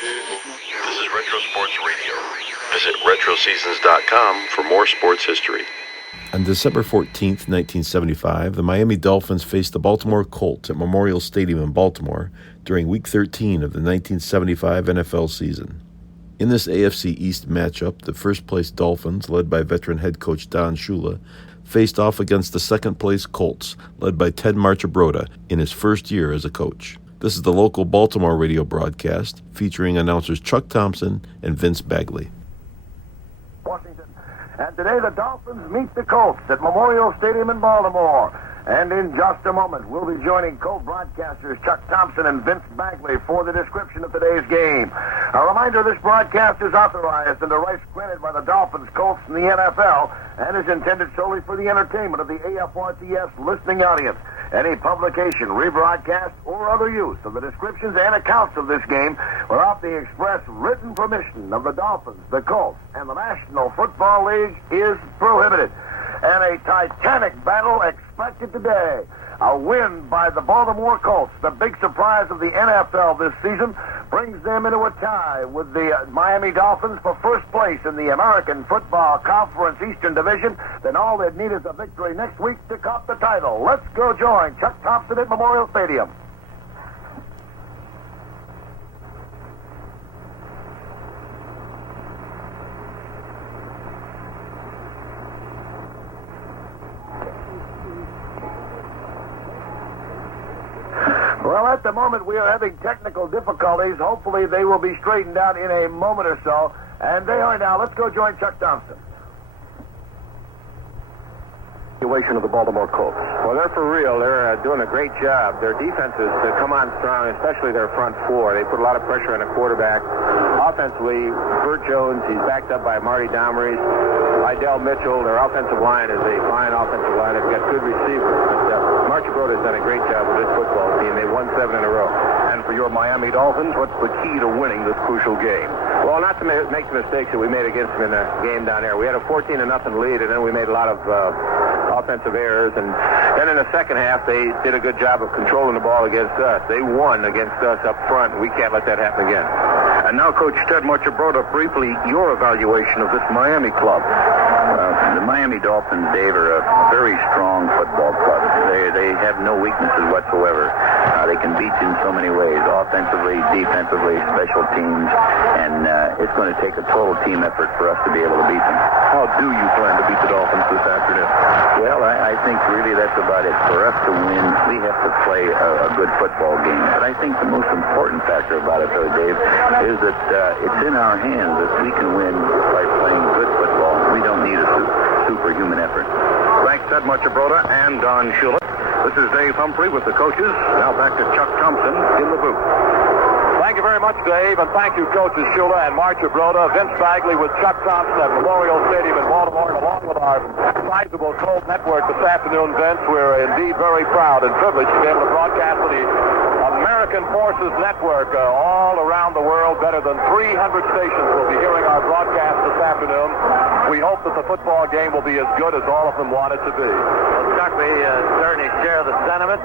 This is Retro Sports Radio. Visit RetroSeasons.com for more sports history. On December 14th, 1975, the Miami Dolphins faced the Baltimore Colts at Memorial Stadium in Baltimore during Week 13 of the 1975 NFL season. In this AFC East matchup, the first-place Dolphins, led by veteran head coach Don Shula, faced off against the second-place Colts, led by Ted Marchibroda in his first year as a coach. This is the local Baltimore radio broadcast featuring announcers Chuck Thompson and Vince Bagley. Washington. And today the Dolphins meet the Colts at Memorial Stadium in Baltimore. And in just a moment, we'll be joining Colt broadcasters Chuck Thompson and Vince Bagley for the description of today's game. A reminder, this broadcast is authorized under rights granted by the Dolphins, Colts, and the NFL, and is intended solely for the entertainment of the AFRTS listening audience. Any publication, rebroadcast, or other use of the descriptions and accounts of this game without the express written permission of the Dolphins, the Colts, and the National Football League is prohibited. And a titanic battle expected today. A win by the Baltimore Colts, the big surprise of the NFL this season, brings them into a tie with the Miami Dolphins for first place in the American Football Conference Eastern Division. Then all they'd need is a victory next week to cop the title. Let's go join Chuck Thompson at Memorial Stadium. Well, at the moment, we are having technical difficulties. Hopefully, they will be straightened out in a moment or so. And they are now. Let's go join Chuck Thompson. Situation of the Baltimore Colts. Well, they're for real. They're doing a great job. Their defenses come on strong, especially their front four. They put a lot of pressure on the quarterback. Offensively, Burt Jones, he's backed up by Marty Domrys, Idell Mitchell. Their offensive line is a fine offensive line. They've got good receivers. But Marchibroda has done a great job with this football team. They won 7 in a row. And for your Miami Dolphins, what's the key to winning this crucial game? Well, not to make the mistakes that we made against them in the game down there. We had a 14-0 lead, and then we made a lot of offensive errors. And then in the second half, they did a good job of controlling the ball against us. They won against us up front, and we can't let that happen again. And now, Coach Ted Marchibroda, briefly, your evaluation of this Miami club. The Miami Dolphins, Dave, are a very strong football club. They have no weaknesses whatsoever. They can beat you in so many ways, offensively, defensively, special teams, and it's going to take a total team effort for us to be able to beat them. How do you plan to beat the Dolphins this afternoon? Well, I think really that's about it. For us to win, we have to play a good football game. But I think the most important factor about it, though, Dave, is that it's in our hands that we can win by playing good football. We don't need a superhuman effort. Thanks, Ted Marchibroda and Don Shula. This is Dave Humphrey with the coaches. Now back to Chuck Thompson in the booth. Thank you very much, Dave, and thank you, coaches Shula and Marchibroda. Vince Bagley with Chuck Thompson at Memorial Stadium in Baltimore, and along with our sizable Colt network this afternoon, Vince, we're indeed very proud and privileged to be able to broadcast for the American Forces Network all around the world. Better than 300 stations will be hearing our broadcast this afternoon. We hope that the football game will be as good as all of them want it to be. Well, Chuck, we certainly share the sentiment,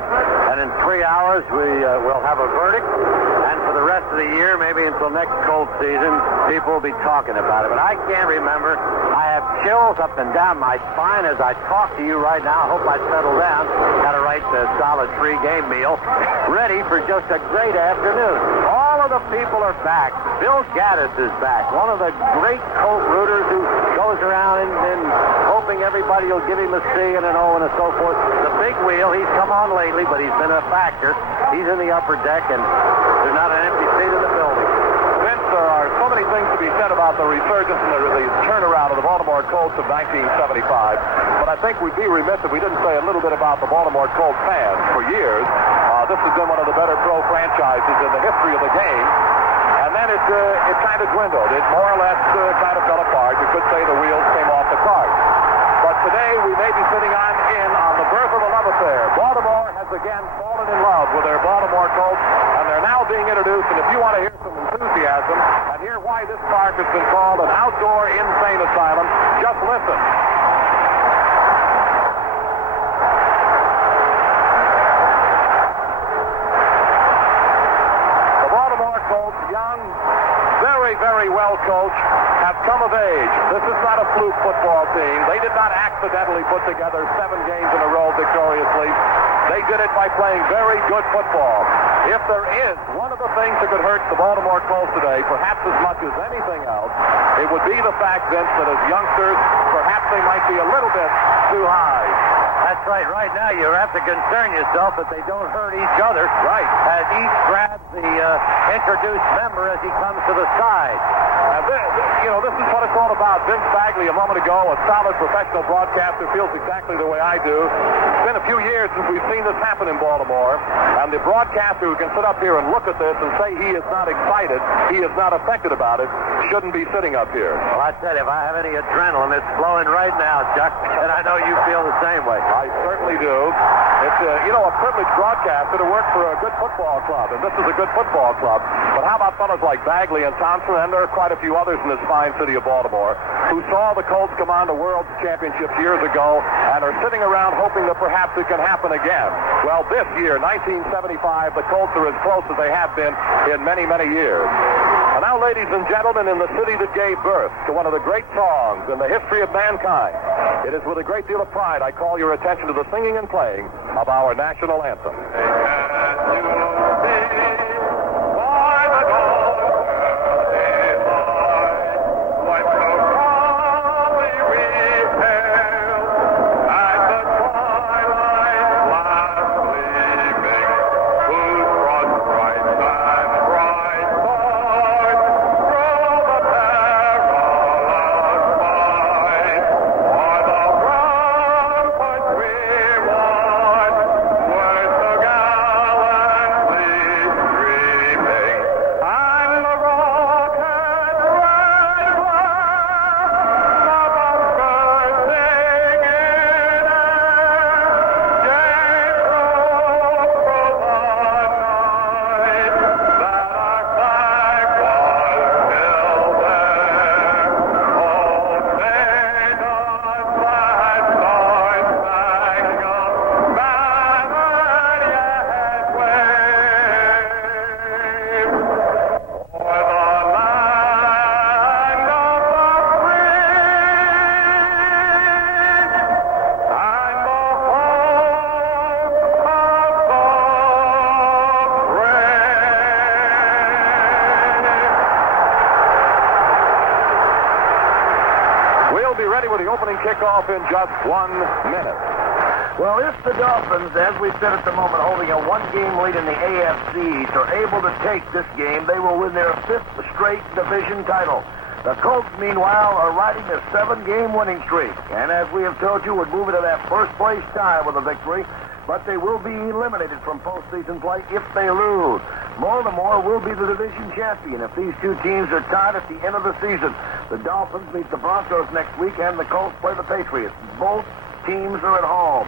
and in 3 hours we will have a verdict, and for the rest of the year, maybe until next Colt season, people will be talking about it. But I can't remember. I have chills up and down my spine as I talk to you right now. I hope I settle down. Got a right solid pre-game meal, ready for just a great afternoon. All of the people are back. Bill Gaddis is back, one of the great Colt rooters who goes around and hoping everybody will give him a C and an O and so forth. The big wheel, he's come on lately, but he's been a factor. He's in the upper deck, and there's not an empty seat in the building. Vince, there are so many things to be said about the resurgence and the turnaround of the Baltimore Colts of 1975, but I think we'd be remiss if we didn't say a little bit about the Baltimore Colts fans. For years, this has been one of the better pro franchises in the history of the game, and then it kind of dwindled. It more or less kind of fell apart. You could say the wheels came off the cart. But today we may be sitting on the birth of a love affair. Baltimore has again fallen in love with their Baltimore Colts, and they're now being introduced. And if you want to hear some enthusiasm and hear why this park has been called an outdoor insane asylum, just listen. The Baltimore Colts, young, very, very well coached, have come of age. This is not a fluke football team. They did not accidentally put together 7 games in a row victoriously. They did it by playing very good football. If there is one of the things that could hurt the Baltimore Colts today, perhaps as much as anything else, it would be the fact, Vince, that as youngsters, perhaps they might be a little bit too high. That's right. Right now, you have to concern yourself that they don't hurt each other. Right. As each grabs the introduced member as he comes to the side. This is what it's all about. Vince Bagley, a moment ago, a solid professional broadcaster, feels exactly the way I do. It's been a few years since we've seen this happen in Baltimore, and the broadcaster who can sit up here and look at this and say he is not excited, he is not affected about it, shouldn't be sitting up here. Well, I tell you, if I have any adrenaline, it's flowing right now, Chuck, and I know you feel the same way. I certainly do. It's a privileged broadcaster to work for a good football club, and this is a good football club. But how about fellas like Bagley and Thompson, and there are quite a few others in this fine city of Baltimore, who saw the Colts come on to World Championships years ago and are sitting around hoping that perhaps it can happen again. Well, this year, 1975, the Colts are as close as they have been in many, many years. And now, ladies and gentlemen, in the city that gave birth to one of the great songs in the history of mankind, it is with a great deal of pride I call your attention to the singing and playing of our national anthem. Kickoff in just 1 minute. Well, if the Dolphins, as we said at the moment, holding a 1-game lead in the AFC, are able to take this game, they will win their 5th straight division title. The Colts, meanwhile, are riding a 7-game winning streak, and as we have told you, would move into that first-place tie with a victory, but they will be eliminated from postseason play if they lose. Baltimore will be the division champion if these two teams are tied at the end of the season. The Dolphins meet the Broncos next week, and the Colts play the Patriots. Both teams are at home.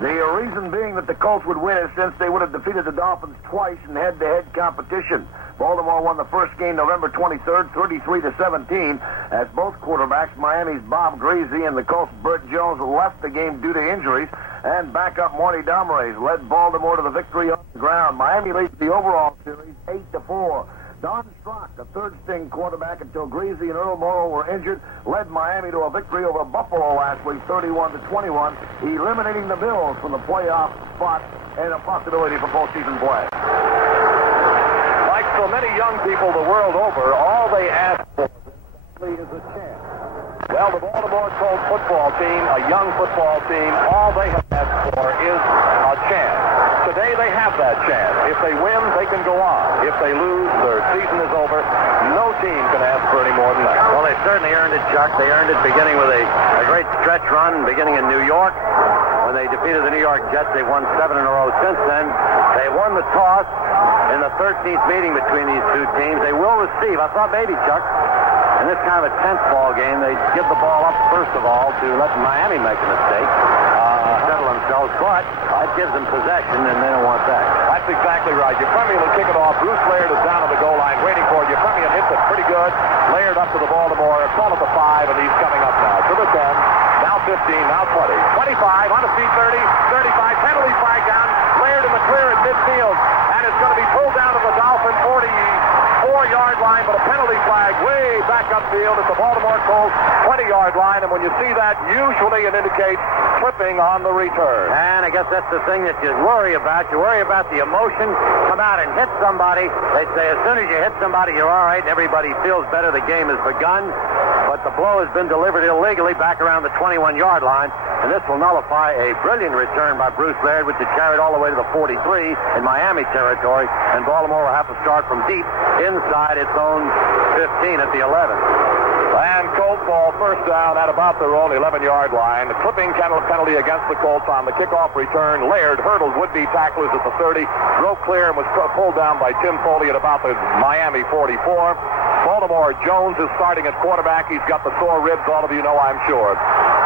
The reason being that the Colts would win is since they would have defeated the Dolphins twice in head-to-head competition. Baltimore won the first game November 23rd, 33-17, as both quarterbacks, Miami's Bob Greasy and the Colts' Burt Jones, left the game due to injuries, and backup Marty Domres led Baltimore to the victory on the ground. Miami leads the overall series 8-4. Don Strock, the third-string quarterback until Greasy and Earl Morrow were injured, led Miami to a victory over Buffalo last week, 31-21, eliminating the Bills from the playoff spot and a possibility for postseason play. Like so many young people the world over, all they ask for is a chance. Well, the Baltimore Colts football team, a young football team, all they have asked for is a chance. Today they have that chance. If they win, they can go on. If they lose, their season is over. No team can ask for any more than that. Well, they certainly earned it, Chuck. They earned it beginning with a great stretch run beginning in New York. When they defeated the New York Jets, they won 7 in a row since then. They won the toss in the 13th meeting between these two teams. They will receive, I thought maybe, Chuck, in this kind of a tense ball game, they'd give the ball up first of all to let Miami make a mistake, settle themselves, but that gives them possession, and they don't want that. That's exactly right. Yefremian will kick it off. Bruce Laird is down on the goal line waiting for it. Yefremian hits it pretty good. Laird up to the Baltimore. Call it the 5, and he's coming up now to the 10. Now 15, now 20. 25, on the speed 30, 35, penalty flag down. Laird in the clear at midfield, and it's going to be pulled down to the Dolphin 44-yard line. line, but a penalty flag way back upfield at the Baltimore Colts 20-yard line. And when you see that, usually it indicates tripping on the return. And I guess that's the thing that you worry about. You worry about the emotion. Come out and hit somebody. They say as soon as you hit somebody, you're all right. Everybody feels better. The game has begun. But the blow has been delivered illegally back around the 21-yard line. And this will nullify a brilliant return by Bruce Laird, which is carried all the way to the 43 in Miami territory. And Baltimore will have to start from deep inside its own 15 at the 11. And Colts ball first down at about their own 11-yard line. The clipping penalty against the Colts on the kickoff return. Laird hurdled would-be tacklers at the 30, broke clear and was pulled down by Tim Foley at about the Miami 44. Baltimore, Jones is starting at quarterback. He's got the sore ribs, all of you know, I'm sure.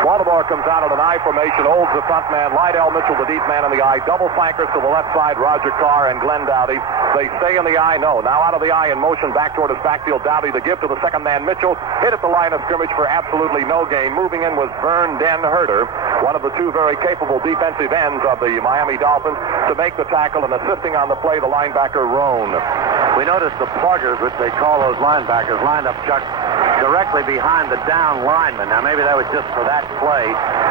Baltimore comes out in an I formation. Olds the front man. Lydell Mitchell, the deep man in the I. Double flankers to the left side, Roger Carr and Glenn Dowdy. They stay in the I. No. Now out of the I in motion back toward his backfield. Dowdy to give to the second man, Mitchell. Hit at the line of scrimmage for absolutely no gain. Moving in was Vern Den Herter, one of the two very capable defensive ends of the Miami Dolphins, to make the tackle, and assisting on the play, the linebacker, Roan. We noticed the pluggers, which they call those linebackers, lined up, Chuck, directly behind the down lineman. Now, maybe that was just for that play,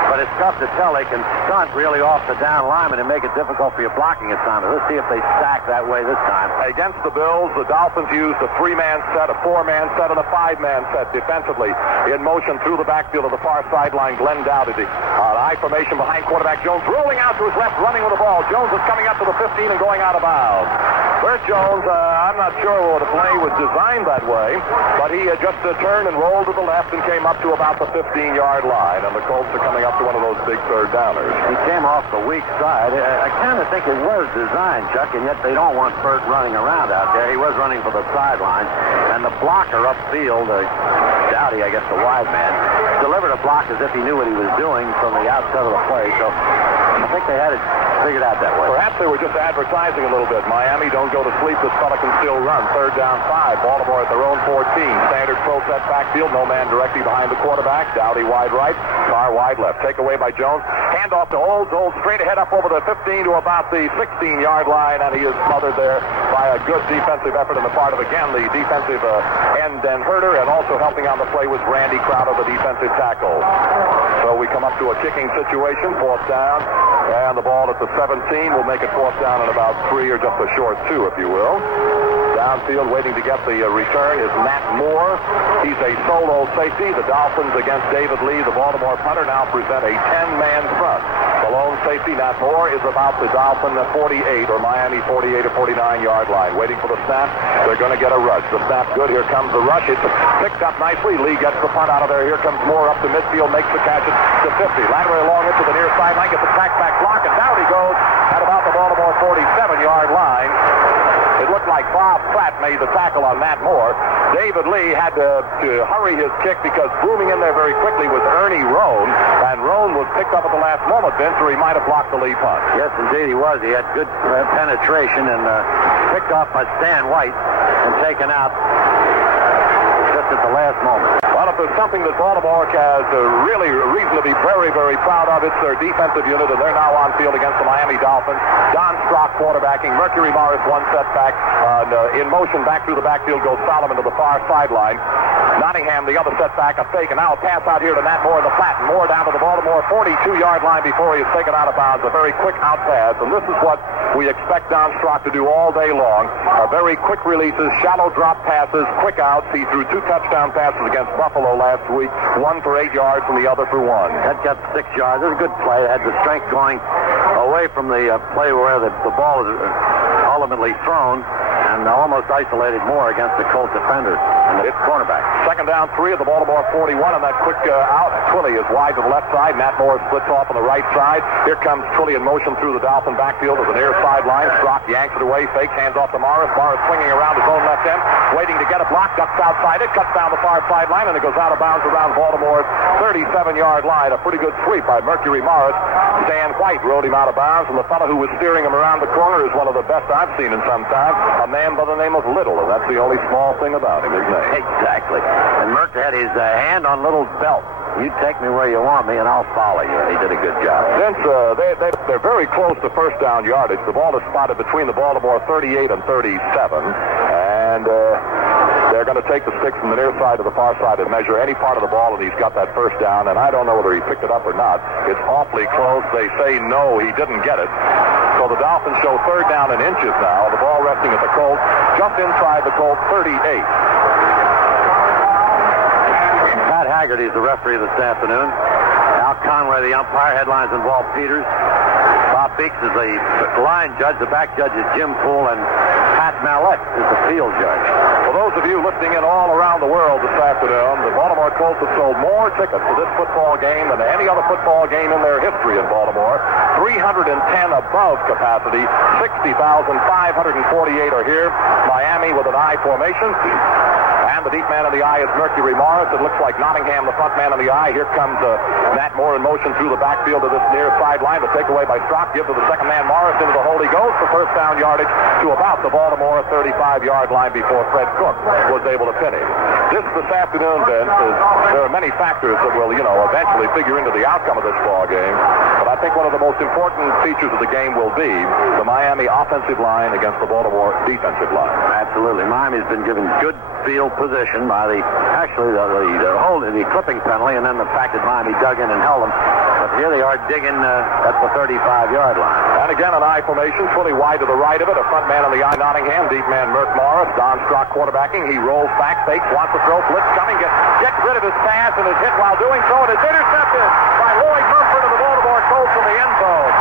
but it's tough to tell. They can stunt really off the down lineman and make it difficult for your blocking assignment. Let's see if they stack that way this time. Against the Bills, the Dolphins used a 3-man set, a 4-man set, and a 5-man set defensively. In motion through the backfield of the far sideline, Glenn Dowdy. I formation behind quarterback Jones, rolling out to his left, running with the ball. Jones is coming up to the 15 and going out of bounds. Bert Jones, I'm not sure the play was designed that way, but he just turned and rolled to the left and came up to about the 15-yard line, and the Colts are coming up to one of those big third downers. He came off the weak side. I kind of think it was designed, Chuck, and yet they don't want Bert running around out there. He was running for the sideline, and the blocker upfield, Dowdy, I guess the wide man, delivered a block as if he knew what he was doing from the outset of the play, so I think they had it figured out that way. Perhaps they were just advertising a little bit. Miami, don't go to sleep. This fella can still run. Third down 5. Baltimore at their own 14. Standard pro set backfield. No man directly behind the quarterback. Dowdy wide right. Carr wide left. Take away by Jones. Hand off to Olds. Olds straight ahead up over the 15 to about the 16-yard line, and he is smothered there by a good defensive effort on the part of, again, the defensive end and Herter, and also helping on the play was Randy Crowder, the defensive tackle. So we come up to a kicking situation. Fourth down. And the ball at the 17 will make it fourth down in about 3 or just a short 2, if you will. Downfield waiting to get the return is Matt Moore. He's a solo safety. The Dolphins against David Lee, the Baltimore punter, now present a 10-man front. The lone safety, Matt Moore, is about the Dolphin 48 or Miami 48 or 49-yard line. Waiting for the snap. They're going to get a rush. The snap good. Here comes the rush. It's picked up nicely. Lee gets the punt out of there. Here comes Moore up to midfield, makes the catch to 50. Laterally along into the near sideline, gets a crackback block, and down he goes at about the Baltimore 47-yard line. It looked like Bob Pratt made the tackle on Matt Moore. David Lee had to hurry his kick because booming in there very quickly was Ernie Roan, and Roan was picked up at the last moment, Vince, or he might have blocked the Lee punt. Yes, indeed he was. He had good penetration and picked off by Stan White and taken out just at the last moment. Well, if there's something that Baltimore has really reason to be very, very proud of, it's their defensive unit, and they're now on field against the Miami Dolphins. Don Strock quarterbacking. Mercury Morris one setback. In motion back through the backfield goes Solomon to the far sideline. Nottingham, the other setback, a fake, and now a pass out here to Matt Moore in the flat, and Moore down to the Baltimore 42-yard line before he is taken out of bounds. A very quick out pass, and this is what we expect Don Strock to do all day long. Very quick releases, shallow drop passes, quick outs. He threw 2 touchdown passes against Buffalo last week, one for 8 yards and the other for 1. That got 6 yards. It was a good play. It had the strength going away from the play where the ball was ultimately thrown, and almost isolated Moore against the Colt defenders and the cornerback. Second down 3 of the Baltimore 41, and that quick out. Twilley is wide to the left side. Matt Moore splits off on the right side. Here comes Twilley in motion through the Dolphin backfield to the near sideline. Strock yanks it away, fakes, hands off to Morris. Morris swinging around his own left end, waiting to get a block, ducks outside it, cuts down the far sideline, and it goes out of bounds around Baltimore's 37-yard line. A pretty good sweep by Mercury Morris. Stan White rode him out of bounds, and the fellow who was steering him around the corner is one of the best I've seen in some time, a man by the name of Little, and that's the only small thing about him, isn't it? Exactly. And Merck had his hand on Little's belt. You take me where you want me, and I'll follow you. He did a good job. Vince, they're very close to first down yardage. The ball is spotted between the Baltimore 38 and 37, and they're going to take the stick from the near side to the far side and measure any part of the ball, and he's got that first down, and I don't know whether he picked it up or not. It's awfully close. They say no, he didn't get it. So the Dolphins show third down in inches now. The ball resting at the Colts, just inside the Colts 38. Pat Haggerty is the referee this afternoon. Al Conway, the umpire. Headlines involve Peters. Bob Beeks is the line judge. The back judge is Jim Poole, and Pat Mallett is the field judge. For those of you listening in all around the world this afternoon, the Baltimore Colts have sold more tickets to this football game than any other football game in their history in Baltimore. 310 above capacity. 60,548 are here. Miami with an I formation. And the deep man in the eye is Mercury Morris. It looks like Nottingham, the front man in the eye. Here comes Matt Moore in motion through the backfield to this near sideline. The takeaway by Strock gives to the second man Morris into the hole. He goes for first down yardage to about the Baltimore 35-yard line before Fred Cook was able to finish. This afternoon, Vince, there are many factors that will, eventually figure into the outcome of this ball game. But I think one of the most important features of the game will be the Miami offensive line against the Baltimore defensive line. Absolutely. Miami's been given good field position by the clipping penalty, and then the fact that Miami dug in and held them. But here they are digging at the 35-yard line. And again, an I formation, fully wide to the right of it. A front man on the I, Nottingham. Deep man, Merc Morris. Don Strock quarterbacking. He rolls back, fakes, wants to throw. Blitz coming. Gets rid of his pass and is hit while doing so. It is intercepted by Lloyd Mumford of the Baltimore Colts in the end zone.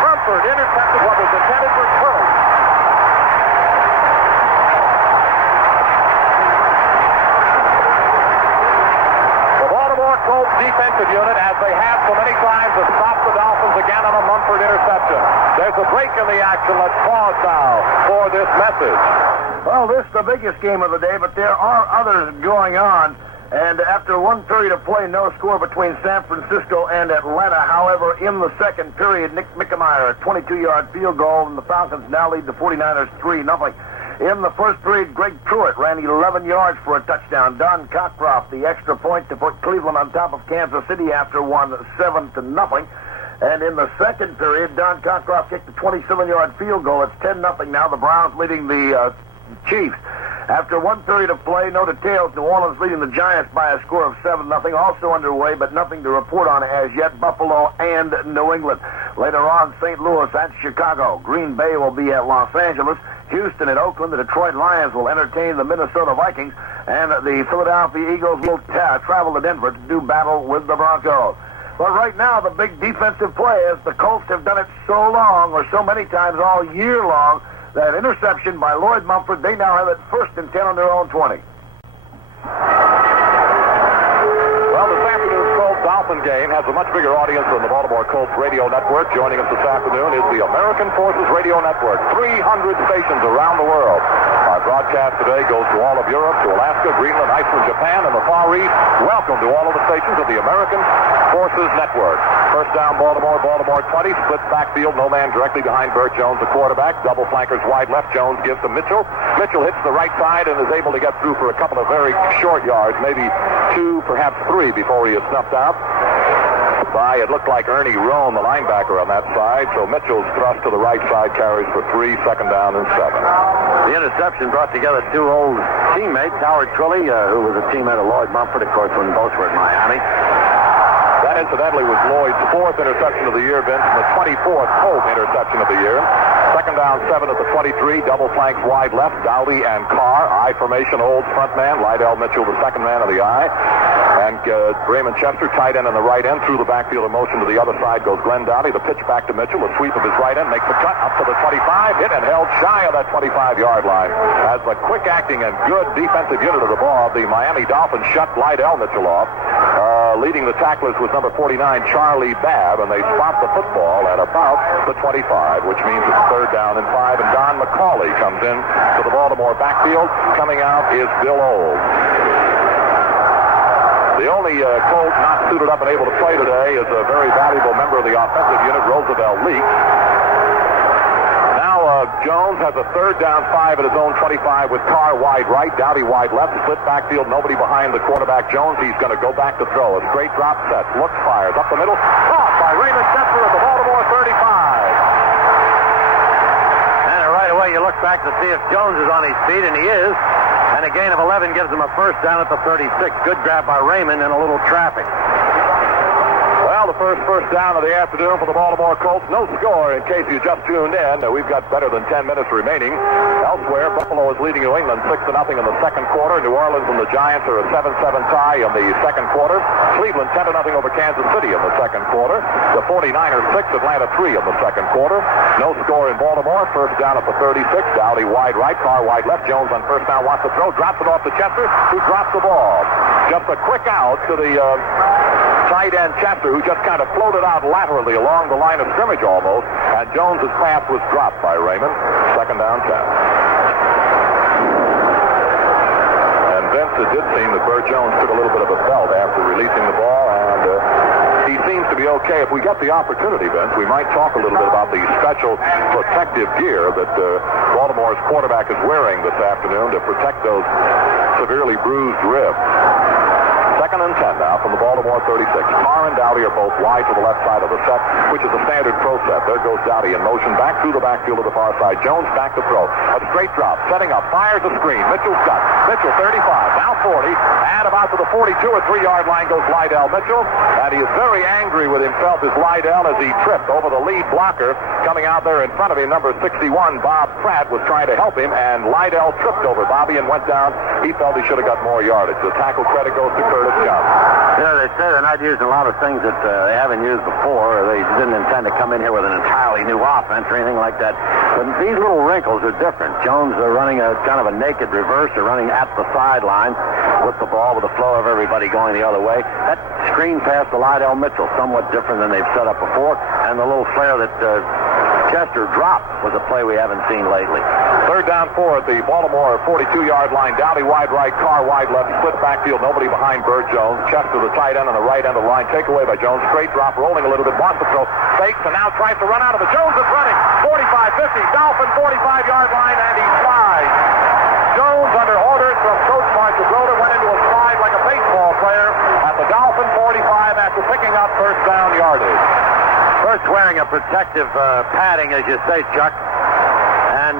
Mumford intercepted what was intended for Curry. Colts defensive unit, as they have so many times, has stopped the Dolphins again on a Mumford interception. There's a break in the action. Let's pause now for this message. Well, this is the biggest game of the day, but there are others going on. And after one period of play, no score between San Francisco and Atlanta. However, in the second period, Nick Mickemeyer, a 22-yard field goal, and the Falcons now lead the 49ers 3-0. In the first period, Greg Pruitt ran 11 yards for a touchdown. Don Cockcroft, the extra point to put Cleveland on top of Kansas City after one 7-0. And in the second period, Don Cockcroft kicked a 27-yard field goal. It's 10-0 now. The Browns leading the Chiefs. After one period of play, no details. New Orleans leading the Giants by a score of 7-0. Also underway, but nothing to report on as yet. Buffalo and New England. Later on, St. Louis at Chicago. Green Bay will be at Los Angeles. Houston at Oakland. The Detroit Lions will entertain the Minnesota Vikings. And the Philadelphia Eagles will travel to Denver to do battle with the Broncos. But right now, the big defensive play is the Colts have done it so long, or so many times all year long, that interception by Lloyd Mumford, they now have it 1st and 10 on their own 20. Well, this afternoon's Colts-Dolphin game has a much bigger audience than the Baltimore Colts radio network. Joining us this afternoon is the American Forces Radio Network, 300 stations around the world. Our broadcast today goes to all of Europe, to Alaska, Greenland, Iceland, Japan, and the Far East. Welcome to all of the stations of the American Forces Network. First down, Baltimore 20, splits backfield, no man directly behind Burt Jones, the quarterback. Double flankers wide left, Jones gives to Mitchell. Mitchell hits the right side and is able to get through for a couple of very short yards, maybe 2, perhaps 3, before he is snuffed out by, it looked like Ernie Roan, the linebacker on that side. So Mitchell's thrust to the right side carries for 3, 2nd down and 7. The interception brought together two old teammates, Howard Twilley, who was a teammate of Lloyd Mumford, of course, when both were at Miami. That, incidentally, was Lloyd's 4th interception of the year, Vince, and the 24th Colt interception of the year. 2nd down, 7 at the 23. Double flanks wide left, Dowdy and Carr. I formation, old front man. Lydell Mitchell, the second man of the I. And Raymond Chester, tight end on the right end, through the backfield in motion to the other side goes Glenn Dowdy. The pitch back to Mitchell, a sweep of his right end, makes the cut up to the 25, hit and held shy of that 25-yard line. As the quick-acting and good defensive unit of the ball, the Miami Dolphins shut Lydell Mitchell off. Leading the tacklers was number 49, Charlie Babb, and they spot the football at about the 25, which means it's 3rd down and 5, and Don McCauley comes in to the Baltimore backfield. Coming out is Bill Old. The only Colt not suited up and able to play today is a very valuable member of the offensive unit, Roosevelt Leak. Now Jones has a 3rd down 5 at his own 25 with Carr wide right, Dowdy wide left, split backfield, nobody behind the quarterback Jones. He's going to go back to throw. A straight drop set, looks, fires up the middle, caught by Raymond Chester at the Baltimore 35. And right away you look back to see if Jones is on his feet, and he is. And a gain of 11 gives them a first down at the 36. Good grab by Raymond and a little traffic. Well, the first down of the afternoon for the Baltimore Colts. No score in case you just tuned in. We've got better than 10 minutes remaining. Elsewhere, Buffalo is leading New England 6-0 in the second quarter. New Orleans and the Giants are a 7-7 tie in the second quarter. Cleveland 10-0 over Kansas City in the second quarter. The 49ers 6, Atlanta 3 in the second quarter. No score in Baltimore. First down at the 36. Dowdy wide right, Carr wide left. Jones on first down wants to throw. Drops it off to Chester, who drops the ball. Just a quick out to the tight end Chester, who just kind of floated out laterally along the line of scrimmage almost, and Jones's pass was dropped by Raymond. Second down 10. And Vince, it did seem that Burt Jones took a little bit of a belt after releasing the ball, and he seems to be okay. If we get the opportunity, Vince, we might talk a little bit about the special protective gear that Baltimore's quarterback is wearing this afternoon to protect those severely bruised ribs. Second and 10 now from the Baltimore 36. Carr and Dowdy are both wide to the left side of the set, which is a standard pro set. There goes Dowdy in motion back through the backfield to the far side. Jones back to throw. A straight drop, setting up, fires a screen. Mitchell's cut. Mitchell 35, now 40, and about to the 42 or 3-yard line goes Lydell Mitchell, and he is very angry with himself as Lydell as he tripped over the lead blocker coming out there in front of him. Number 61, Bob Pratt, was trying to help him, and Lydell tripped over Bobby and went down. He felt he should have got more yardage. The tackle credit goes to Curtis Johnson. Yeah, they say they're not using a lot of things that they haven't used before. They didn't intend to come in here with an entirely new offense or anything like that. But these little wrinkles are different. Jones are running a kind of a naked reverse. They're running at the sideline with the ball, with the flow of everybody going the other way. That screen pass to Lydell Mitchell, somewhat different than they've set up before. And the little flare that Chester dropped was a play we haven't seen lately. Third down 4 at the Baltimore 42-yard line. Dowdy wide right, Carr wide left, split backfield, nobody behind Burt Jones. Chester the tight end on the right end of the line, take away by Jones. Straight drop, rolling a little bit, wants to throw, fakes, and now tries to run out of it. Jones is running, 45-50, Dolphin 45-yard line, and he slides. Jones, under orders from Coach Marchibroda, went into a slide like a baseball player at the Dolphin 45 after picking up first down yardage. First wearing a protective padding, as you say, Chuck. And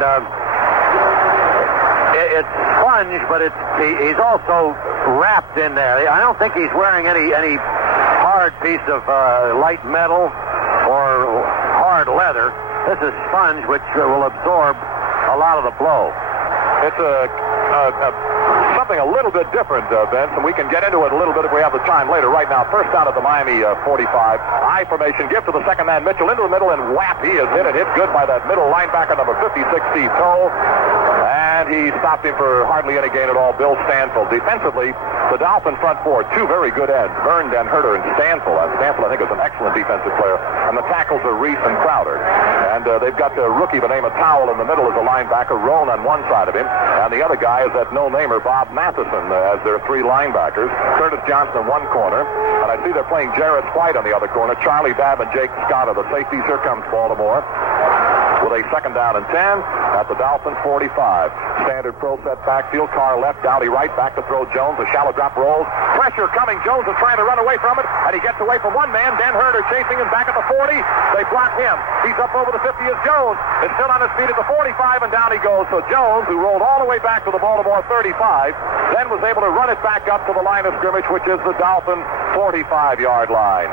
it's sponge, but he's also wrapped in there. I don't think he's wearing any hard piece of light metal or hard leather. This is sponge, which will absorb a lot of the blow. It's something a little bit different, Vince, and we can get into it a little bit if we have the time later. Right now, first down at the Miami 45. I formation, give to the second man, Mitchell into the middle, and whap, he is hit good by that middle linebacker, number 56, Steve Toll. And he stopped him for hardly any gain at all, Bill Stanfield. Defensively, the Dolphin front four, two very good ends, Byrne, Den Herter, and Stanfield. And Stanfield, I think, is an excellent defensive player. And the tackles are Reese and Crowder. And they've got the rookie by the name of Towell in the middle as a linebacker, Roan on one side of him. And the other guy is that no-namer, Bob Matheson, as their three linebackers. Curtis Johnson in one corner. And I see they're playing Jarris White on the other corner. Charlie Babb and Jake Scott are the safeties. Here comes Baltimore with a second down and 10 at the Dolphins 45. Standard pro set backfield. Carr left, Dowdy right, back to throw Jones. A shallow drop rolls. Pressure coming. Jones is trying to run away from it, and he gets away from one man. Dan Herter chasing him back at the 40. They block him. He's up over the 50 as Jones is still on his feet at the 45, and down he goes. So Jones, who rolled all the way back to the Baltimore 35, then was able to run it back up to the line of scrimmage, which is the Dolphin 45-yard line.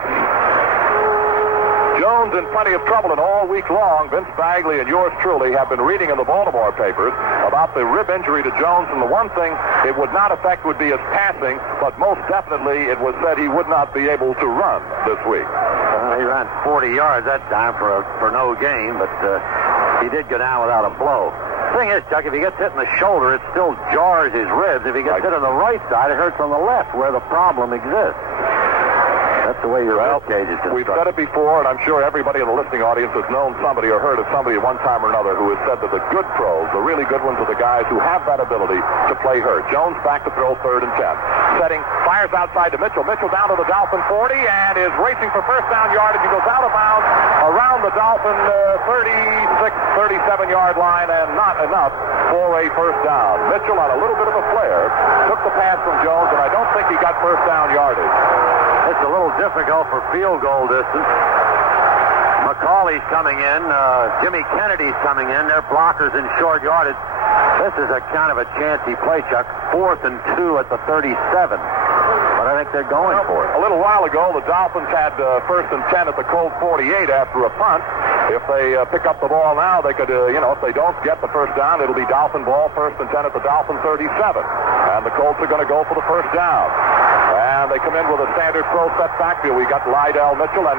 Jones in plenty of trouble, and all week long, Vince Bagley and yours truly have been reading in the Baltimore papers about the rib injury to Jones, and the one thing it would not affect would be his passing, but most definitely it was said he would not be able to run this week. He ran 40 yards that time for no gain, but he did go down without a blow. The thing is, Chuck, if he gets hit in the shoulder, it still jars his ribs. If he gets hit on the right side, it hurts on the left, where the problem exists. That's the way your rib cage is constructed. We've said it before, and I'm sure everybody in the listening audience has known somebody or heard of somebody at one time or another who has said that the good pros, the really good ones, are the guys who have that ability to play hurt. Jones back to throw, 3rd and 10. Setting, fires outside to Mitchell. Mitchell down to the Dolphin 40 and is racing for first down yardage. He goes out of bounds around the Dolphin 36, 37-yard line, and not enough for a first down. Mitchell on a little bit of a flare took the pass from Jones, and I don't think he got first down yardage. It's a little difficult for field goal distance. McCauley's coming in. Jimmy Kennedy's coming in. They're blockers in short yardage. This is a kind of a chancy play, Chuck. 4th and 2 at the 37. But I think they're going for it. A little while ago, the Dolphins had 1st and 10 at the Colt 48 after a punt. If they pick up the ball now, they could, if they don't get the first down, it'll be Dolphin ball, 1st and 10 at the Dolphin 37. And the Colts are going to go for the first down. And they come in with a standard throw set backfield. We got Lydell Mitchell, and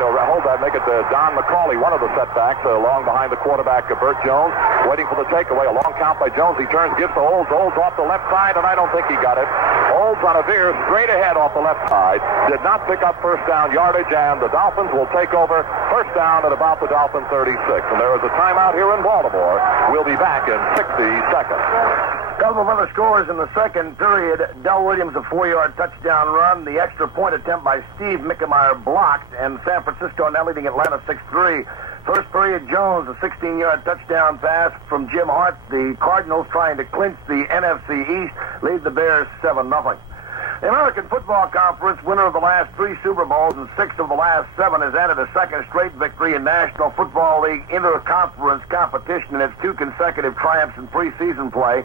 make it Don McCauley, one of the setbacks, along behind the quarterback, Bert Jones, waiting for the takeaway. A long count by Jones. He turns, gives to Olds. Olds off the left side, and I don't think he got it. Olds on a veer straight ahead off the left side. Did not pick up first down yardage, and the Dolphins will take over first down at about the Dolphin 36. And there is a timeout here in Baltimore. We'll be back in 60 seconds. Couple of other scores in the second period. Del Williams, a 4-yard touchdown run. The extra point attempt by Steve Mickemeyer blocked, and San Francisco now leading Atlanta 6-3. First period, Jones, a 16-yard touchdown pass from Jim Hart. The Cardinals trying to clinch the NFC East, lead the Bears 7-0. The American Football Conference, winner of the last 3 Super Bowls and 6 of the last 7, has added a second straight victory in National Football League inter-conference competition in its 2 consecutive triumphs in preseason play.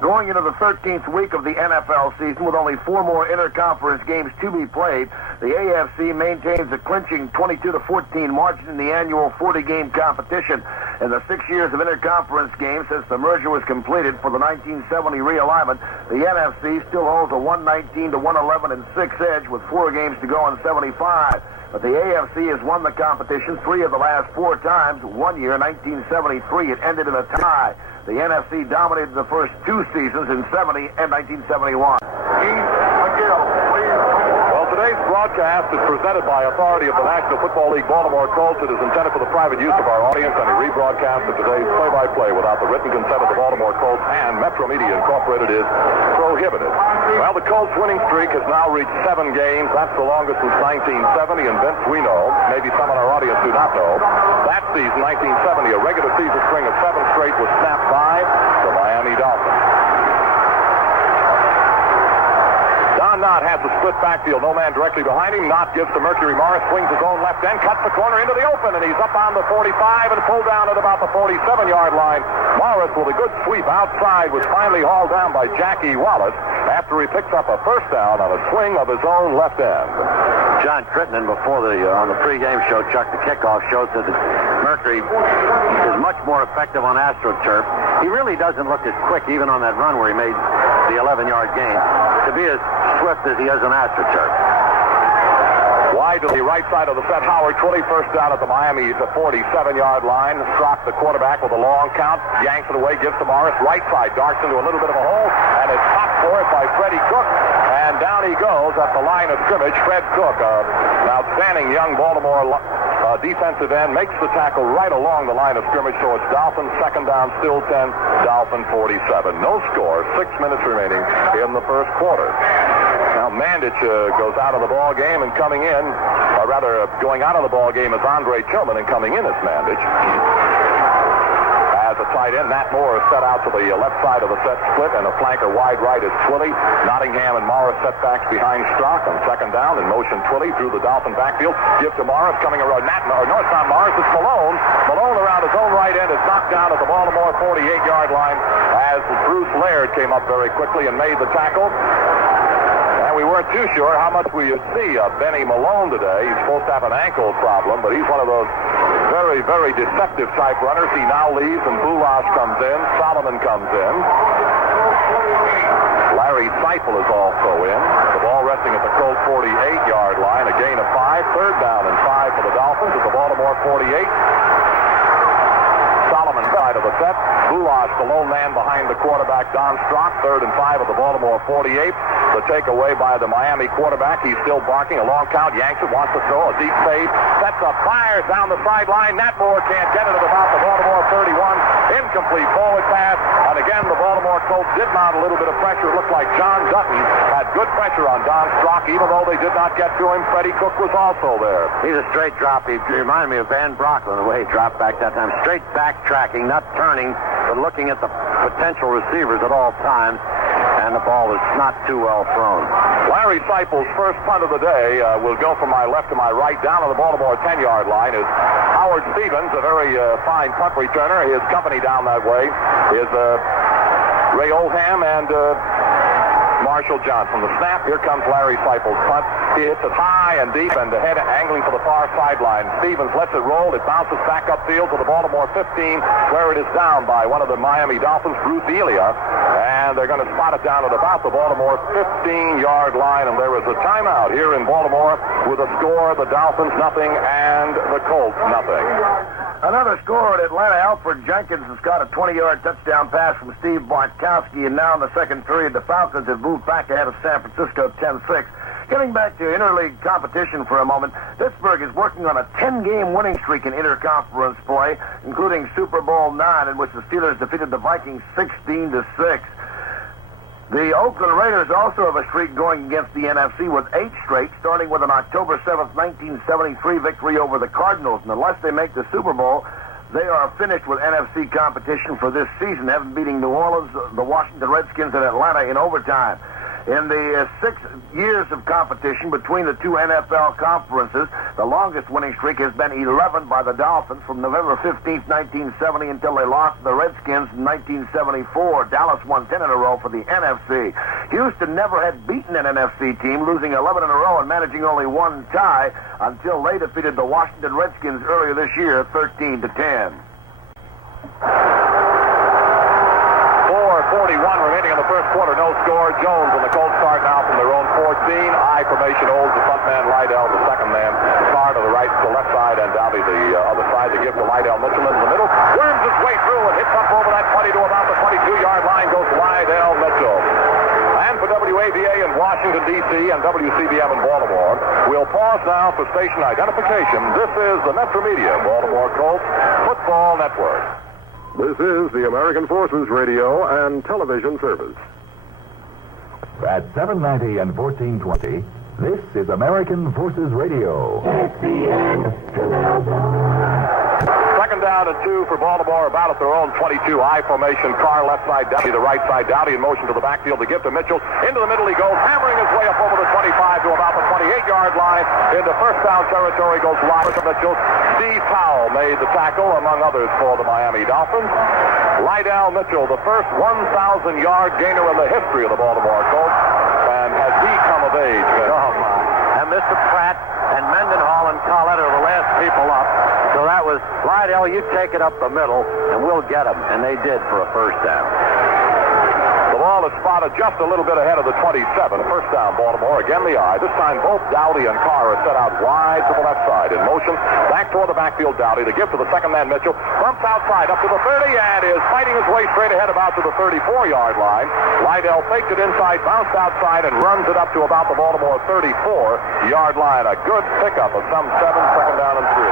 Going into the 13th week of the NFL season with only 4 more inter-conference games to be played, the AFC maintains a clinching 22-14 margin in the annual 40-game competition. In the 6 years of inter-conference games since the merger was completed for the 1970 realignment, the NFC still holds a 119-111-6 edge with 4 games to go in 75. But the AFC has won the competition 3 of the last 4 times. One year, 1973, it ended in a tie. The NFC dominated the first 2 seasons in 70 and 1971. Today's broadcast is presented by authority of the National Football League Baltimore Colts. It is intended for the private use of our audience, and a rebroadcast of today's play-by-play without the written consent of the Baltimore Colts and Metro Media Incorporated is prohibited. Well, the Colts winning streak has now reached 7 games. That's the longest since 1970, and Vince, we know, maybe some in our audience do not know, that season, 1970, a regular season string of 7 straight was snapped by the Miami Dolphins. Knott has the split backfield. No man directly behind him. Knott gives to Mercury Morris, swings his own left end, cuts the corner into the open, and he's up on the 45 and pulled down at about the 47-yard line. Morris, with a good sweep outside, was finally hauled down by Jackie Wallace after he picks up a first down on a swing of his own left end. John Crittenden, before on the pregame show, Chuck, the kickoff show, said that Mercury is much more effective on AstroTurf. He really doesn't look as quick, even on that run where he made the 11-yard gain, to be as swift as he is on AstroTurf. Wide to the right side of the set. Howard Twilley, first down at the Miami 47-yard line. Strock, the quarterback, with a long count. Yanks it away, gives to Morris. Right side, darts into a little bit of a hole, and it's popped for it by Freddie Cook. And down he goes at the line of scrimmage. Fred Cook, an outstanding young Baltimore defensive end, makes the tackle right along the line of scrimmage. So it's Dolphins second down, still 10, Dolphin 47. No score, 6 minutes remaining in the first quarter. Now Mandich goes out of the ball game, and coming in, or rather going out of the ball game is Andre Tillman, and coming in is Mandich. As a tight end, Nat Moore is set out to the left side of the set split, and a flanker wide right is Twilley. Nottingham and Morris setbacks behind Strock on second down, in motion Twilley through the Dolphin backfield. Give to Morris, coming around. No, it's not Morris, it's Malone. Malone around his own right end is knocked down at the Baltimore 48-yard line as Bruce Laird came up very quickly and made the tackle. And we weren't too sure how much we see of Benny Malone today. He's supposed to have an ankle problem, but he's one of those very, very deceptive type runners. He now leaves, and Bulash comes in. Solomon comes in. Larry Seifel is also in. The ball resting at the Colt 48-yard line. A gain of 5. Third down and 5 for the Dolphins at the Baltimore 48. Solomon side of the set. Bulash, the lone man behind the quarterback, Don Strock. 3rd and 5 of the Baltimore 48. The takeaway by the Miami quarterback. He's still barking. A long count. Yanks it. Wants to throw. A deep fade. Sets up. Fires down the sideline. Nat Moore can't get it at about the Baltimore 31. Incomplete forward pass. And again, the Baltimore Colts did mount a little bit of pressure. It looked like John Dutton had good pressure on Don Strock. Even though they did not get to him, Freddie Cook was also there. He's a straight drop. He reminded me of Van Brocklin, the way he dropped back that time. Straight backtracking, not turning, but looking at the potential receivers at all times. And the ball was not too well thrown. Larry Seipel's first punt of the day will go from my left to my right down to the Baltimore 10-yard line. Is Howard Stevens, a very fine punt returner. His company down that way is Ray Oldham and Marshall Johnson. The snap, here comes Larry Seipel's punt. He hits it high and deep and ahead, angling for the far sideline. Stevens lets it roll. It bounces back upfield to the Baltimore 15, where it is down by one of the Miami Dolphins, Bruce Delia. And they're going to spot it down at about the Baltimore 15-yard line. And there is a timeout here in Baltimore with a score, the Dolphins nothing and the Colts nothing. Another score at Atlanta. Alfred Jenkins has got a 20-yard touchdown pass from Steve Bartkowski, and now in the second period, the Falcons have moved back ahead of San Francisco 10-6. Getting back to interleague competition for a moment, Pittsburgh is working on a 10-game winning streak in interconference play, including Super Bowl IX, in which the Steelers defeated the Vikings 16-6. The Oakland Raiders also have a streak going against the NFC with 8 straight, starting with an October 7th, 1973 victory over the Cardinals. And unless they make the Super Bowl, they are finished with NFC competition for this season, having beating New Orleans, the Washington Redskins, and Atlanta in overtime. In the 6 years of competition between the two NFL conferences, the longest winning streak has been 11 by the Dolphins from November 15th, 1970 until they lost to the Redskins in 1974. Dallas won 10 in a row for the NFC. Houston never had beaten an NFC team, losing 11 in a row and managing only one tie until they defeated the Washington Redskins earlier this year, 13-10. 4:41 remaining in the first quarter. No score. Jones and the Colts start now from their own 14. I formation holds the front man, Lydell, the second man. Carr to the right, to the left side, and Dowdy the other side. They give to Lydell Mitchell in the middle. Worms his way through and hits up over that 20 to about the 22-yard line. Goes Lydell Mitchell. And for WAVA in Washington, D.C. and WCBM in Baltimore, we'll pause now for station identification. This is the Metro Media Baltimore Colts Football Network. This is the American Forces Radio and Television Service. At 790 and 1420, this is American Forces Radio. Second down and 2 for Baltimore, about at their own 22. I formation, Carr left side, Dowdy the right side. Dowdy in motion to the backfield to give to Mitchell. Into the middle he goes, hammering his way up over the 25 to about the 28-yard line. Into first down territory goes Lydell Mitchell. Steve Powell made the tackle, among others, for the Miami Dolphins. Lydell Mitchell, the first 1,000-yard gainer in the history of the Baltimore Colts, and has he come of age? Oh, my. And Mr. Pratt and Mendenhall and Collette are the last people up. So that was, Lydell, you take it up the middle, and we'll get him. And they did for a first down. The ball is spotted just a little bit ahead of the 27. First down, Baltimore. Again, the eye. This time, both Dowdy and Carr are set out wide to the left side. In motion, back toward the backfield, Dowdy. To give to the second man, Mitchell. Bumps outside up to the 30 and is fighting his way straight ahead about to the 34-yard line. Lydell faked it inside, bounced outside, and runs it up to about the Baltimore 34-yard line. A good pickup of some 7, second down and 3.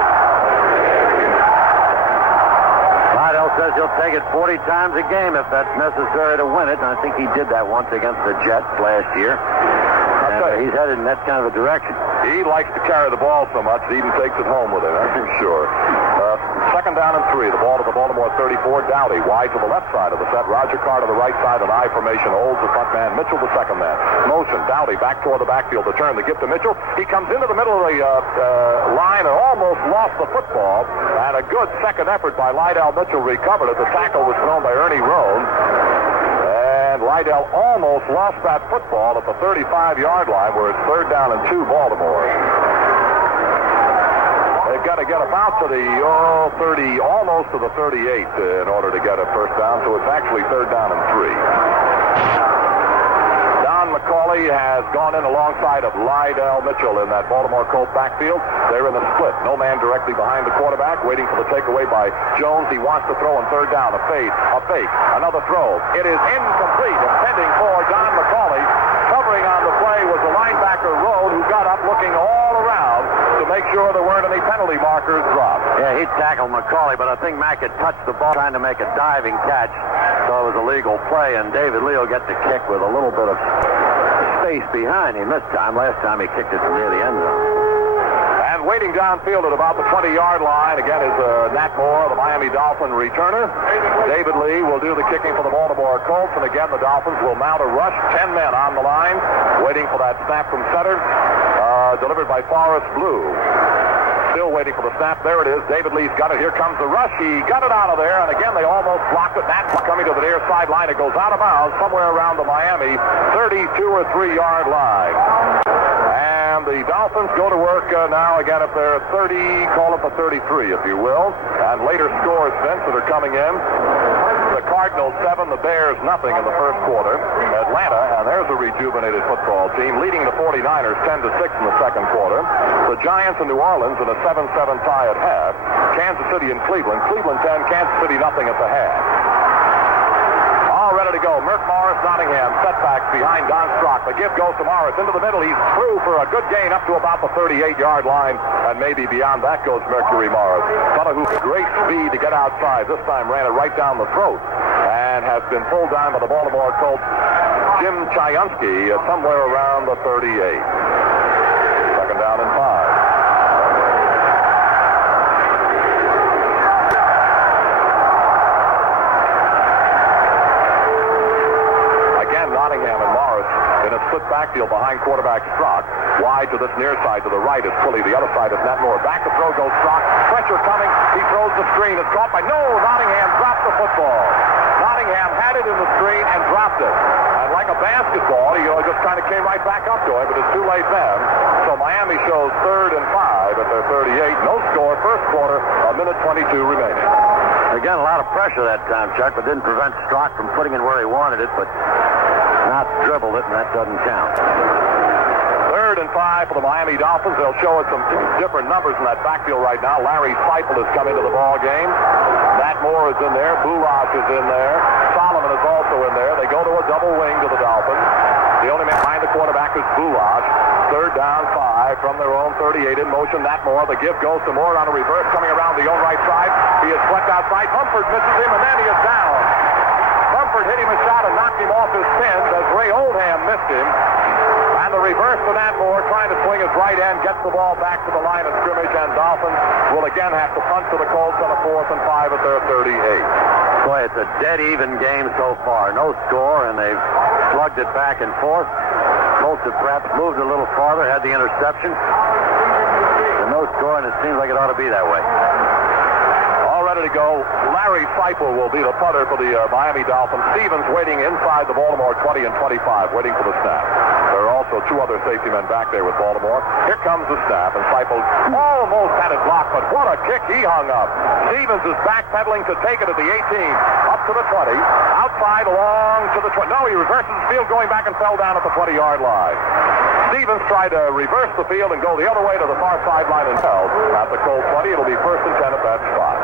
Lydell says he'll take it 40 times a game if that's necessary to win it, and I think he did that once against the Jets last year. And he's headed in that kind of a direction. He likes to carry the ball so much, he even takes it home with him, that's for sure. Second down and 3. The ball to the Baltimore 34. Dowdy wide to the left side of the set. Roger Carr to the right side. An I formation holds the front man. Mitchell the second man. Motion. Dowdy back toward the backfield. The turn. The gift to Mitchell. He comes into the middle of the line and almost lost the football. And a good second effort by Lydell Mitchell recovered it. The tackle was thrown by Ernie Roan. And Lydell almost lost that football at the 35-yard line where it's third down and 2 Baltimore. They've got to get about to the 30, almost to the 38 in order to get a first down, so it's actually third down and 3. Don McCauley has gone in alongside of Lydell Mitchell in that Baltimore Colts backfield. They're in the split. No man directly behind the quarterback, waiting for the takeaway by Jones. He wants to throw on third down. A fake, another throw. It is incomplete, intending for Don McCauley. Covering on the play was the linebacker Road, who got up looking all around to make sure there weren't any penalty markers dropped. Yeah, he tackled McCauley, but I think Mack had touched the ball trying to make a diving catch, so it was a legal play, and David Lee will get the kick with a little bit of space behind him this time. Last time he kicked it from near the end zone. And And waiting downfield at about the 20-yard line, again, is Nat Moore, the Miami Dolphin returner. David Lee will do the kicking for the Baltimore Colts. And again, the Dolphins will mount a rush. 10 men on the line, waiting for that snap from center, delivered by Forrest Blue. Still waiting for the snap. There it is. David Lee's got it. Here comes the rush. He got it out of there. And again, they almost blocked it. Nat coming to the near sideline. It goes out of bounds somewhere around the Miami 32 or 3-yard line. And the Dolphins go to work now again at their 30, call it the 33, if you will. And later scores, Vince, that are coming in. The Cardinals 7, the Bears nothing in the first quarter. Atlanta, and there's a rejuvenated football team, leading the 49ers 10-6 in the second quarter. The Giants and New Orleans in a 7-7 tie at half. Kansas City and Cleveland. Cleveland 10, Kansas City nothing at the half. All ready to go. Merck Morris, Nottingham, setbacks behind Don Strock. The give goes to Morris into the middle. He's through for a good gain up to about the 38-yard line, and maybe beyond that goes Mercury Morris. Fellow who great speed to get outside. This time ran it right down the throat and has been pulled down by the Baltimore Colts. Jim Chayunsky somewhere around the 38. Second down and 5. Nottingham and Morris in a split backfield behind quarterback Strock. Wide to this near side to the right is Pulley. The other side is Nat Moore. Back to throw goes Strock. Pressure coming. He throws the screen. It's caught by... No! Nottingham dropped the football. Nottingham had it in the screen and dropped it. And like a basketball, he just kind of came right back up to it, but it's too late then. So Miami shows 3rd and 5 at their 38. No score. First quarter, a minute 22 remaining. Again, a lot of pressure that time, Chuck, but didn't prevent Strock from putting it where he wanted it, but not dribbled it, and that doesn't count. 3rd and 5 for the Miami Dolphins. They'll show us some different numbers in that backfield right now. Larry Seipel has come into the ball game. Nat Moore is in there. Bullock is in there. Solomon is also in there. They go to a double wing to the Dolphins. The only man behind the quarterback is Bullock. 3rd down, 5 from their own 38 in motion. Nat Moore. The give goes to Moore on a reverse coming around the own right side. He is swept outside. Mumford misses him, and then he is down. Mumford hit him a shot and knocked him off his pins as Ray Oldham missed him. And the reverse to Nat Moore, trying to swing his right end, gets the ball back to the line of scrimmage, and Dolphins will again have to punt to the Colts on a 4th and 5 at their 38. Boy, it's a dead-even game so far. No score, and they've slugged it back and forth. Colts have perhaps moved a little farther, had the interception. And no score, and it seems like it ought to be that way. All ready to go. Larry Seipel will be the punter for the Miami Dolphins. Stevens waiting inside the Baltimore 20 and 25, waiting for the snap. There are also 2 other safety men back there with Baltimore. Here comes the snap, and Seipel almost had it blocked, but what a kick he hung up. Stevens is backpedaling to take it at the 18, up to the 20, outside along to the 20. No, he reverses the field, going back and fell down at the 20-yard line. Stevens tried to reverse the field and go the other way to the far sideline and fell at the Colt 20. It'll be 1st and 10 at that spot.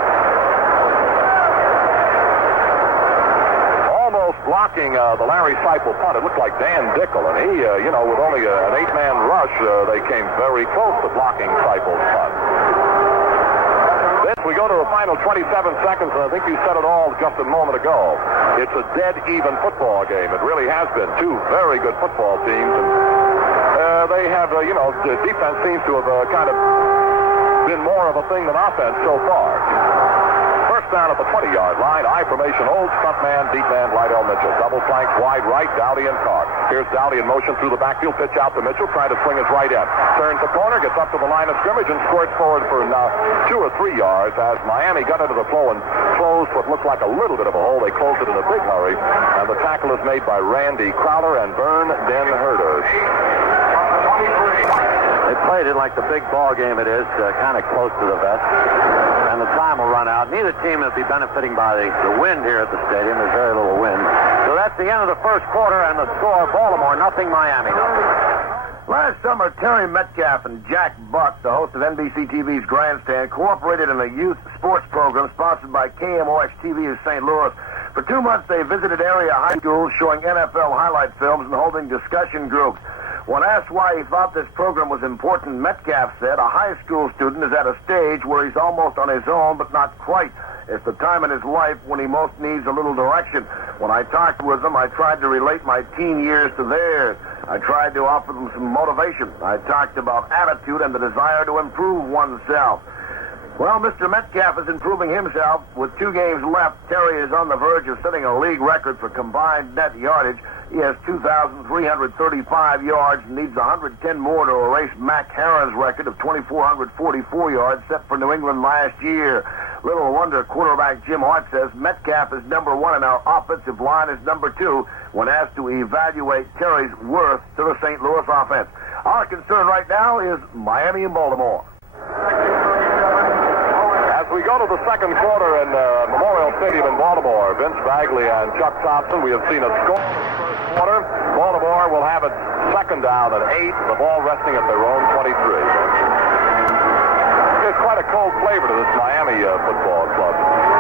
Almost blocking the Larry Seipel punt. It looked like Dan Dickel, and he, with only an 8-man rush, they came very close to blocking Seipel's punt. We go to the final 27 seconds, and I think you said it all just a moment ago. It's a dead-even football game. It really has been. 2 very good football teams, and they have, the defense seems to have kind of been more of a thing than offense so far. First down at the 20-yard line. I formation, Old stunt man, deep man, Lydell Mitchell. Double flank, wide right, Dowdy and Carr. Here's Dowdy in motion through the backfield. Pitch out to Mitchell, trying to swing his right end. Turns the corner, gets up to the line of scrimmage, and squirts forward for 2 or 3 yards as Miami got into the flow and closed what looked like a little bit of a hole. They closed it in a big hurry, and the tackle is made by Randy Crowder and Vern Den Herder. They played it like the big ball game it is, kind of close to the vest. And the time will run out. Neither team will be benefiting by the wind here at the stadium. There's very little wind. So that's the end of the first quarter, and the score, Baltimore nothing, Miami nothing. Last summer, Terry Metcalf and Jack Buck, the host of NBC TV's Grandstand, cooperated in a youth sports program sponsored by KMOX TV of St. Louis. For 2 months, they visited area high schools showing NFL highlight films and holding discussion groups. When asked why he thought this program was important, Metcalf said a high school student is at a stage where he's almost on his own, but not quite. It's the time in his life when he most needs a little direction. When I talked with them, I tried to relate my teen years to theirs. I tried to offer them some motivation. I talked about attitude and the desire to improve oneself. Well, Mr. Metcalf is improving himself. With 2 games left, Terry is on the verge of setting a league record for combined net yardage. He has 2,335 yards and needs 110 more to erase Mac Harron's record of 2,444 yards set for New England last year. Little wonder quarterback Jim Hart says Metcalf is number 1 and our offensive line is number 2 when asked to evaluate Terry's worth to the St. Louis offense. Our concern right now is Miami and Baltimore. As we go to the second quarter in Memorial Stadium in Baltimore, Vince Bagley and Chuck Thompson, we have seen a score in the first quarter. Baltimore will have its second down at 8, the ball resting at their own 23. There's quite a cold flavor to this Miami football club.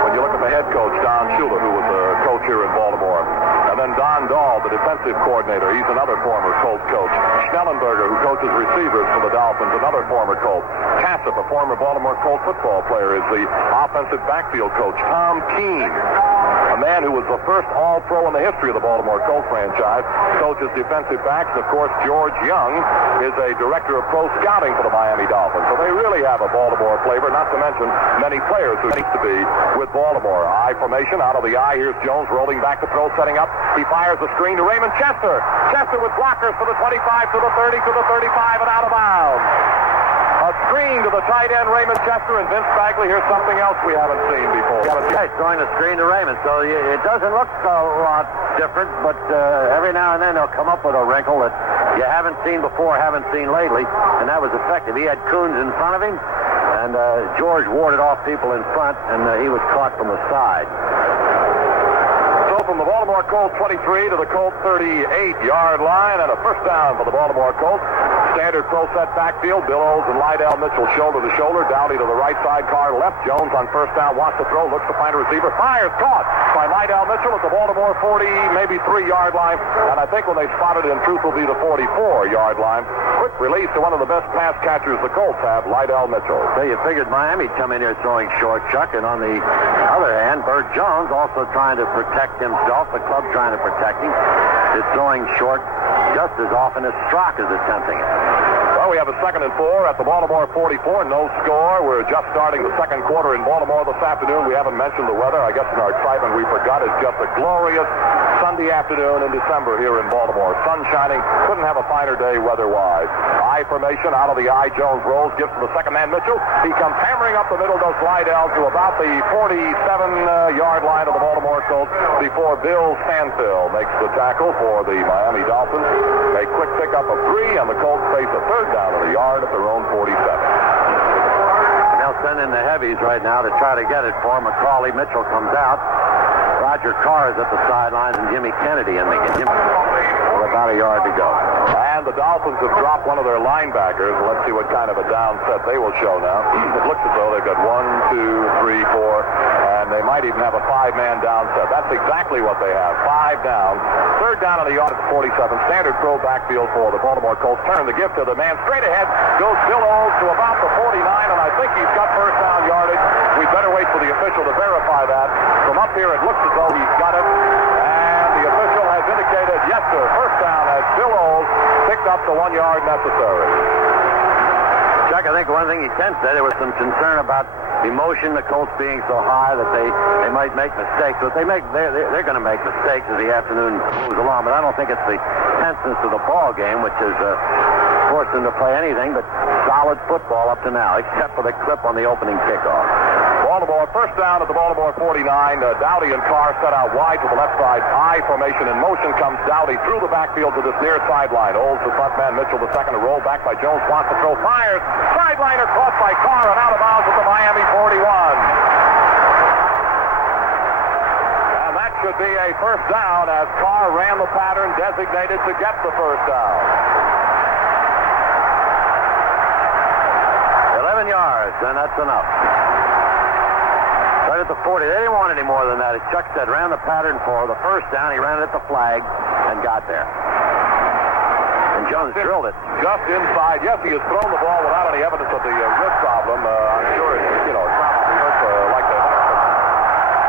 When you look at the head coach, Don Shula, who was a coach here in Baltimore. And then Don Dahl, the defensive coordinator. He's another former Colts coach. Schnellenberger, who coaches receivers for the Dolphins, another former Colt. Cassip, a former Baltimore Colts football player, is the offensive backfield coach. Tom Keene, a man who was the first All-Pro in the history of the Baltimore Colts franchise, coaches defensive backs. And, of course, George Young is a director of pro scouting for the Miami Dolphins. So they really have a Baltimore flavor, not to mention many players who need to be with Baltimore. I formation out of the I. Here's Jones rolling back to throw, setting up. He fires the screen to Raymond Chester. Chester with blockers to the 25, to the 30, to the 35, and out of bounds. A screen to the tight end, Raymond Chester, and Vince Bagley. Here's something else we haven't seen before. He's throwing the screen to Raymond, so it doesn't look a lot different, but every now and then they'll come up with a wrinkle that you haven't seen before, haven't seen lately, and that was effective. He had Coons in front of him, and George warded off people in front, and he was caught from the side. From the Baltimore Colts 23 to the Colts 38-yard line, and a first down for the Baltimore Colts. Standard pro set backfield. Bill Olds and Lydell Mitchell shoulder to shoulder. Dowdy to the right side. Carr left. Jones on first down. Wants to throw. Looks to find a receiver. Fires. Caught by Lydell Mitchell at the Baltimore 40, maybe 3-yard line. And I think when they spotted it, in truth, will be the 44-yard line. Quick release to one of the best pass catchers the Colts have, Lydell Mitchell. So you figured Miami'd come in here throwing short, Chuck. And on the other hand, Burt Jones also trying to protect himself. The club trying to protect him is throwing short just as often as Strock is attempting it. Well, we have a 2nd and 4 at the Baltimore 44. No score. We're just starting the second quarter in Baltimore this afternoon. We haven't mentioned the weather. I guess in our excitement we forgot. It's just a glorious Sunday afternoon in December here in Baltimore. Sun shining. Couldn't have a finer day weather-wise. I formation out of the I. Jones rolls. Gives to the second man, Mitchell. He comes hammering up the middle, does Lydell to about the 47-yard line of the Baltimore Colts before Bill Stanfill makes the tackle for the Miami Dolphins. A quick pickup of 3, and the Colts face a third down of the yard at their own 47. They'll send in the heavies right now to try to get it for McCauley. Mitchell comes out. Roger Carr is at the sidelines, and Jimmy Kennedy in the game. With about a yard to go. And the Dolphins have dropped one of their linebackers. Let's see what kind of a down set they will show now. It looks as though they've got 1, 2, 3, 4, and they might even have a 5-man down set. That's exactly what they have. 5 down. Third down on the yard at the 47. Standard throw backfield for the Baltimore Colts. Turn the gift to the man. Straight ahead goes Bill Olds to about the 49, and I think he's got first down yardage. We better wait for the official to verify that. From up here, it looks as though he's got it. And the official has indicated, yes, sir, first down as Bill Olds picked up the 1 yard necessary. Chuck, I think one thing he can say, there was some concern about emotion, the Colts being so high that they might make mistakes. But they're going to make mistakes as the afternoon moves along. But I don't think it's the tenseness of the ball game, which has forced them to play anything but solid football up to now, except for the clip on the opening kickoff. Baltimore, first down at the Baltimore 49. Dowdy and Carr set out wide to the left side. I formation in motion comes Dowdy through the backfield to this near sideline. Olds the front man, Mitchell the second, a roll back by Jones. Wants to throw, fires. Sideliner caught by Carr and out of bounds at the Miami 41. And that should be a first down as Carr ran the pattern designated to get the first down. 11 yards, and that's enough. Right at the 40. They didn't want any more than that. As Chuck said, ran the pattern for the first down. He ran it at the flag and got there. And Jones drilled it. Just inside. Yes, he has thrown the ball without any evidence of the rib problem. I'm sure it's probably hurt like that.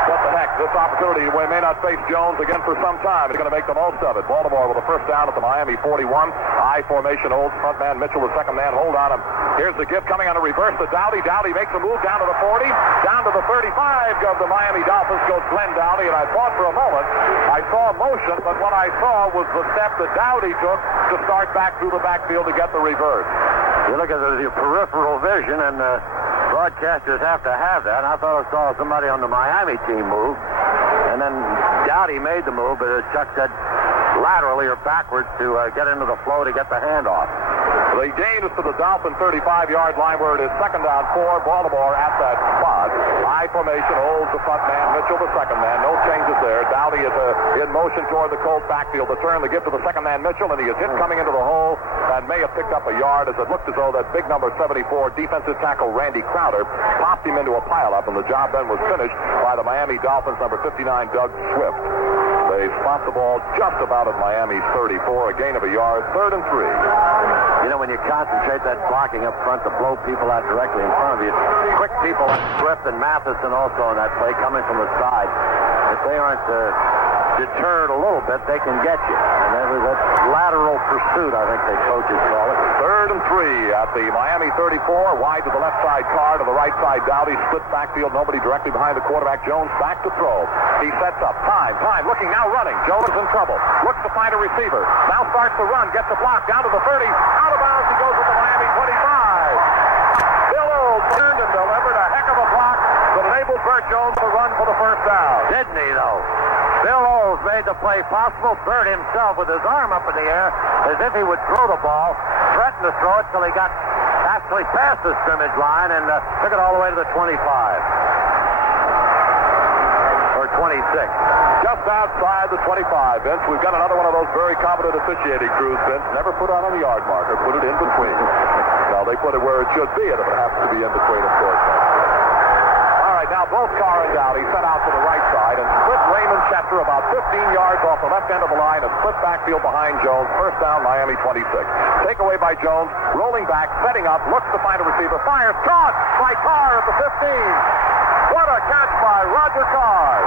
What the heck? This opportunity, we may not face Jones again for some time. He's going to make the most of it. Baltimore with a first down at the Miami 41. I formation holds front man Mitchell, the second man. Hold on him. Here's the give coming on a reverse to Dowdy. Dowdy makes a move down to the 40, down to the 35 of the Miami Dolphins goes Glenn Dowdy. And I thought for a moment I saw motion, but what I saw was the step that Dowdy took to start back through the backfield to get the reverse. You look at the peripheral vision, and broadcasters have to have that. I thought I saw somebody on the Miami team move, and then Dowdy made the move, but as Chuck said, laterally or backwards to get into the flow to get the handoff. The gain is to the Dolphin 35-yard line where it is second down 4. Baltimore at that spot. I formation holds the front man. Mitchell the second man. No changes there. Dowdy is in motion toward the Colts backfield. The turn, the give to the second man Mitchell, and he is hit coming into the hole and may have picked up a yard as it looked as though that big number 74 defensive tackle Randy Crowder popped him into a pileup, and the job then was finished by the Miami Dolphins number 59 Doug Swift. They spot the ball just about at Miami's 34, a gain of a yard, 3rd and 3. You know, when you concentrate that blocking up front to blow people out directly in front of you, quick people like Swift and Matheson also in that play coming from the side, if they aren't deterred a little bit, they can get you. And that was that lateral pursuit, I think they coaches call it. 3rd and 3 at the Miami 34, wide to the left side, Carr to the right side, Dowdy, split backfield, nobody directly behind the quarterback. Jones back to throw. He sets up. Time, looking, now running. Jones in trouble. Looks to find a receiver. Now starts to run, gets the block, down to the 30. Out of bounds, he goes to the Miami 25. Bill Olds turned and delivered a heck of a block that enabled Burt Jones to run for the first down. Didn't he, though? Bill Olds made the play possible. Burt himself with his arm up in the air as if he would throw the ball, threatened to throw it till he got actually past the scrimmage line and took it all the way to the 25. Or 26. Just outside the 25, Vince. We've got another one of those very competent officiating crews, Vince. Never put on a yard marker. Put it in between. Now, they put it where it should be, and if it happens to be in between, of course. All right, now both Carr and Dowdy set out to the right side and split Raymond Chester about 15 yards off the left end of the line and split backfield behind Jones. First down, Miami 26. Takeaway by Jones, rolling back, setting up, looks to find a receiver, fires, caught by Carr at the 15. What a catch by Roger Carr.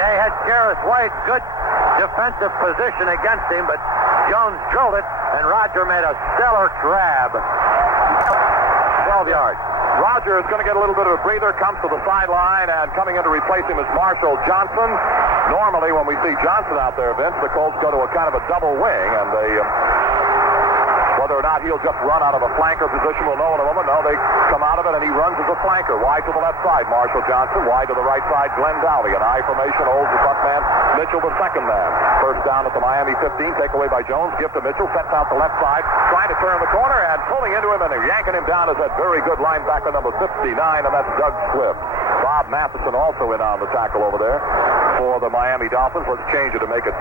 They had Jarris White, good defensive position against him, but Jones drilled it, and Roger made a stellar grab. 12 yards. Roger is going to get a little bit of a breather, comes to the sideline, and coming in to replace him is Marshall Johnson. Normally, when we see Johnson out there, Vince, the Colts go to a kind of a double wing, and they... whether or not he'll just run out of a flanker position, we'll know in a moment. No, they come out of it, and he runs as a flanker. Wide to the left side, Marshall Johnson. Wide to the right side, Glenn Dowdy. An I formation holds the front man. Mitchell, the second man. First down at the Miami 15. Takeaway by Jones. Give to Mitchell. Sets out the left side. Trying to turn the corner, and pulling into him, and yanking him down is that very good linebacker, number 59, and that's Doug Swift. Bob Matheson also in on the tackle over there for the Miami Dolphins. Let's change it to make it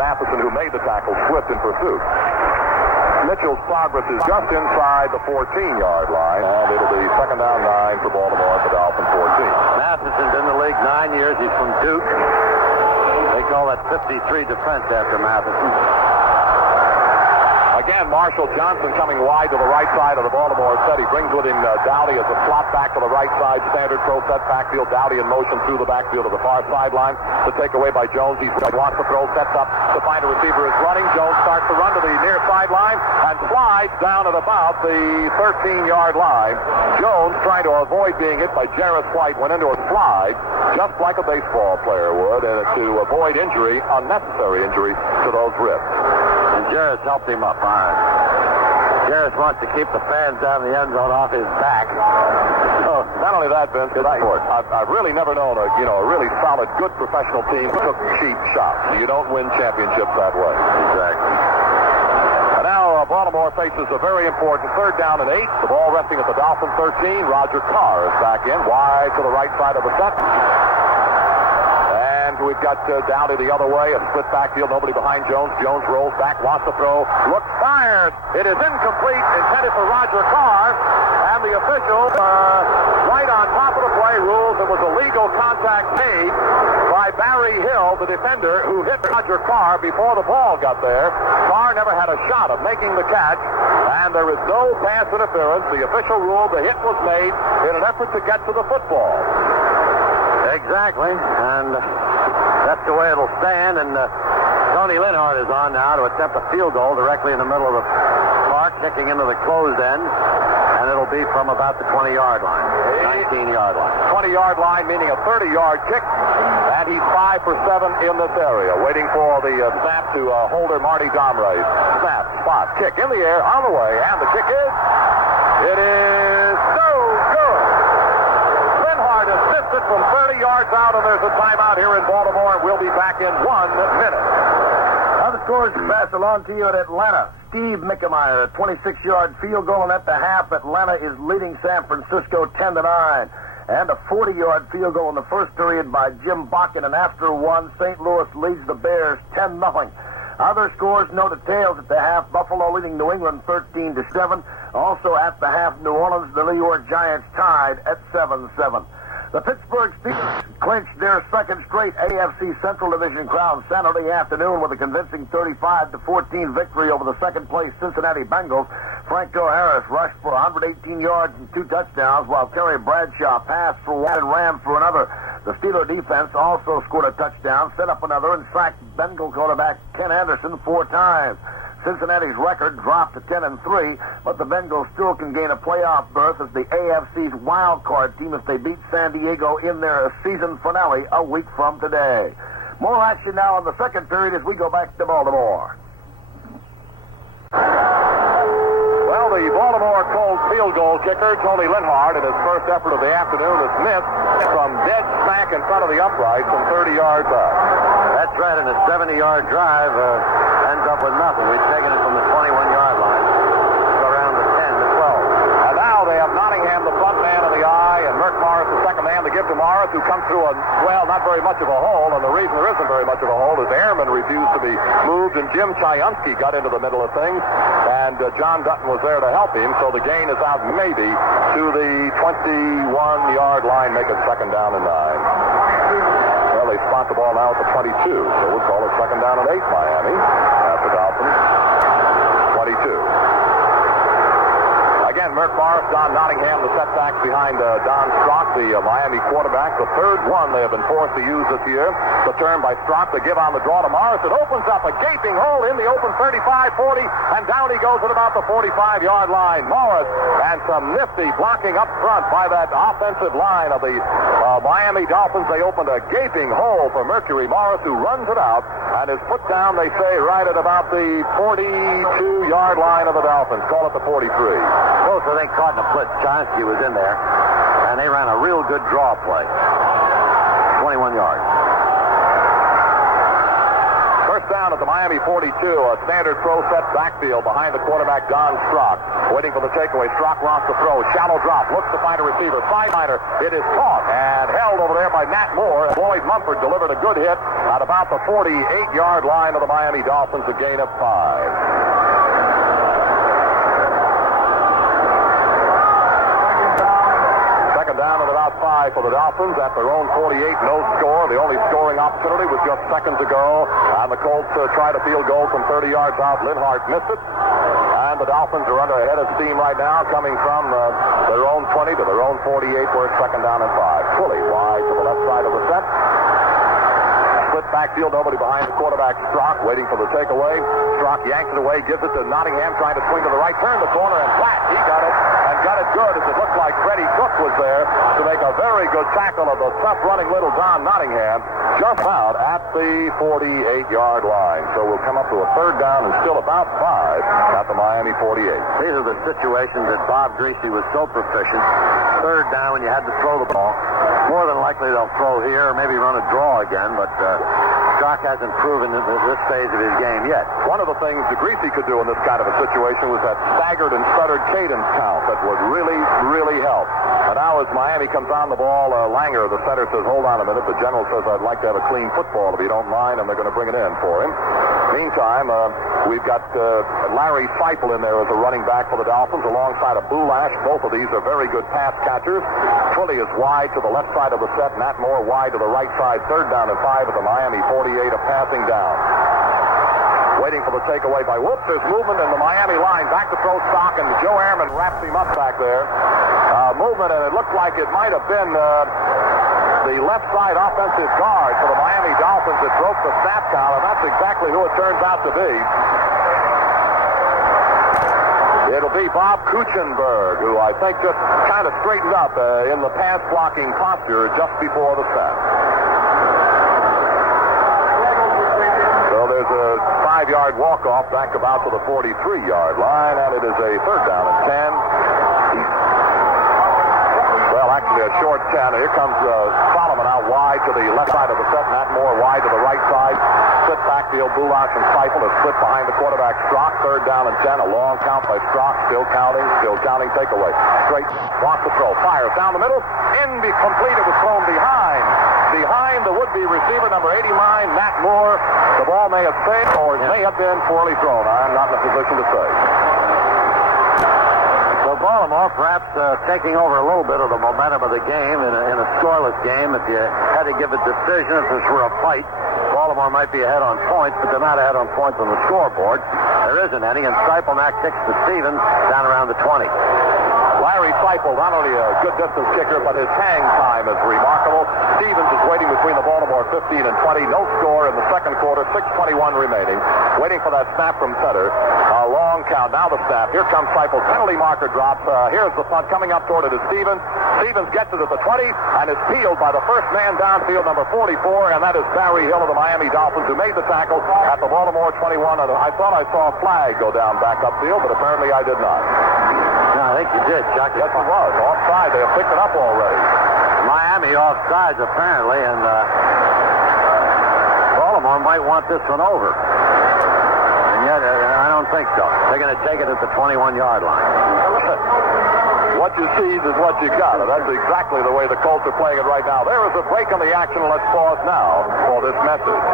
Matheson who made the tackle. Swift in pursuit. Mitchell's progress is just inside the 14-yard line, and it'll be second down 9 for Baltimore at the Dolphin 14. Matheson's in the league 9 years. He's from Duke. They call that 53 defense after Matheson. Again, Marshall Johnson coming wide to the right side of the Baltimore set. He brings with him Dowdy as a flop back to the right side. Standard throw set backfield. Dowdy in motion through the backfield of the far sideline. The takeaway by Jones. He wants to throw, sets up to find a receiver is running. Jones starts to run to the near sideline and slides down at about the 13-yard line. Jones, trying to avoid being hit by Jarris White, went into a slide just like a baseball player would, and to avoid injury, unnecessary injury to those ribs. And Jarris helped him up, all right. Jarris wants to keep the fans down in the end zone off his back. So, not only that, Vince, but I've really never known a really solid, good professional team who took cheap shots. You don't win championships that way. Exactly. And now Baltimore faces a very important third down and 8. The ball resting at the Dolphin 13. Roger Carr is back in, wide to the right side of the set. And and we've got Dowdy the other way, a split backfield, nobody behind Jones. Jones rolls back, wants to throw, looks, fires. It is incomplete, intended for Roger Carr, and the official right on top of the play rules it was a legal contact made by Barry Hill, the defender, who hit Roger Carr before the ball got there. Carr never had a shot of making the catch, and there is no pass interference. The official ruled the hit was made in an effort to get to the football. Exactly, and that's the way it'll stand, and Tony Linhart is on now to attempt a field goal directly in the middle of the park, kicking into the closed end, and it'll be from about the 20-yard line, 19-yard line. 20-yard line, meaning a 30-yard kick, and he's 5 for 7 in this area, waiting for the snap to holder Marty Domre. Snap, spot, kick in the air, on the way, and the kick is, it is no good. Linhart assisted from 30 yards out, and there's a timeout here in Baltimore, and we'll be back in 1 minute. Now the scores pass along to you at Atlanta. Steve Mickemeyer, a 26-yard field goal, and at the half, Atlanta is leading San Francisco 10-9. And a 40-yard field goal in the first period by Jim Bakken, and after one, St. Louis leads the Bears 10-0. Other scores, no details at the half. Buffalo leading New England 13-7. Also at the half, New Orleans, the New York Giants tied at 7-7. The Pittsburgh Steelers clinched their second straight AFC Central Division crown Saturday afternoon with a convincing 35-14 victory over the second-place Cincinnati Bengals. Franco Harris rushed for 118 yards and 2 touchdowns, while Terry Bradshaw passed for one and ran for another. The Steeler defense also scored a touchdown, set up another, and sacked Bengal quarterback Ken Anderson 4 times. Cincinnati's record dropped to 10-3, but the Bengals still can gain a playoff berth as the AFC's wild card team if they beat San Diego in their season finale a week from today. More action now in the second period as we go back to Baltimore. Well, the Baltimore Colts field goal kicker, Tony Linhart, in his first effort of the afternoon, is missed from dead smack in front of the uprights from 30 yards out. That's right, and a 70-yard drive ends up with nothing. We've taken it from the 21-yard line to around the 10-12. And now they have Nottingham, the front man in the eye, and Merck Morris, the second man, to give to Morris, who comes through not very much of a hole, and the reason there isn't very much of a hole is Airman refused to be moved, and Jim Chayunsky got into the middle of things, and John Dutton was there to help him, so the gain is out maybe to the 21-yard line, making second down and 9. Well, they spot the ball now at the 22, so we'll call it second down and 8, Miami, at the Dolphins. 22. Again, Merck Morris, Don Nottingham, the setbacks behind Don Strock, the Miami quarterback. The third one they have been forced to use this year. The turn by Strock to give on the draw to Morris. It opens up a gaping hole in the open 35-40, and down he goes at about the 45-yard line. Morris and some nifty blocking up front by that offensive line of the Miami Dolphins. They opened a gaping hole for Mercury Morris, who runs it out and is put down, they say, right at about the 42-yard line of the Dolphins. Call it the 43. Both, I think, caught in a blitz. Chayunsky was in there, and they ran a real good draw play. 21 yards. First down at the Miami 42, a standard pro set backfield behind the quarterback, Don Strock. Waiting for the takeaway. Strock wants to throw. Shallow drop. Looks to find a receiver. Sideliner. It is caught and held over there by Nat Moore. Lloyd Mumford delivered a good hit at about the 48-yard line of the Miami Dolphins, a gain of 5. Down at about 5 for the Dolphins at their own 48, no score. The only scoring opportunity was just seconds ago, and the Colts tried a field goal from 30 yards out. Linhart missed it, and the Dolphins are under a head of steam right now, coming from their own 20 to their own 48, where it's second down and 5. Fully wide to the left side of the set. Split backfield, nobody behind the quarterback, Strock, waiting for the takeaway. Strock yanks it away, gives it to Nottingham, trying to swing to the right, turn the corner, and flat. He got it, and got it good, as it looked like Freddie Cook was there to make a very good tackle of the tough-running little Don Nottingham, just out at the 48-yard line. So we'll come up to a third down and still about 5 at the Miami 48. These are the situations that Bob Greasy was so proficient. Third down when you had to throw the ball. More than likely they'll throw here, or maybe run a draw again, but Strock hasn't proven this phase of his game yet. One of the things DeGreasy could do in this kind of a situation was that staggered and stuttered cadence count that would really, really help. And now as Miami comes on the ball, Langer, the center, says, hold on a minute. The general says, I'd like to have a clean football if you don't mind, and they're going to bring it in for him. Meantime, we've got Larry Seipel in there as a running back for the Dolphins alongside of Boulash. Both of these are very good pass catchers. Twilly is wide to the left side of the set. Nat Moore wide to the right side. 3rd down and 5 at the Miami 48, a passing down. Waiting for the takeaway by Whoops. There's movement in the Miami line. Back to throw Stock, and Joe Ehrman wraps him up back there. Movement, and it looked like it might have been the left side offensive guard for the Miami Dolphins that broke the snap count, and that's exactly who it turns out to be. It'll be Bob Kuchenberg, who I think just kind of straightened up in the pass blocking posture just before the snap. So there's a 5-yard walk-off back about to the 43-yard line, and it is a 3rd down and 10. Well, actually a short 10. Here comes Solomon out wide to the left side of the set. Nat Moore wide to the right side. Split backfield. Boulash and Seipel are split behind the quarterback. Strock, 3rd down and 10. A long count by Strock. Still counting. Takeaway. Straight. Wants to throw. Fires down the middle. Incomplete. It was thrown behind. Behind the would-be receiver, number 89, Nat Moore. The ball may have failed or it may have been poorly thrown. I'm not in a position to say. Baltimore perhaps taking over a little bit of the momentum of the game in a scoreless game. If you had to give a decision, if this were a fight, Baltimore might be ahead on points, but they're not ahead on points on the scoreboard. There isn't any, and Seipelnak kicks to Stevens down around the 20. Larry Seipel, not only a good distance kicker, but his hang time is remarkable. Stevens is waiting between the Baltimore 15 and 20. No score in the second quarter, 6:21 remaining. Waiting for that snap from center. A long count. Now the snap. Here comes Seipel. Penalty marker drops. Here's the punt coming up toward it is Stevens. Stevens gets it at the 20 and is peeled by the first man downfield, number 44, and that is Barry Hill of the Miami Dolphins, who made the tackle at the Baltimore 21. And I thought I saw a flag go down back upfield, but apparently I did not. No, I think you did, Chuck. Yes, it was. Offside. They have picked it up already. Miami offsides, apparently, and Baltimore might want this one over. And yet, I don't think so. They're going to take it at the 21-yard line. What you see is what you got. And that's exactly the way the Colts are playing it right now. There is a break in the action. Let's pause now for this message.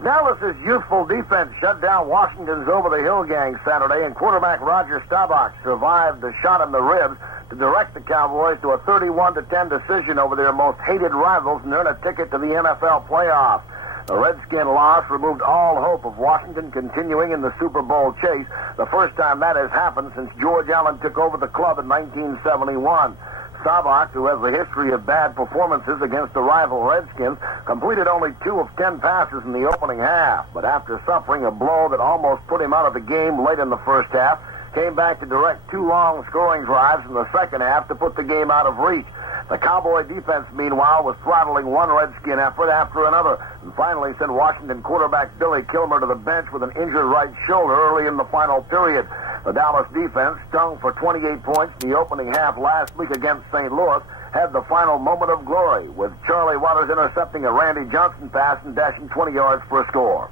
Dallas's youthful defense shut down Washington's over-the-hill gang Saturday, and quarterback Roger Staubach survived the shot in the ribs to direct the Cowboys to a 31-10 decision over their most hated rivals and earn a ticket to the NFL playoffs. The Redskin loss removed all hope of Washington continuing in the Super Bowl chase, the first time that has happened since George Allen took over the club in 1971. Staubach, who has a history of bad performances against the rival Redskins, completed only 2 of 10 passes in the opening half. But after suffering a blow that almost put him out of the game late in the first half, came back to direct 2 long scoring drives in the second half to put the game out of reach. The Cowboy defense, meanwhile, was throttling one Redskin effort after another, and finally sent Washington quarterback Billy Kilmer to the bench with an injured right shoulder early in the final period. The Dallas defense, stung for 28 points in the opening half last week against St. Louis, had the final moment of glory, with Charlie Waters intercepting a Randy Johnson pass and dashing 20 yards for a score.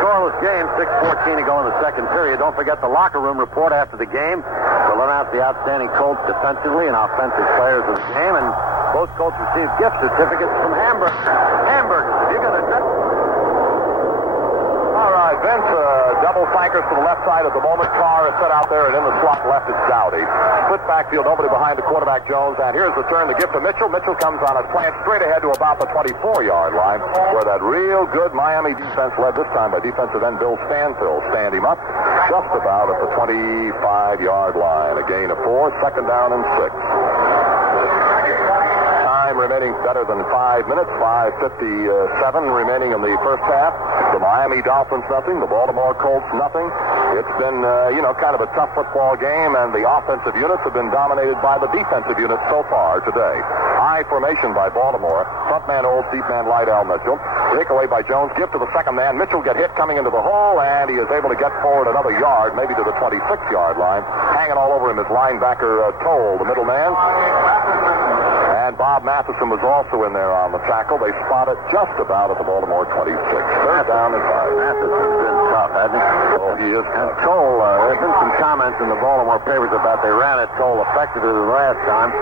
Scoreless game, 6:14 to go in the second period. Don't forget the locker room report after the game. We'll announce the outstanding Colts defensively and offensive players of the game, and both Colts received gift certificates from Hamburg. Hamburg, you got a All right, Vince, double flankers to the left side at the moment. Carr is set out there, and in the slot left is Dowdy. Split backfield, nobody behind the quarterback Jones, and here's the turn to give to Mitchell. Mitchell comes on a slant straight ahead to about the 24-yard line, where that real good Miami defense, led this time by defensive end Bill Stanfill, stand him up just about at the 25-yard line. A gain of 4, second down and 6. Remaining better than 5 minutes, 5:57 remaining in the first half. The Miami Dolphins nothing, the Baltimore Colts nothing. It's been, kind of a tough football game, and the offensive units have been dominated by the defensive units so far today. High formation by Baltimore. Front man old, seat man light Al Mitchell. Takeaway by Jones, give to the second man. Mitchell get hit coming into the hole, and he is able to get forward another yard, maybe to the 26-yard line. Hanging all over him is linebacker Toll, the middle man. And Bob Matheson was also in there on the tackle. They spot it just about at the Baltimore 26. Third down and 5. Matheson's been tough, hasn't he? Oh, he is. And Cole, there's been some comments in the Baltimore papers about they ran at Cole effectively the last time.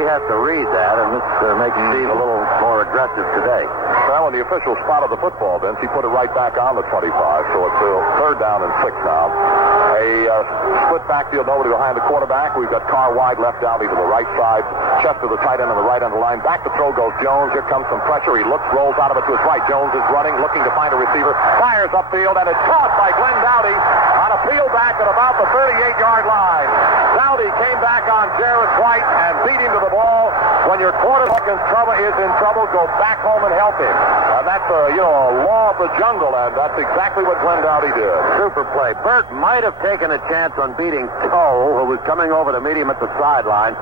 He has to read that, and this makes Steve a little more aggressive today. Well, when the official spotted the football, Vince, he put it right back on the 25, so it's third down and 6 now. A split backfield, nobody behind the quarterback. We've got Carr wide left alley to the right side. Chester, the tight end on the right end of the line. Back to throw goes Jones. Here comes some pressure. He looks, rolls out of it to his right. Jones is running, looking to find a receiver. Fires upfield, and it's caught by Glenn Dowdy on a field back at about the 38-yard line. Dowdy came back on Jarrett White and beat him to the ball. When your quarterback is in trouble, go back home and help him. That's a law of the jungle, and that's exactly what Glenn Dowdy did. Super play. Burt might have taken a chance on beating Toe, who was coming over to meet him at the sideline,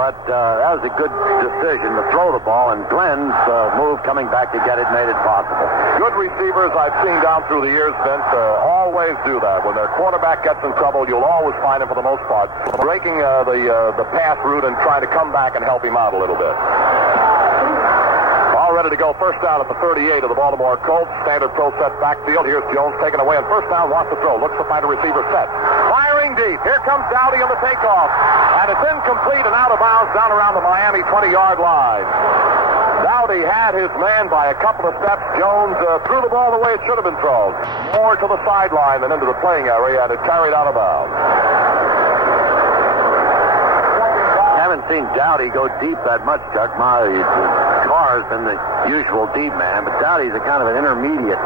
but that was a good decision to throw the ball, and Glenn's move coming back to get it made it possible. Good receivers I've seen down through the years, Vince, always do that. When their quarterback gets in trouble, you'll always find him, for the most part, breaking the pass route and trying to come back and help him out a little bit. All ready to go. First down at the 38 of the Baltimore Colts. Standard pro set backfield. Here's Jones taken away on first down. Wants to throw. Looks to find a receiver set. Firing deep. Here comes Dowdy on the takeoff. And it's incomplete and out of bounds down around the Miami 20-yard line. Dowdy had his man by a couple of steps. Jones threw the ball the way it should have been thrown. More to the sideline than into the playing area, and it carried out of bounds. Haven't seen Dowdy go deep that much, Chuck. Carr's been the usual deep man, but Dowdy's a kind of an intermediate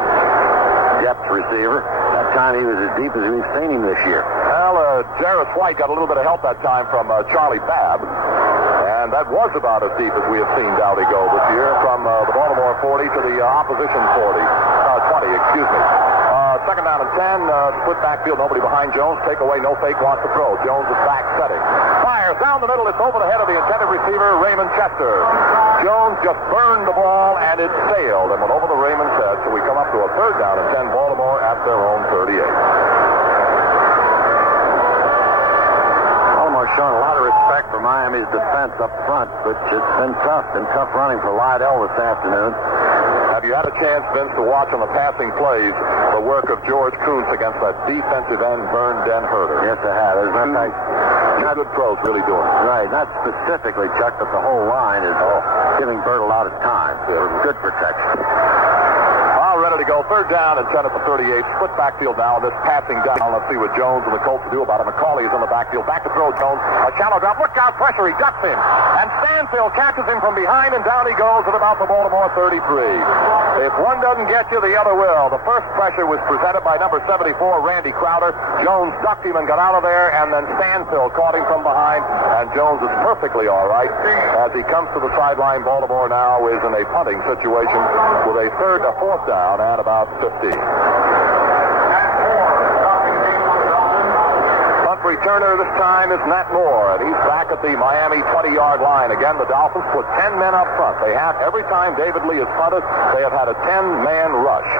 depth receiver. That time he was as deep as we've seen him this year. Well, Jarrett White got a little bit of help that time from Charlie Babb, and that was about as deep as we have seen Dowdy go this year, from the Baltimore 40 to the opposition 20, excuse me. Second down and 10, split backfield, nobody behind Jones. Take away, no fake, wants to throw. Jones is back setting. Fires down the middle. It's over the head of the intended receiver, Raymond Chester. Jones just burned the ball, and it sailed and went over the Raymond's head. So we come up to a third down and 10, Baltimore at their own 38. Baltimore's shown a lot of respect for Miami's defense up front, which it's been tough running for Lydell this afternoon. Have you had a chance, Vince, to watch on the passing plays the work of George Kuntz against that defensive end, Vern Den Herter? Yes, I have. As a matter of fact, not good pros really doing it. Right, not specifically, Chuck, but the whole line is giving Burt a lot of time. Good protection. All ready to go. Third down and 10 at the 38. Split backfield now. This passing down. Let's see what Jones and the Colts do about it. McCauley is in the backfield. Back to throw, Jones. A shallow drop. Look out, pressure. He ducks him. And Stanfield catches him from behind, and down he goes at about the Baltimore 33. If one doesn't get you, the other will. The first pressure was presented by number 74, Randy Crowder. Jones ducked him and got out of there, and then Stanfield caught him from behind, and Jones is perfectly all right. As he comes to the sideline, Baltimore now is in a punting situation with a fourth down at about 15. Punt returner this time is Nat Moore, and he's back at the Miami 20-yard line. Again, the Dolphins put 10 men up front. They have, every time David Lee has punted, they have had a 10-man rush.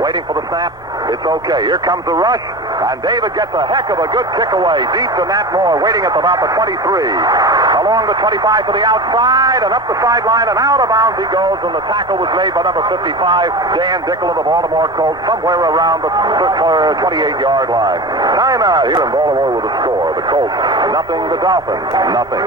Waiting for the snap. It's okay. Here comes the rush, and David gets a heck of a good kick away deep to Nat Moore, waiting at about the 23. Along the 25 to the outside, and up the sideline, and out of bounds he goes, and the tackle was made by number 55, Dan Dickel of the Baltimore Colts, somewhere around the 28-yard line. Timeout here in Baltimore with a score. The Colts, nothing. The Dolphins, nothing.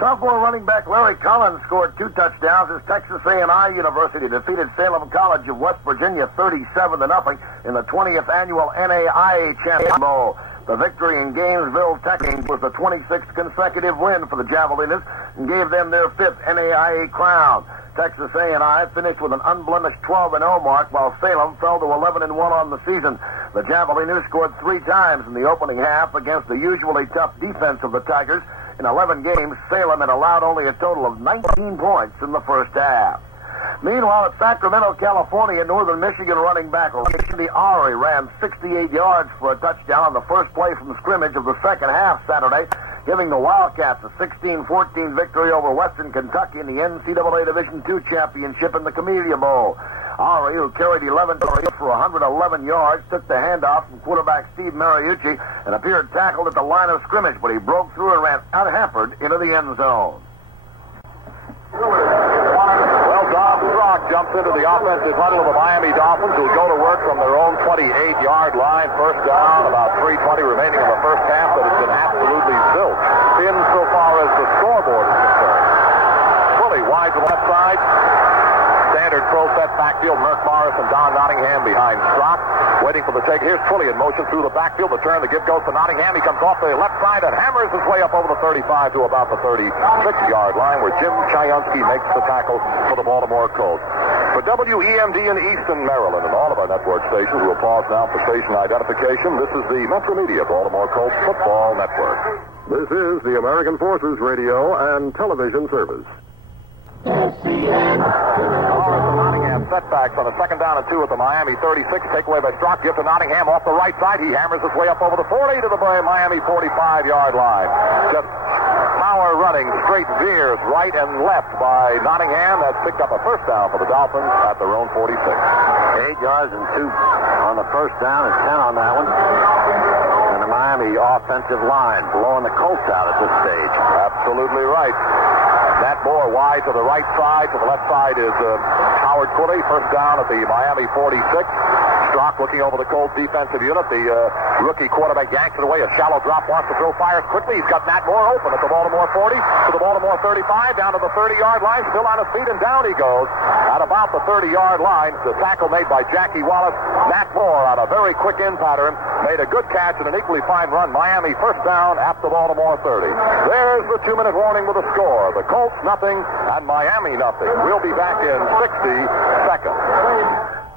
Sophomore running back Larry Collins scored 2 touchdowns as Texas A&I University defeated Salem College of West Virginia 37-0 in the 20th annual NAIA Championship Bowl. The victory in Gainesville, Texas was the 26th consecutive win for the Javelinas and gave them their 5th NAIA crown. Texas A&I finished with an unblemished 12-0 mark, while Salem fell to 11-1 on the season. The Javelinas scored 3 times in the opening half against the usually tough defense of the Tigers. In 11 games, Salem had allowed only a total of 19 points in the first half. Meanwhile, at Sacramento, California, Northern Michigan running back Randy Ari ran 68 yards for a touchdown on the first play from scrimmage of the second half Saturday, giving the Wildcats a 16-14 victory over Western Kentucky in the NCAA Division II championship in the Camellia Bowl. Ari, who carried 11 targets for 111 yards, took the handoff from quarterback Steve Mariucci and appeared tackled at the line of scrimmage, but he broke through and ran unhampered into the end zone. Well, Don Strock jumps into the offensive huddle of the Miami Dolphins, who go to work from their own 28-yard line. First down, about 3:20 remaining in the first half, but it's been absolutely zilch insofar as the scoreboard is concerned. Fully wide to the left side. Standard pro set backfield. Merck Morris and Don Nottingham behind Strock. Waiting for the take. Here's Twilly in motion through the backfield. The turn, the give goes to Nottingham. He comes off the left side and hammers his way up over the 35 to about the 36-yard line, where Jim Chionsky makes the tackle for the Baltimore Colts. For WEMD in Easton, Maryland, and all of our network stations, we'll pause now for station identification. This is the Metro Media Baltimore Colts Football Network. This is the American Forces Radio and Television Service. Nottingham setbacks on a second down and 2 at the Miami 36. Takeaway by Strock. Give to Nottingham off the right side. He hammers his way up over the 40 to the Miami 45-yard line. Just power running, straight veers right and left by Nottingham. That's picked up a first down for the Dolphins at their own 46. 8 yards and 2 on the first down and 10 on that one. And the Miami offensive line blowing the Colts out at this stage. Absolutely right. That more wide to the right side. To the left side is Howard Quilley. First down at the Miami 46. Strock looking over the Colts defensive unit. The rookie quarterback yanks it away. A shallow drop, wants to throw, fires quickly. He's got Matt Moore open at the Baltimore 40 to the Baltimore 35, down to the 30-yard line. Still on his feet, and down he goes at about the 30-yard line. The tackle made by Jackie Wallace. Matt Moore on a very quick in pattern made a good catch and an equally fine run. Miami first down at the Baltimore 30. There's the 2-minute warning with a score. The Colts nothing and Miami nothing. We'll be back in 60 seconds.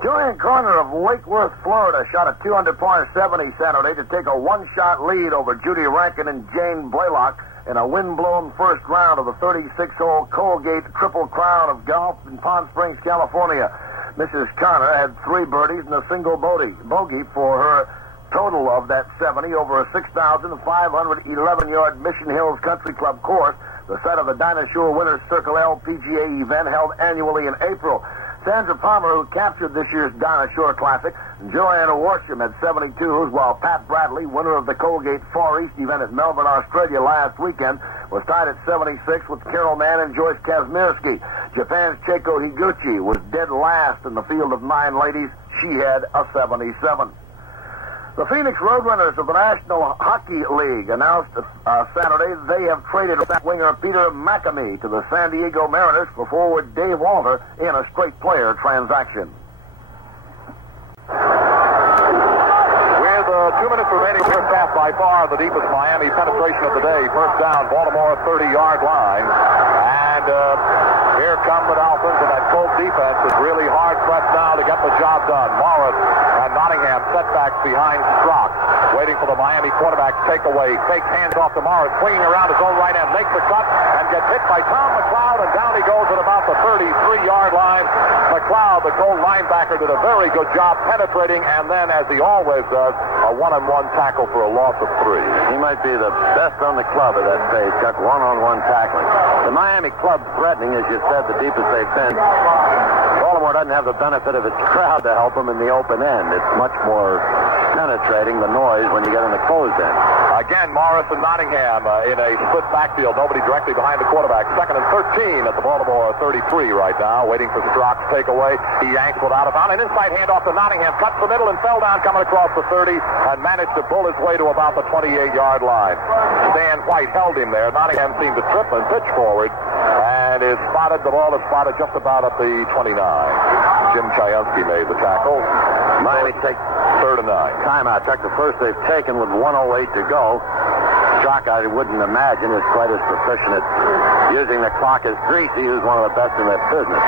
Julian Corner of Lake Worth, Florida, shot a 200-point 70 Saturday to take a one-shot lead over Judy Rankin and Jane Blaylock in a wind-blown first round of the 36-hole Colgate Triple Crown of Golf in Palm Springs, California. Mrs. Connor had 3 birdies and a single bogey for her total of that 70 over a 6,511-yard Mission Hills Country Club course, the site of the Dinah Shore Winners Circle L PGA event held annually in April. Sandra Palmer, who captured this year's Dinah Shore Classic, and Joanna Worsham had 72s, while Pat Bradley, winner of the Colgate Far East event at Melbourne, Australia last weekend, was tied at 76 with Carol Mann and Joyce Kazmierski. Japan's Cheiko Higuchi was dead last in the field of 9 ladies. She had a 77. The Phoenix Roadrunners of the National Hockey League announced Saturday they have traded winger Peter McAmey to the San Diego Mariners for forward Dave Walter in a straight player transaction. With 2 minutes remaining, first half, by far the deepest Miami penetration of the day. First down, Baltimore 30-yard line. And here come the Dolphins, and that Colts defense is really hard pressed now to get the job done. Morris and Nottingham setbacks behind Strock, waiting for the Miami quarterback takeaway. Fakes hands off to Morris, swinging around his own right hand, makes the cut, and gets hit by Tom McLeod, and down he goes at about the 33-yard line. McLeod, the Colt linebacker, did a very good job penetrating, and then, as he always does, a one-on-one tackle for a loss of 3. He might be the best on the club at that stage, Chuck, one-on-one tackling. The Miami club threatening, as you said, the deepest they've been. Baltimore doesn't have the benefit of its crowd to help them in the open end. It's much more penetrating, the noise, when you get in the closed end. Again, Morris and Nottingham in a split backfield. Nobody directly behind the quarterback. 2nd and 13 at the Baltimore 33 right now, waiting for Strock's takeaway. He yanks without a bound. An inside handoff to Nottingham. Cuts the middle and fell down coming across the 30 and managed to pull his way to about the 28-yard line. Stan White held him there. Nottingham seemed to trip and pitch forward and is spotted. The ball is spotted just about at the 29. Jim Chionsky made the tackle. Miami take 3rd and 9. Timeout, Chuck. The first they've taken with 1:08 to go. Strock, I wouldn't imagine, is quite as proficient at using the clock as Greasy, who's one of the best in that business.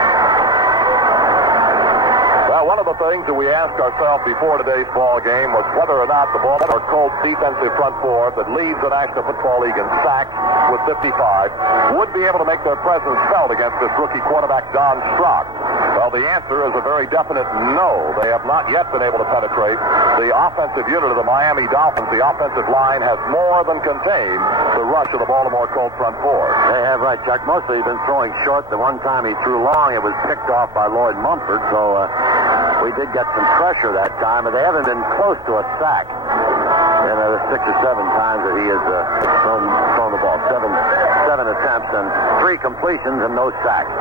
Well, one of the things that we asked ourselves before today's ball game was whether or not the Baltimore Colts defensive front four that leads the National Football League in sacks with 55 would be able to make their presence felt against this rookie quarterback, Don Strock. Well, the answer is a very definite no. They have not yet been able to penetrate. The offensive unit of the Miami Dolphins, the offensive line, has more than contained the rush of the Baltimore Colts front four. They have, right, Chuck. Mostly he's been throwing short. The one time he threw long, it was picked off by Lloyd Mumford, so we did get some pressure that time, but they haven't been close to a sack. in the 6 or 7 times that he has thrown the ball. Seven attempts and 3 completions and no sacks.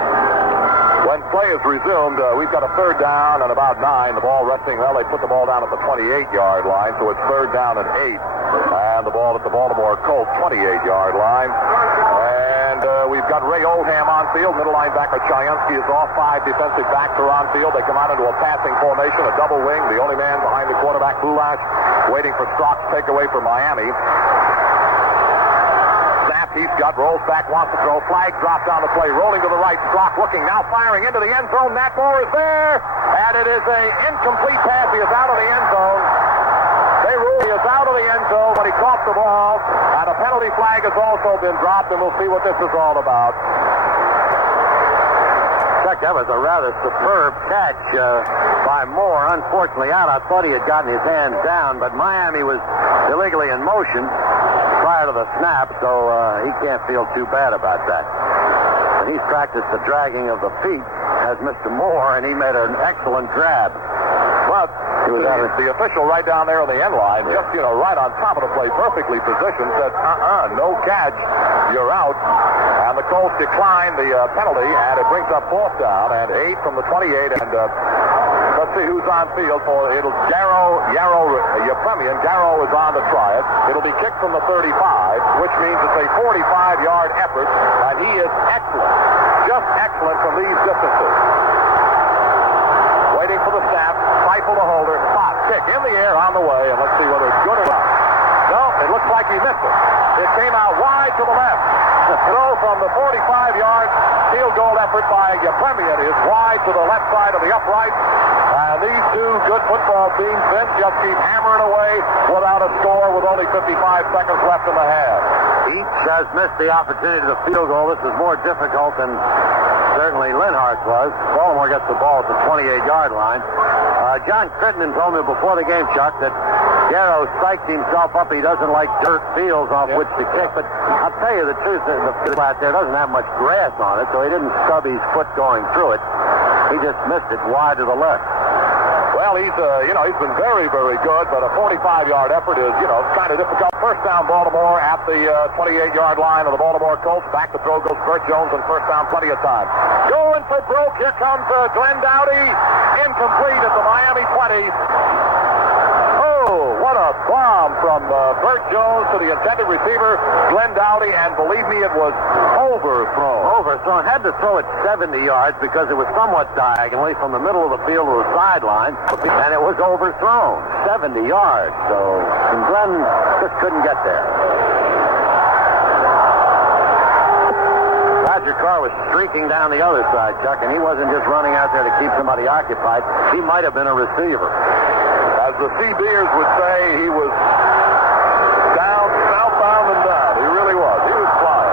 When play is resumed, we've got a third down and about 9. The ball resting. Well, they put the ball down at the 28-yard line, so it's third down and 8. And the ball at the Baltimore Colts 28-yard line. And we've got Ray Oldham on field. Middle linebacker Chayunsky is off. 5 defensive backs are on field. They come out into a passing formation, a double wing. The only man behind the quarterback, Bulash, waiting for Strock's takeaway for Miami. He's got, rolls back, wants to throw. Flag drops on the play, rolling to the right. Strock looking, now firing into the end zone. That ball is there, and it is an incomplete pass. He is out of the end zone. They rule he is out of the end zone when he caught the ball, and a penalty flag has also been dropped, and we'll see what this is all about. Chuck, that was a rather superb catch by Moore. Unfortunately out. I thought he had gotten his hands down, but Miami was illegally in motion prior to the snap, so he can't feel too bad about that. And he's practiced the dragging of the feet, as Mr. Moore, and he made an excellent grab. But the official right down there on the end line, just, right on top of the play, perfectly positioned, said, no catch, you're out. And the Colts declined the penalty, and it brings up 4th down and 8 from the 28, and let's see who's on field for it. It'll Yepremian. Darrow is on to try it. It'll be kicked from the 35, which means it's a 45-yard effort, and he is excellent, just excellent from these distances. Waiting for the snap, rifle to holder, pop, kick in the air on the way, and let's see whether it's good or not. No, it looks like he missed it. It came out wide to the left. The throw from the 45-yard field goal effort by Yepremian is wide to the left side of the upright. And these two good football teams, Vince, just keep hammering away without a score with only 55 seconds left in the half. Each has missed the opportunity to the field goal. This is more difficult than certainly Linhart's was. Baltimore gets the ball at the 28-yard line. John Crittenden told me before the game, Chuck, that Darrow psyched himself up. He doesn't like dirt fields off which to kick. But I'll tell you the truth, the field out there doesn't have much grass on it, so he didn't stub his foot going through it. He just missed it wide to the left. Well, he's been very, very good, but a 45-yard effort is, kind of difficult. First down, Baltimore at the 28-yard line of the Baltimore Colts. Back to throw goes Bert Jones, and first down plenty of time. Going for broke. Here comes Glenn Dowdy. Incomplete at the Miami 20. Oh, what a bomb from Bert Jones to the intended receiver, Glenn Dowdy, and believe me, it was overthrown. Overthrown. Had to throw it 70 yards because it was somewhat diagonally from the middle of the field to the sideline, and it was overthrown 70 yards. So Glenn just couldn't get there. Roger Carr was streaking down the other side, Chuck, and he wasn't just running out there to keep somebody occupied. He might have been a receiver. As the CBers would say, he was down, southbound and down. He really was. He was flying.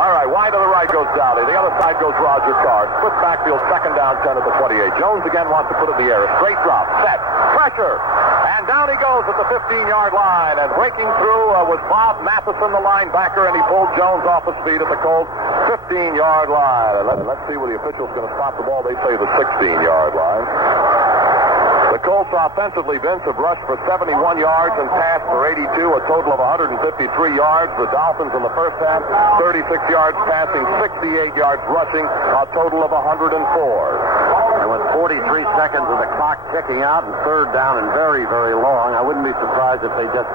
All right, wide to the right goes Dowdy. The other side goes Roger Carr. Split backfield, second down, 10 at the 28. Jones again wants to put it in the air. A straight drop, set, pressure. And down he goes at the 15-yard line. And breaking through was Bob Matheson, the linebacker, and he pulled Jones off his feet at the Colts 15-yard line. And let's see where the official's going to stop the ball. They say the 16-yard line. The Colts offensively, Vince, have rushed for 71 yards and passed for 82, a total of 153 yards. The Dolphins in the first half, 36 yards passing, 68 yards rushing, a total of 104. And with 43 seconds of the clock ticking out and third down and very, very long, I wouldn't be surprised if they just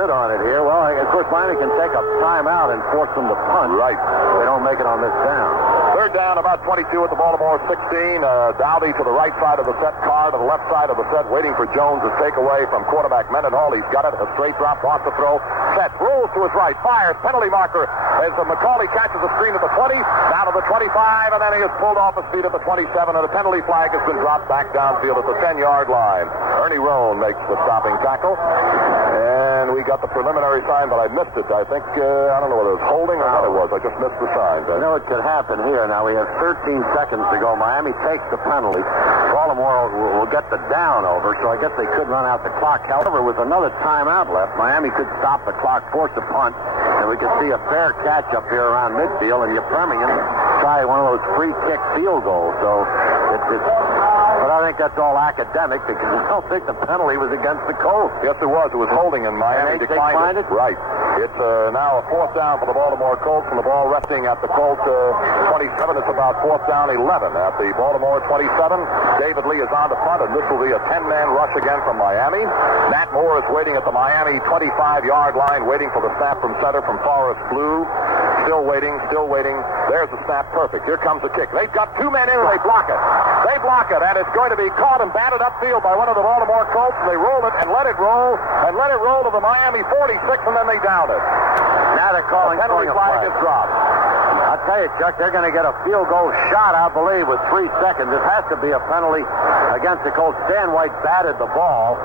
sit on it here. Well, of course, Miami can take a timeout and force them to punt. Right. They don't make it on this down. Third down, about 22 at the Baltimore 16. Dowdy to the right side of the set, Carr to the left side of the set, waiting for Jones to take away from quarterback Mendenhall. He's got it. A straight drop, wants to throw. Set, rolls to his right, fires, penalty marker. As McCauley catches the screen at the 20, down to the 25, and then he is pulled off his feet at the 27, and the penalty flag has been dropped back downfield at the 10-yard line. Ernie Roan makes the stopping tackle. And we got the preliminary sign, but I missed it. I think, I don't know whether it was holding or what it was. I just missed the sign. You know what could happen here. Now we have 13 seconds to go. Miami takes the penalty. Baltimore will get the down over, so I guess they could run out the clock. However, with another timeout left, Miami could stop the clock, force a punt, and we could see a fair catch up here around midfield, and Yepremian try one of those free kick field goals. So but I think that's all academic because I don't think the penalty was against the Colts. Yes, it was. It was holding, and Miami declined it. Right. It's now a fourth down for the Baltimore Colts, and the ball resting at the Colts 27. It's about fourth down 11 at the Baltimore 27. David Lee is on the front, and this will be a 10-man rush again from Miami. Matt Moore is waiting at the Miami 25-yard line, waiting for the snap from center from Forrest Blue. Still waiting, still waiting. There's the snap. Perfect. Here comes the kick. They've got two men in, and they block it. They block it, and it's going to be caught and batted upfield by one of the Baltimore Colts, and they roll it and let it roll, to the Miami 46, and then they down it. Now they're calling the penalty flag is dropped. I'll tell you, Chuck, they're going to get a field goal shot, I believe, with 3 seconds. It has to be a penalty against the Colts. Stan White batted the ball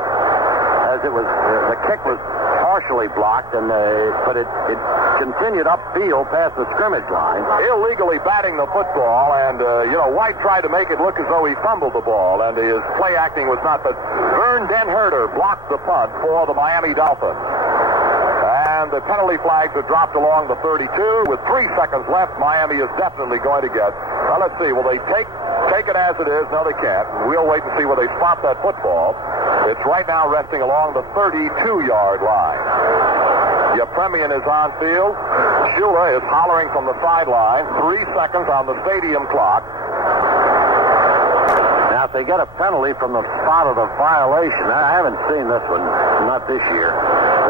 as it was, the kick was partially blocked, and but it continued upfield past the scrimmage line. Illegally batting the football, and, White tried to make it look as though he fumbled the ball, and his play acting was not, but Vern Den-Herder blocked the punt for the Miami Dolphins. And the penalty flags are dropped along the 32. With 3 seconds left, Miami is definitely going to get. Well, let's see. Will they take it as it is? No, they can't. We'll wait and see where they spot that football. It's right now resting along the 32-yard line. Yepremian is on field. Shula is hollering from the sideline. 3 seconds on the stadium clock. Now, if they get a penalty from the spot of the violation, I haven't seen this one, not this year.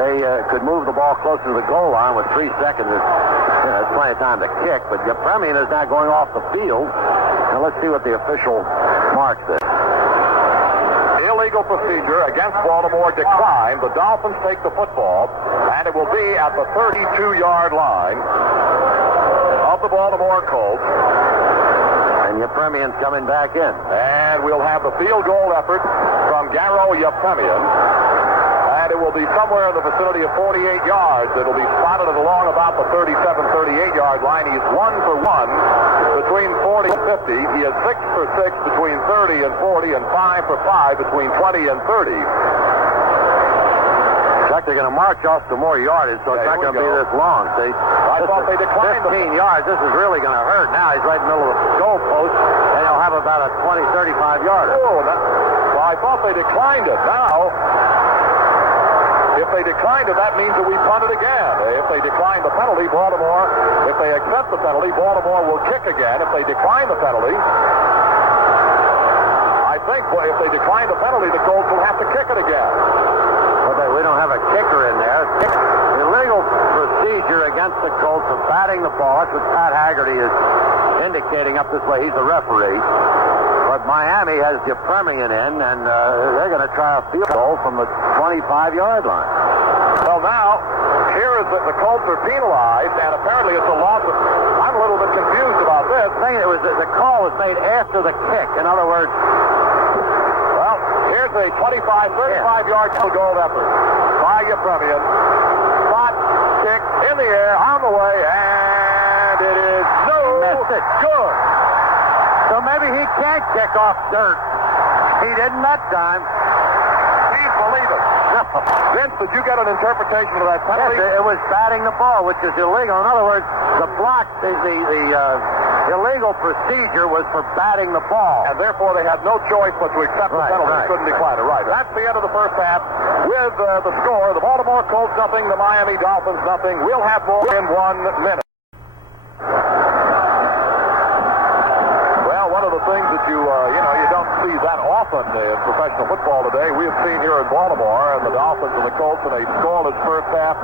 They could move the ball closer to the goal line with 3 seconds. There's plenty of time to kick, but Yepremian is now going off the field. Now, let's see what the official marks there. Illegal procedure against Baltimore declined. The Dolphins take the football, and it will be at the 32-yard line of the Baltimore Colts. And Yepremian's coming back in. And we'll have the field goal effort from Garo Yepremian. And it will be somewhere in the vicinity of 48 yards. It'll be spotted at along about the 37, 38-yard line. He's 1 for 1 between 40 and 50. He is 6 for 6 between 30 and 40, and 5 for 5 between 20 and 30. Chuck, they're going to march off some more yardage, so it's not going to be this long. See, I thought they declined 15 yards. This is really going to hurt. Now he's right in the middle of the goal post, and he'll have about a 20, 35-yarder. Well, I thought they declined it. Now, if they declined it, that means that we punt it again. If they decline the penalty, if they accept the penalty, Baltimore will kick again. If they decline the penalty, I think if they decline the penalty, the Colts will have to kick it again. Okay, we don't have a kicker in there. Illegal procedure against the Colts of batting the ball. That's what Pat Haggerty is indicating up this way. He's the referee. But Miami has Yepremian in, and they're going to try a field goal from the 25-yard line. Well, now, here is that the Colts are penalized, and apparently it's a loss of... I'm a little bit confused about this. The call was made after the kick. In other words... Well, here's a 35-yard field goal effort by Yepremian. Spot, kick, in the air, on the way, and it is no good. So maybe he can't kick off dirt. He didn't that time. Please believe it. Vince, did you get an interpretation of that penalty? Yes, it was batting the ball, which is illegal. In other words, the block, the illegal procedure was for batting the ball. And therefore they had no choice but to accept the penalty. They couldn't decline it. Right. That's the end of the first half with the score. The Baltimore Colts nothing, the Miami Dolphins nothing. We'll have more in 1 minute. One of the things that you don't see that often in professional football today, we have seen here in Baltimore, and the Dolphins and the Colts in a scoreless first half.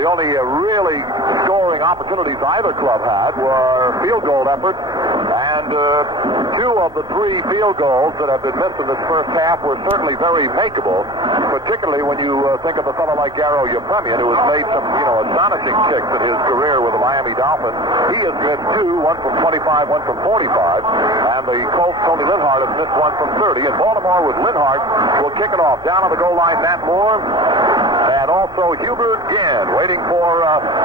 The only really scoring opportunities either club had were field goal efforts, and 2 of the 3 field goals that have been missed in this first half were certainly very makeable, particularly when you think of a fellow like Garo Yepremian, who has made some, astonishing kicks in his career with the Miami Dolphins. He has missed 2, one from 25, one from 45. And the Colts, Tony Linhart, has missed one from 30. And Baltimore with Linhart will kick it off. Down on the goal line, Matt Moore. And also Hubert Ginn waiting for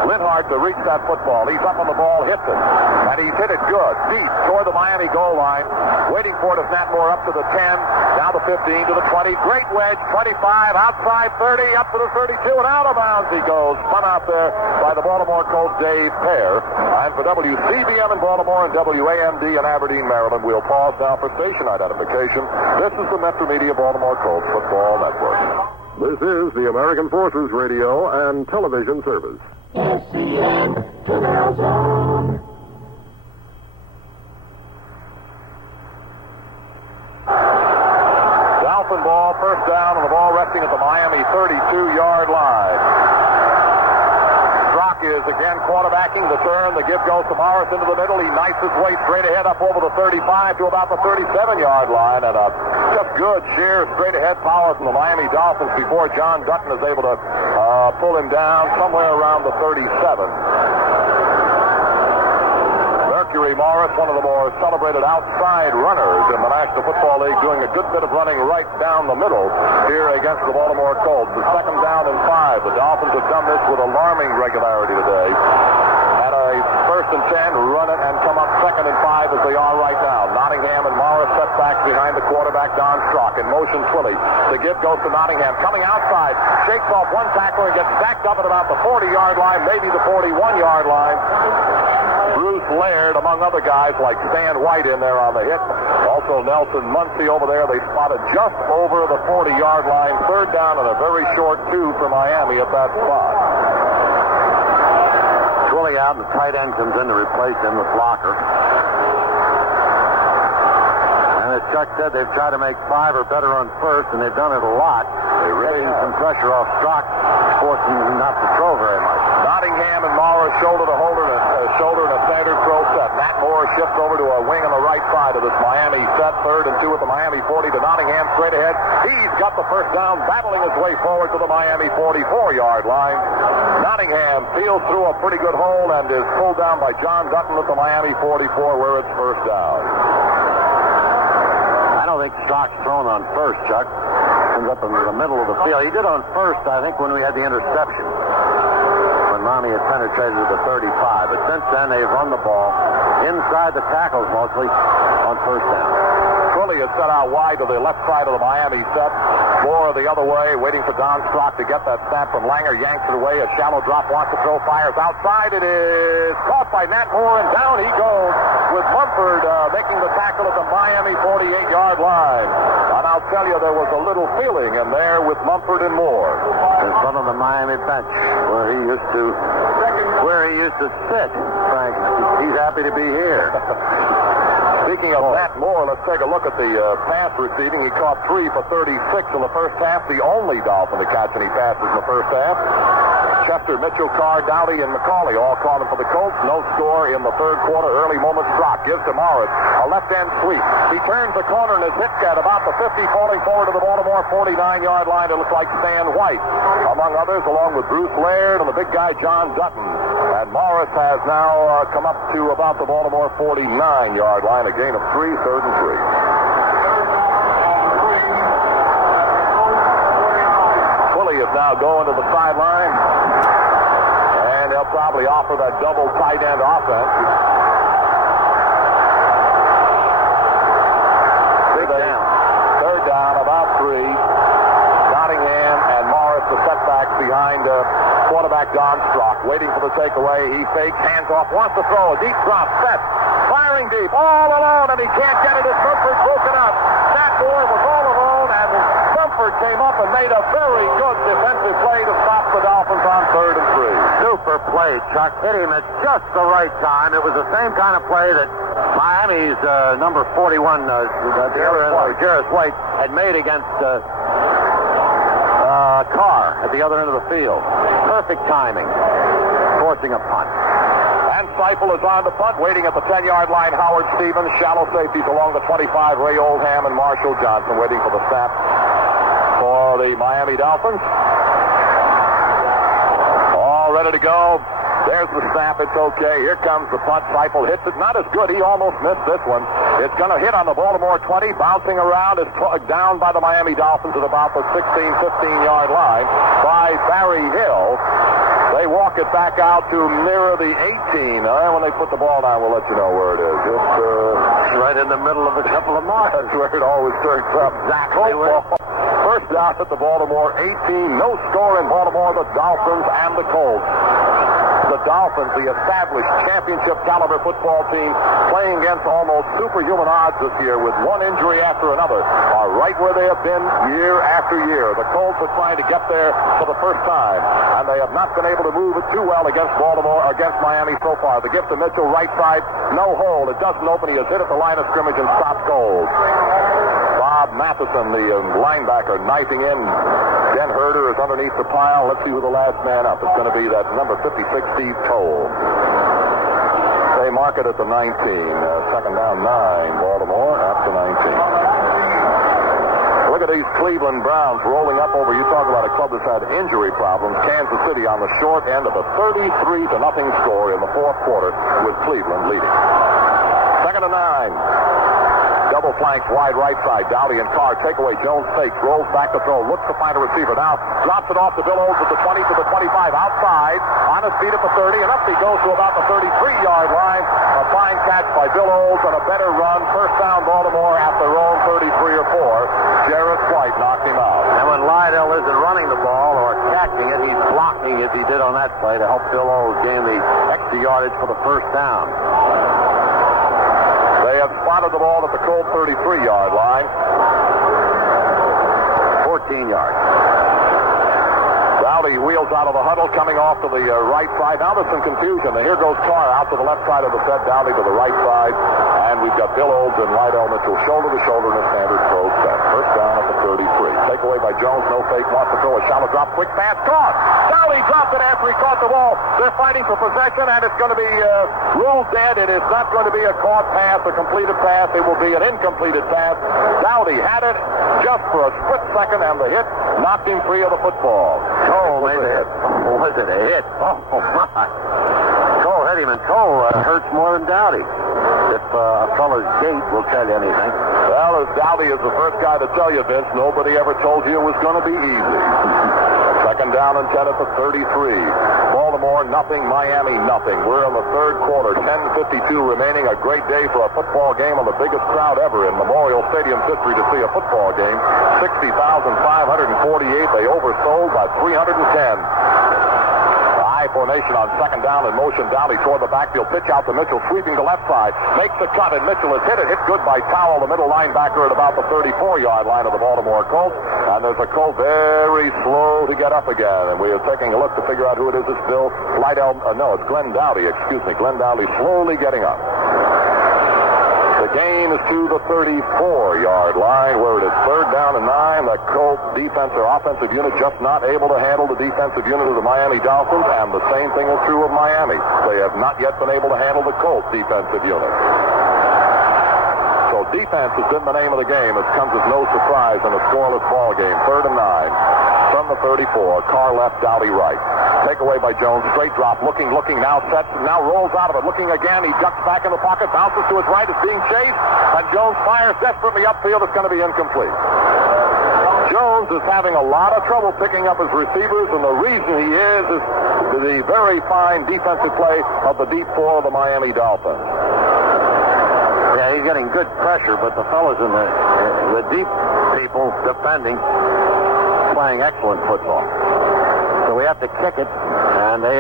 Linhart to reach that football. He's up on the ball, hits it. And he's hit it good. Deep toward the Miami goal line. Waiting for it as Matt Moore up to the 10, down to 15, to the 20. Great wedge, 25, outside 30, up to the 32, and out of bounds he goes. Spun out there by the Baltimore Colts, Dave Pear. And for WCBM in Baltimore and WAMD in Aberdeen, Maryland, we'll pause now for station identification. This is the Metro Media Baltimore Colts Football Network. This is the American Forces Radio and Television Service. SCN to their zone. Dolphin ball, first down, and the ball resting at the Miami 32-yard line. Strock is again quarterbacking the turn. The give goes to Morris into the middle. He knifes his way straight ahead up over the 35 to about the 37-yard line. And just good sheer straight-ahead power from the Miami Dolphins before John Dutton is able to pull him down somewhere around the 37. Mercury Morris, one of the more celebrated outside runners in the National Football League, doing a good bit of running right down the middle here against the Baltimore Colts. The second down and 5. The Dolphins have done this with alarming regularity today. At a first and 10, run it and come up second and 5 as they are right now. Nottingham and Morris set back behind the quarterback, Don Strock. In motion, Twilley. The give goes to Nottingham. Coming outside, shakes off one tackler and gets backed up at about the 40-yard line, maybe the 41-yard line. Bruce Laird, among other guys like Stan White in there on the hit. Also Nelson Muncie over there. They spotted just over the 40-yard line. Third down and a very short 2 for Miami at that spot. Twilley out, and the tight end comes in to replace him, the blocker. And as Chuck said, they've tried to make 5 or better on first, and they've done it a lot. They're raising some pressure off Strock, forcing him not to throw very much. Nottingham and Morris shoulder to shoulder and a standard throw set. Matt Moore shifts over to a wing on the right side of this Miami set. 3rd and 2 at the Miami 40 to Nottingham straight ahead. He's got the first down, battling his way forward to the Miami 44-yard line. Nottingham feels through a pretty good hole and is pulled down by John Dutton at the Miami 44 where it's first down. I don't think Strock's thrown on first, Chuck. Comes up in the middle of the field. He did on first, I think, when we had the interception. Miami had penetrated to the 35, but since then they've run the ball inside the tackles mostly on first down. Twilley is set out wide to the left side of the Miami set. Moore the other way, waiting for Don Strock to get that snap from Langer. Yanks it away. A shallow drop, wants to throw, fires outside. It is caught by Matt Moore, and down he goes with Mumford making the tackle at the Miami 48-yard line. And I'll tell you, there was a little feeling in there with Mumford and Moore. In front of the Miami bench, where he used to sit, Frank. He's happy to be here. Speaking of Matt Moore, let's take a look at the pass receiving. He caught 3 for 36 in the first half, the only Dolphin to catch any passes in the first half. Chester, Mitchell, Carr, Dowdy, and McCauley all calling for the Colts. No score in the third quarter. Early moment drop. Gives to Morris. A left-end sweep. He turns the corner and is hit at about the 50, falling forward to the Baltimore 49-yard line. It looks like Stan White, among others, along with Bruce Laird and the big guy John Dutton. And Morris has now come up to about the Baltimore 49-yard line. A gain of 3, 3rd and 3. Twilley is now going to the sideline. And they'll probably offer that double tight end offense. Third down, about 3. Nottingham and Morris, the setback behind quarterback Don Strock. Waiting for the takeaway. He fakes, hands off, wants to throw. A deep drop, set. Firing deep, all alone, and he can't get it as Mumford's broken up. Matt Moore was all alone, and Mumford came up and made a very good defensive play to stop the Dolphins on 3rd and 3. Super play, Chuck. Hit him at just the right time. It was the same kind of play that Miami's number 41, Jarris White, had made against Carr at the other end of the field. Perfect timing. Forcing a punt. And Seifel is on the punt, waiting at the 10-yard line. Howard Stevens, shallow safeties along the 25. Ray Oldham and Marshall Johnson waiting for the snap for the Miami Dolphins. All ready to go. There's the snap. It's okay. Here comes the punt. Seifel hits it. Not as good. He almost missed this one. It's going to hit on the Baltimore 20. Bouncing around. It's down by the Miami Dolphins at about the 16, 15-yard line by Barry Hill. They walk it back out to nearer the 18. When they put the ball down, we'll let you know where it is. It's right in the middle of a couple of miles. That's where it always turns up. Exactly. First down at the Baltimore 18. No score in Baltimore. The Dolphins and the Colts. The Dolphins, the established championship caliber football team, playing against almost superhuman odds this year with one injury after another, are right where they have been year after year. The Colts are trying to get there for the first time, and they have not been able to move it too well against Baltimore, against Miami so far. The gift to Mitchell, right side, no hold. It doesn't open. He has hit at the line of scrimmage and stopped cold. Bob Matheson, the linebacker, knifing in. Ben Herder is underneath the pile. Let's see who the last man up. It's going to be that number 56, Steve Toll. They mark it at the 19. Second down, 9. Baltimore at the 19. Look at these Cleveland Browns rolling up over. You talk about a club that's had injury problems. Kansas City on the short end of a 33-0 score in the fourth quarter with Cleveland leading. Second and 9. Double flanked wide right side. Dowdy and Carr take away. Jones fakes. Rolls back to throw. Looks to find a receiver. Now drops it off to Bill Olds at the 20 to the 25. Outside. On his feet at the 30. And up he goes to about the 33-yard line. A fine catch by Bill Olds and a better run. First down Baltimore at their own 33 or 4. Jarrett White knocked him out. And when Lydell isn't running the ball or catching it, he's blocking as he did on that play to help Bill Olds gain the extra yardage for the first down. They have spotted the ball at the Colt 33-yard line. 14 yards. Dowdy wheels out of the huddle, coming off to the right side. Now there's some confusion. Here goes Carr out to the left side of the set, Dowdy to the right side. And we've got Bill Olds and Lydell Mitchell shoulder to shoulder in a standard throw set. First down at the 33. Take away by Jones, no fake, wants to throw a shallow drop, quick pass, Carr. Dowdy dropped it after he caught the ball. They're fighting for possession, and it's going to be ruled dead. It is not going to be a caught pass, a completed pass. It will be an incompleted pass. Dowdy had it just for a split second, and the hit knocked him free of the football. Cole made it. Was it a hit? Oh, my. Cole hit him, and Cole hurts more than Dowdy. If a fellow's gait will tell you anything. Well, as Dowdy is the first guy to tell you, Vince, nobody ever told you it was going to be easy. Second down and 10 at the 33. Baltimore, nothing. Miami, nothing. We're in the third quarter. 10:52 remaining. A great day for a football game on the biggest crowd ever in Memorial Stadium's history to see a football game. 60,548. They oversold by 310. Formation on second down in motion. Dowdy toward the backfield. Pitch out to Mitchell, sweeping to left side. Makes the cut, and Mitchell has hit it. Hit good by Powell, the middle linebacker, at about the 34-yard line of the Baltimore Colts. And there's a Colt very slow to get up again. And we are taking a look to figure out who it is. It's Bill Lydell. No, it's Glenn Dowdy. Excuse me. Glenn Dowdy slowly getting up. The game is to the 34-yard line, where it is third down and 9. The Colts defense or offensive unit just not able to handle the defensive unit of the Miami Dolphins, and the same thing is true of Miami. They have not yet been able to handle the Colts defensive unit. So defense has been the name of the game. It comes as no surprise in a scoreless ball game. Third and 9 from the 34. Carr left, Dowdy right. Takeaway by Jones. Straight drop. Looking. Now sets. Now rolls out of it. Looking again. He ducks back in the pocket. Bounces to his right. Is being chased. And Jones fires desperately upfield. It's going to be incomplete. Jones is having a lot of trouble picking up his receivers, and the reason he is the very fine defensive play of the deep four of the Miami Dolphins. Yeah, he's getting good pressure, but the fellas in the deep people defending playing excellent football. So we have to kick it, and they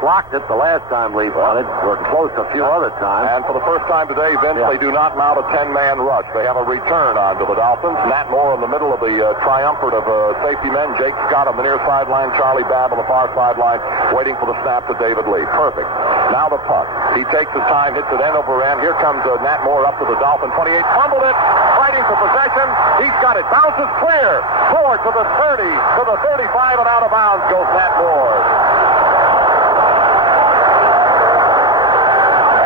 blocked it the last time Lee wanted. We're close a few other times. And for the first time today, Vince, They do not mount a 10-man rush. They have a return on to the Dolphins. Nat Moore in the middle of the triumvirate of safety men. Jake Scott on the near sideline. Charlie Babb on the far sideline, waiting for the snap to David Lee. Perfect. Now the punt. He takes his time, hits it end over end. Here comes Nat Moore up to the Dolphin 28. Fumbled it. Fighting for possession. He's got it. Bounces clear. Forward to the 30, to the 35, and out of bounds goes Nat Moore.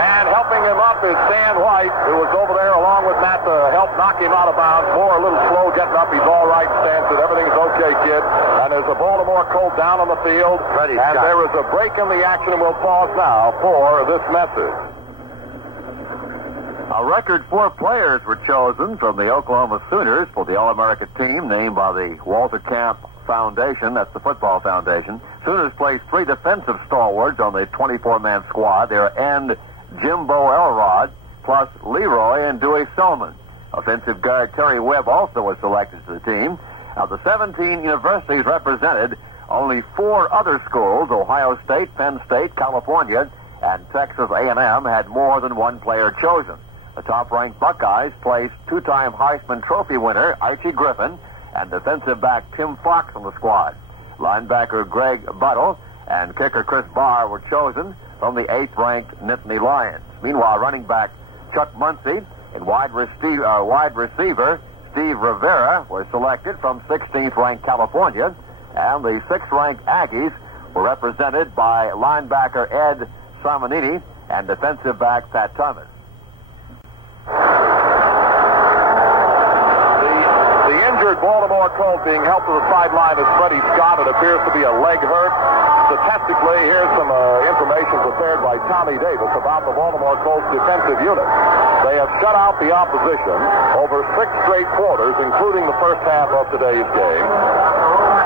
And helping him up is Stan White, who was over there along with Nat to help knock him out of bounds. Moore a little slow getting up. He's all right. Stan said, everything's okay, kid. And there's a Baltimore Colt down on the field. And there is a break in the action, and we'll pause now for this message. A record 4 players were chosen from the Oklahoma Sooners for the All-America team named by the Walter Camp Foundation. That's the football foundation. Sooners placed 3 defensive stalwarts on the 24-man squad. They're end Jimbo Elrod, plus Leroy and Dewey Solomon. Offensive guard Terry Webb also was selected to the team. Of the 17 universities represented, only 4 other schools, Ohio State, Penn State, California, and Texas A&M, had more than 1 player chosen. The top-ranked Buckeyes placed 2-time Heisman Trophy winner Archie Griffin and defensive back Tim Fox on the squad. Linebacker Greg Buttle and kicker Chris Barr were chosen from the 8th-ranked Nittany Lions. Meanwhile, running back Chuck Muncie and wide receiver Steve Rivera were selected from 16th-ranked California, and the 6th-ranked Aggies were represented by linebacker Ed Simonini and defensive back Pat Thomas. The injured Baltimore Colt being helped to the sideline is Freddie Scott. It appears to be a leg hurt. Statistically, here's some information prepared by Tommy Davis about the Baltimore Colts defensive unit. They have shut out the opposition over 6 straight quarters, including the first half of today's game.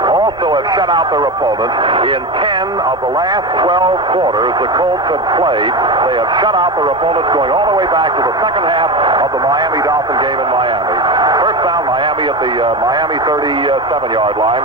Also have shut out their opponents in 10 of the last 12 quarters the Colts have played. They have shut out their opponents going all the way back to the second half of the Miami Dolphin game in Miami. First down, Miami at the Miami 37-yard line.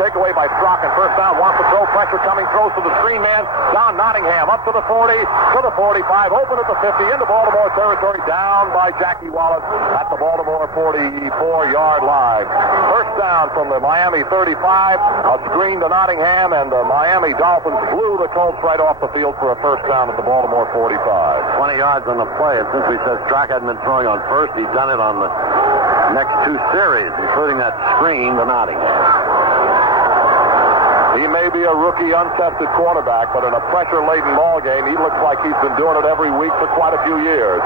Takeaway by Strachan. First down, wants to throw. Pressure coming. Throws to the screen man. Don Nottingham up to the 40, to the 45. Open at the 50. Into Baltimore territory. Down by Jackie Wallace at the Baltimore 44-yard line. First down from the Miami 35. A screen to Nottingham, and the Miami Dolphins blew the Colts right off the field for a first down at the Baltimore 45. 20 yards on the play. And since we said Strachan hadn't been throwing on first, he's done it on the next 2 series, including that screen to Nottingham. He may be a rookie, untested quarterback, but in a pressure-laden ball game, he looks like he's been doing it every week for quite a few years.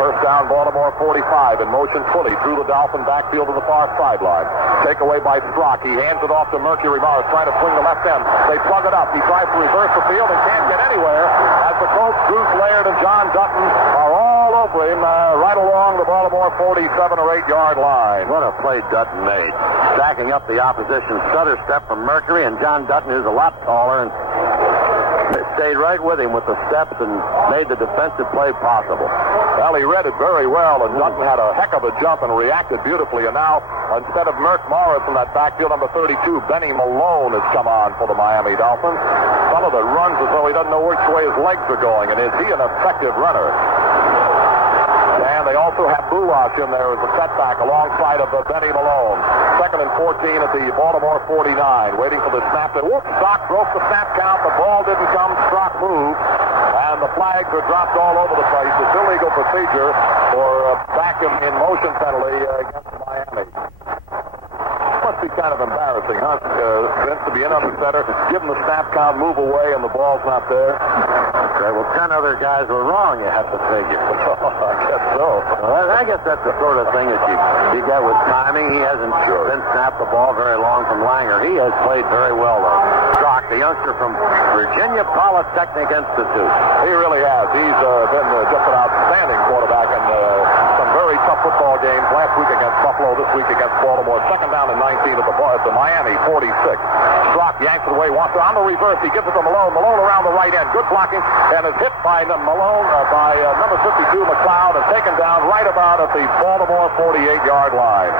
First down, Baltimore 45, in motion fully through the Dolphin backfield to the far sideline. Takeaway by Strock. He hands it off to Mercury Morris, trying to swing the left end. They plug it up. He tries to reverse the field and can't get anywhere as the Colts, Bruce Laird and John Dutton are all over him right along the Baltimore 47 or 8-yard line. What a play Dutton made. Stacking up the opposition stutter step from Mercury, and John Dutton, who's a lot taller, and stayed right with him with the steps and made the defensive play possible. Well, he read it very well, and Dutton had a heck of a jump and reacted beautifully. And now, instead of Merc Morris in that backfield, number 32, Benny Malone has come on for the Miami Dolphins. Some of it runs as though he doesn't know which way his legs are going, and is he an effective runner? And they also have Buwash in there as a setback alongside of Benny Malone. Second and 14 at the Baltimore 49. Waiting for the snap. Stock broke the snap count. The ball didn't come. Stock moved. And the flags are dropped all over the place. It's illegal procedure for back in motion penalty against Miami. Must be kind of embarrassing, huh, Vince, to be in under center, give him the snap count, move away, and the ball's not there. Okay, well, 10 other guys were wrong, you have to figure. I guess so. Well, I guess that's the sort of thing that you get with timing. He hasn't been snapped the ball very long from Langer. He has played very well, though. Strock, the youngster from Virginia Polytechnic Institute. He really has. He's been just an outstanding quarterback in some very tough football games. Last week against Buffalo, this week against Baltimore. Second down and 19 at the Miami 46. Strock yanks it away. Wants to on the reverse. He gives it to Malone. Malone around the right end. Good blocking. And is hit by Malone by number 52, McLeod, and taken down right about at the Baltimore 48-yard line.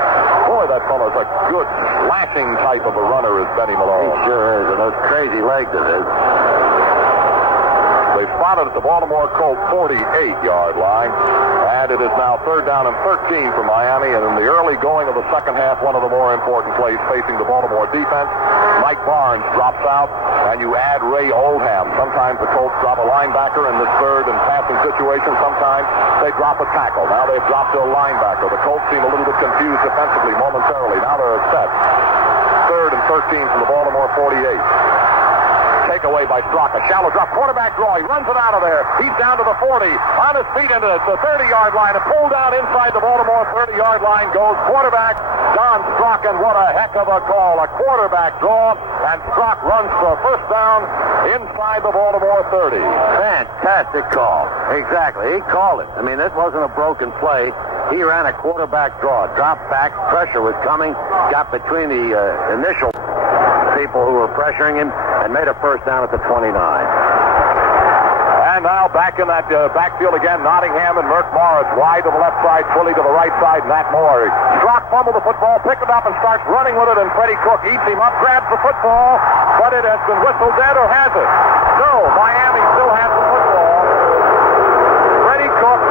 Boy, that fellow's a good slashing type of a runner, is Benny Malone. He sure is, and those crazy legs of his. They spotted at the Baltimore Colts 48-yard line, and it is now third down and 13 for Miami. And in the early going of the second half, one of the more important plays facing the Baltimore defense, Mike Barnes drops out, and you add Ray Oldham. Sometimes the Colts drop a linebacker in this third and passing situation. Sometimes they drop a tackle. Now they've dropped to a linebacker. The Colts seem a little bit confused defensively momentarily. Now they're set. Third and 13 from the Baltimore 48. takeaway by Strock. A shallow drop. Quarterback draw. He runs it out of there. He's down to the 40. On his feet into the 30-yard line. And pulled down inside the Baltimore 30-yard line goes quarterback Don Strock. And what a heck of a call. A quarterback draw. And Strock runs for a first down inside the Baltimore 30. Fantastic call. Exactly. He called it. I mean, this wasn't a broken play. He ran a quarterback draw. Dropped back. Pressure was coming. Got between the initial people who were pressuring him and made a first down at the 29. And now back in that backfield again, Nottingham and Merck Morris wide to the left side, Twilly to the right side, Nat Moore. Strock fumbled the football, picked it up and starts running with it, and Freddie Cook eats him up, grabs the football, but it has been whistled dead, or has it? No, Miami still has the football. Freddie Cook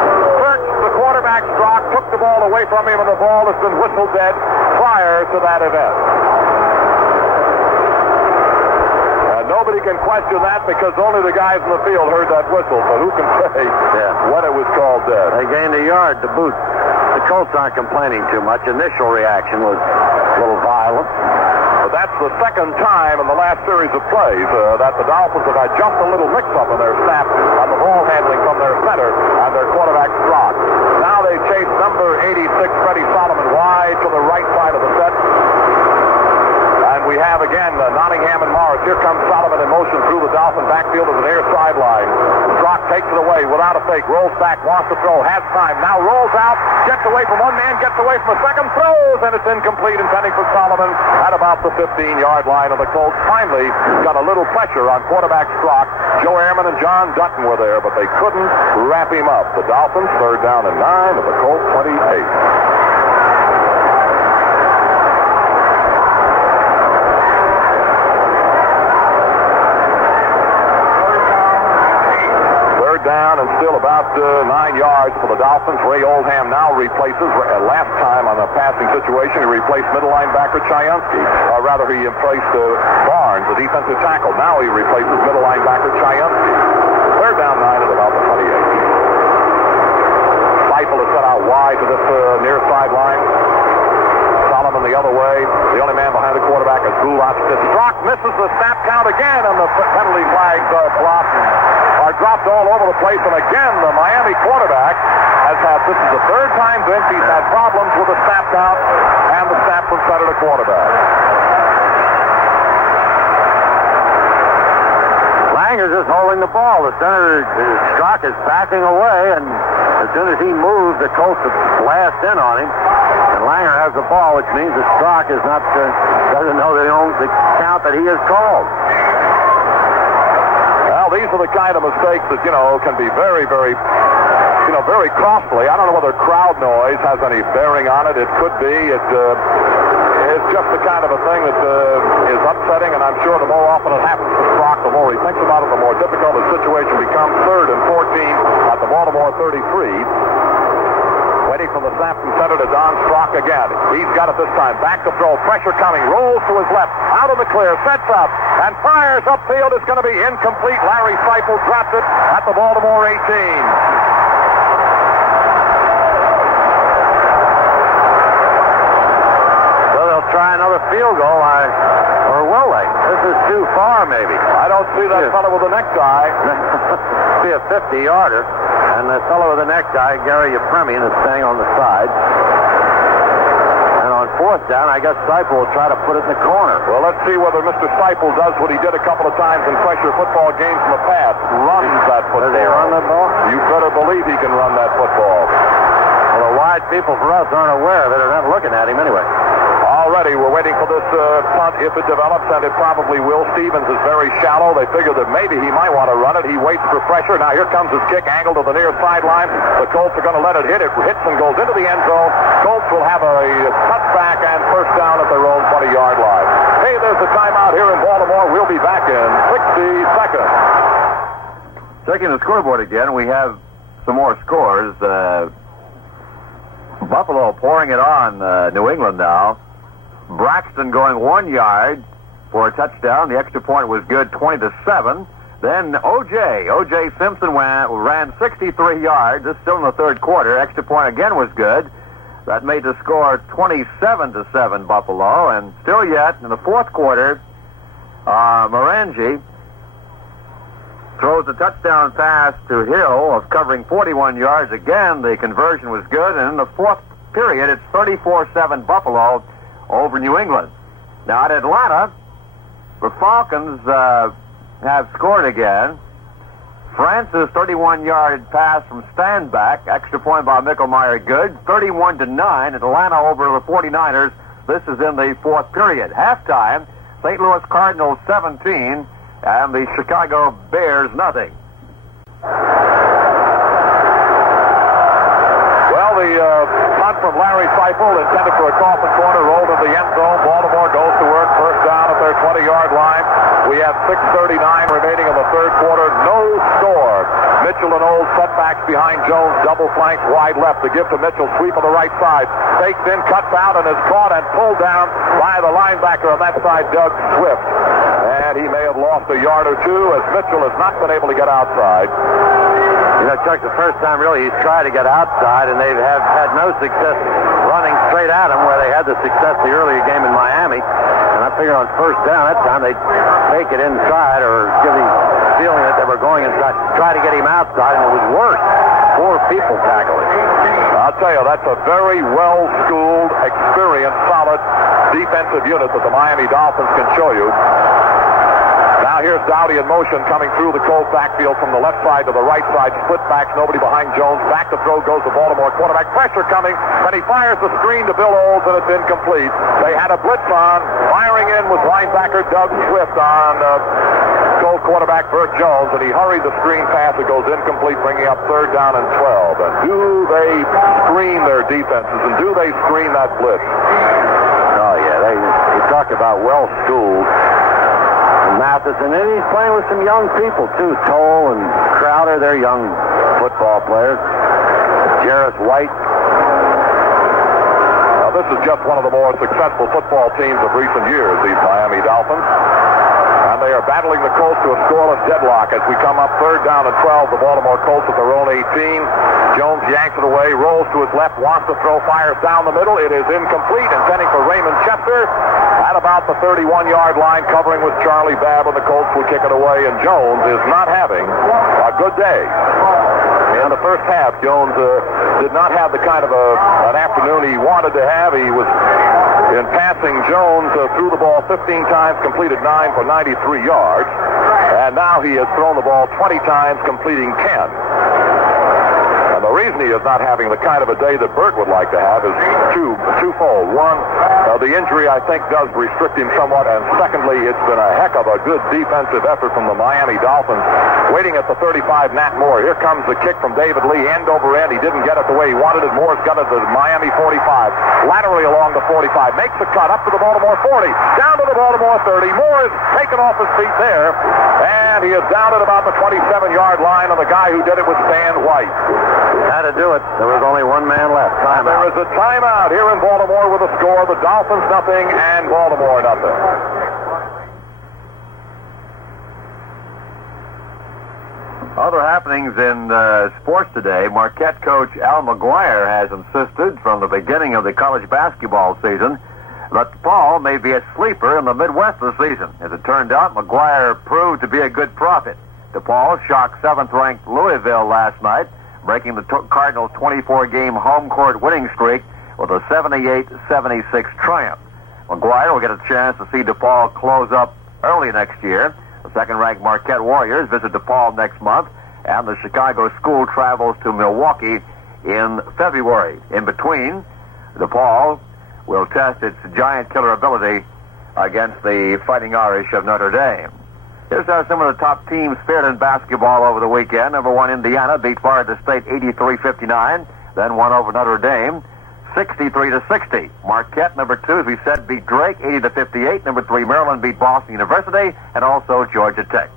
searched the quarterback Strock, took the ball away from him, and the ball has been whistled dead prior to that event. Nobody can question that because only the guys in the field heard that whistle, so who can say what it was called dead? They gained a yard to boot. The Colts aren't complaining too much. Initial reaction was a little violent. But that's the second time in the last series of plays that the Dolphins have had just a little mix-up in their snap on the ball handling from their center and their quarterback Strock. Now they chase number 86, Freddie Solomon, wide to the right side of the set. We have again Nottingham and Morris. Here comes Solomon in motion through the Dolphin backfield to the near sideline. Strock takes it away without a fake. Rolls back, wants to throw, has time. Now rolls out, gets away from one man, gets away from a second, throws, and it's incomplete, intending for Solomon at about the 15-yard line of the Colts. Finally got a little pressure on quarterback Strock. Joe Ehrman and John Dutton were there, but they couldn't wrap him up. The Dolphins third down and 9 at the Colts 28. Down and still about 9 yards for the Dolphins. Ray Oldham now replaces, last time on a passing situation, he replaced middle linebacker Chayunsky. Or rather, he replaced Barnes, the defensive tackle. Now he replaces middle linebacker Chayunsky. Third down 9 at about the 28. Seifel is set out wide to this near sideline. Solomon the other way. The only man behind the quarterback is Gulach. Strock misses the snap count again, and the penalty flags are flopped. Are dropped all over the place, and again the Miami quarterback has had, this is the third time Vince he's had problems with the snap count and the snap from center to quarterback. Langer's just holding the ball. The center, Strock, is backing away, and as soon as he moves, the Colts blast in on him. And Langer has the ball, which means that Strock is not doesn't know the count that he has called. Well, these are the kind of mistakes that, can be very, very, very costly. I don't know whether crowd noise has any bearing on it. It could be. It's just the kind of a thing that is upsetting, and I'm sure the more often it happens to Strock, the more he thinks about it, the more difficult the situation becomes. 3rd and 14 at the Baltimore 33. Waiting for the snap from center to Don Strock again. He's got it this time. Back to throw. Pressure coming. Rolls to his left. Out of the clear. Sets up. And fires upfield. It's going to be incomplete. Larry Seifel dropped it at the Baltimore 18. So they'll try another field goal. Or will they? This is too far, maybe. I don't see that fellow with the necktie. See a 50-yarder. And the fellow with the necktie, Gary Yepremian, is staying on the side. And on 4th down, I guess Seifel will try to put it in the corner. Well, let's see whether Mr. Seifel does what he did a couple of times in pressure football games in the past. Runs that football. Does he run that ball? You better believe he can run that football. Well, the wide people for us aren't aware of it. They're not looking at him anyway. Already, we're waiting for this punt if it develops, and it probably will. Stevens is very shallow. They figure that maybe he might want to run it. He waits for pressure. Now here comes his kick, angled to the near sideline. The Colts are going to let it hit. It hits and goes into the end zone. Colts will have a touchback and first down at their own 20-yard line. Hey, there's a timeout here in Baltimore. We'll be back in 60 seconds. Checking the scoreboard again, we have some more scores. Buffalo pouring it on New England now. Braxton going 1 yard for a touchdown. The extra point was good, 20-7. Then O.J. Simpson ran 63 yards. This is still in the third quarter. Extra point again was good. That made the score 27-7 Buffalo. And still yet in the fourth quarter, Morangi throws a touchdown pass to Hill of covering 41 yards. Again, the conversion was good. And in the fourth period, it's 34-7 Buffalo over New England. Now, at Atlanta, the Falcons have scored again. Francis, 31-yard pass from Standback. Extra point by Mickelmeyer, good. 31-9. Atlanta over the 49ers. This is in the fourth period. Halftime, St. Louis Cardinals 17 and the Chicago Bears nothing. Well, the punt from Larry Seifel intended for a coffin corner rolled in the end zone. Baltimore goes to work. First down at their 20-yard line. We have 6:39 remaining in the third quarter. No score. Mitchell and Old setbacks behind Jones. Double flank wide left. The give to Mitchell. Sweep on the right side. Fakes in, cuts out, and is caught and pulled down by the linebacker on that side, Doug Swift. And he may have lost a yard or two as Mitchell has not been able to get outside. You know, Chuck, the first time really he's tried to get outside, and they've had no success running straight at him where they had the success the earlier game in Miami. And I figured on first down, that time they'd take it inside or give the feeling that they were going inside, try to get him outside, and it was worse. 4 people tackled him. I'll tell you, that's a very well-schooled, experienced, solid defensive unit that the Miami Dolphins can show you. Now here's Dowdy in motion coming through the Colts backfield from the left side to the right side. Split backs, nobody behind Jones. Back to throw goes the Baltimore quarterback. Pressure coming, and he fires the screen to Bill Olds, and it's incomplete. They had a blitz on. Firing in was linebacker Doug Swift on Colts quarterback Burt Jones, and he hurried the screen pass. It goes incomplete, bringing up third down and 12. And do they screen their defenses, and do they screen that blitz? Oh, yeah. You talk about well-schooled. Matheson, and he's playing with some young people, too. Toll and Crowder, they're young football players. Jarris White. Now, this is just one of the more successful football teams of recent years, these Miami Dolphins. And they are battling the Colts to a scoreless deadlock as we come up third down and 12. The Baltimore Colts at their own 18. Jones yanks it away, rolls to his left, wants to throw, fires down the middle. It is incomplete, intending for Raymond Chester. At about the 31-yard line, covering with Charlie Babb, and the Colts will kick it away. And Jones is not having a good day. In the first half, Jones did not have the kind of an afternoon he wanted to have. He was, in passing, Jones threw the ball 15 times, completed 9 for 93 yards. And now he has thrown the ball 20 times, completing 10. And the reason he is not having the kind of a day that Burt would like to have is twofold. One, the injury, I think, does restrict him somewhat. And secondly, it's been a heck of a good defensive effort from the Miami Dolphins. Waiting at the 35, Nat Moore. Here comes the kick from David Lee, end over end. He didn't get it the way he wanted it. Moore's got it to the Miami 45. Laterally along the 45. Makes the cut up to the Baltimore 40. Down to the Baltimore 30. Moore is taken off his feet there. And he is down at about the 27-yard line. And the guy who did it was Stan White. Had to do it. There was only one man left. Timeout. There is a timeout here in Baltimore with a score. The Dolphins nothing and Baltimore nothing. Other happenings in sports today. Marquette coach Al McGuire has insisted from the beginning of the college basketball season that Paul may be a sleeper in the Midwest this season. As it turned out, McGuire proved to be a good prophet. DePaul shocked 7th-ranked Louisville last night, breaking the Cardinals' 24-game home court winning streak with a 78-76 triumph. McGuire will get a chance to see DePaul close up early next year. The second-ranked Marquette Warriors visit DePaul next month, and the Chicago school travels to Milwaukee in February. In between, DePaul will test its giant killer ability against the Fighting Irish of Notre Dame. Here's how some of the top teams fared in basketball over the weekend. Number 1, Indiana beat Florida State 83-59, then won over Notre Dame 63-60. Marquette, number 2, as we said, beat Drake 80-58. Number 3, Maryland beat Boston University, and also Georgia Tech.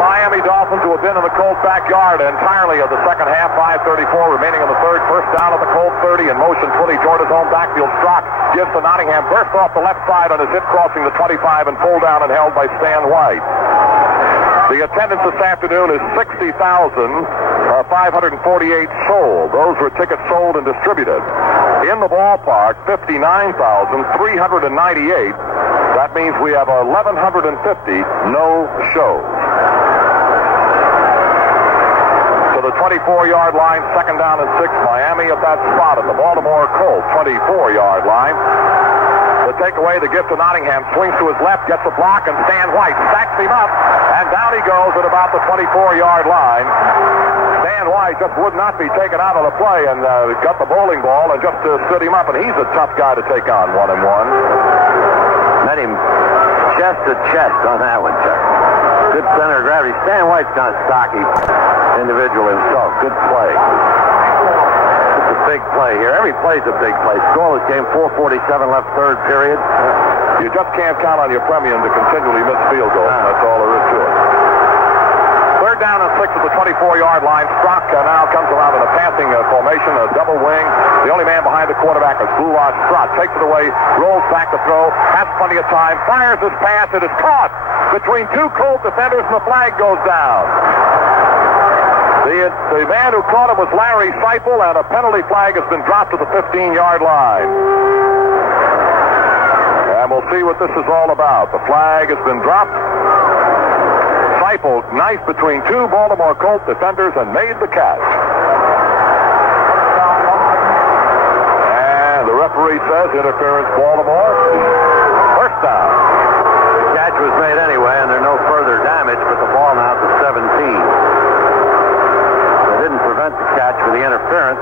Miami Dolphins, who have been in the Colts' backyard entirely of the second half, 5:34 remaining in the third. First down at the Colts 30 in motion 20 toward his own backfield. Strock gives to Nottingham, bursts off the left side on his hip, crossing the 25 and pulled down and held by Stan White. The attendance this afternoon is 60,548 sold. Those were tickets sold and distributed. In the ballpark, 59,398. That means we have 1,150 no-shows. To the 24-yard line, second down and 6. Miami at that spot at the Baltimore Colts 24-yard line. The takeaway, the gift to Nottingham, swings to his left, gets a block, and Stan White stacks him up, and down he goes at about the 24-yard line. Stan White just would not be taken out of the play and got the bowling ball and just stood him up, and he's a tough guy to take on 1-1. Met him chest to chest on that one, Chuck. Good center of gravity. Stan White's kind of stocky individual himself. Good play. It's a big play here. Every play's a big play. Scoreless game, 4:47 left, third period. You just can't count on your premium to continually miss field goals. That's all there is to it. Third down and 6 at the 24-yard line. Strock now comes around in a passing formation, a double wing. The only man behind the quarterback is Boulard. Strock takes it away, rolls back to throw, has plenty of time, fires his pass. It is caught between two Colt defenders, and the flag goes down. The man who caught him was Larry Seifel, and a penalty flag has been dropped to the 15-yard line. And we'll see what this is all about. The flag has been dropped. Seifel knifed between two Baltimore Colts defenders and made the catch. And the referee says interference, Baltimore. First down. The catch was made anyway, and there's no further damage, but the ball now to 17. They didn't prevent the catch for the interference.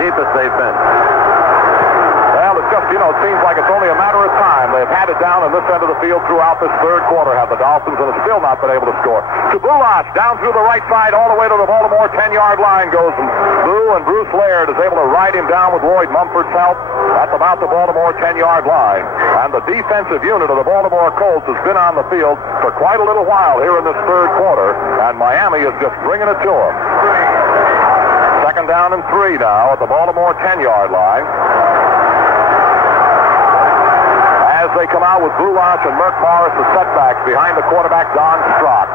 Deepest they've been. Well, it's just, it seems like it's only a matter of time. They've had it down on this end of the field throughout this third quarter, have the Dolphins, and have still not been able to score. To Bulas, down through the right side, all the way to the Baltimore 10-yard line goes Boo, and Bruce Laird is able to ride him down with Lloyd Mumford's help. That's about the Baltimore 10-yard line. And the defensive unit of the Baltimore Colts has been on the field for quite a little while here in this third quarter, and Miami is just bringing it to them. Second down and 3 now at the Baltimore 10-yard line. As they come out with Boulach and Merck Morris as setbacks behind the quarterback, Don Strock.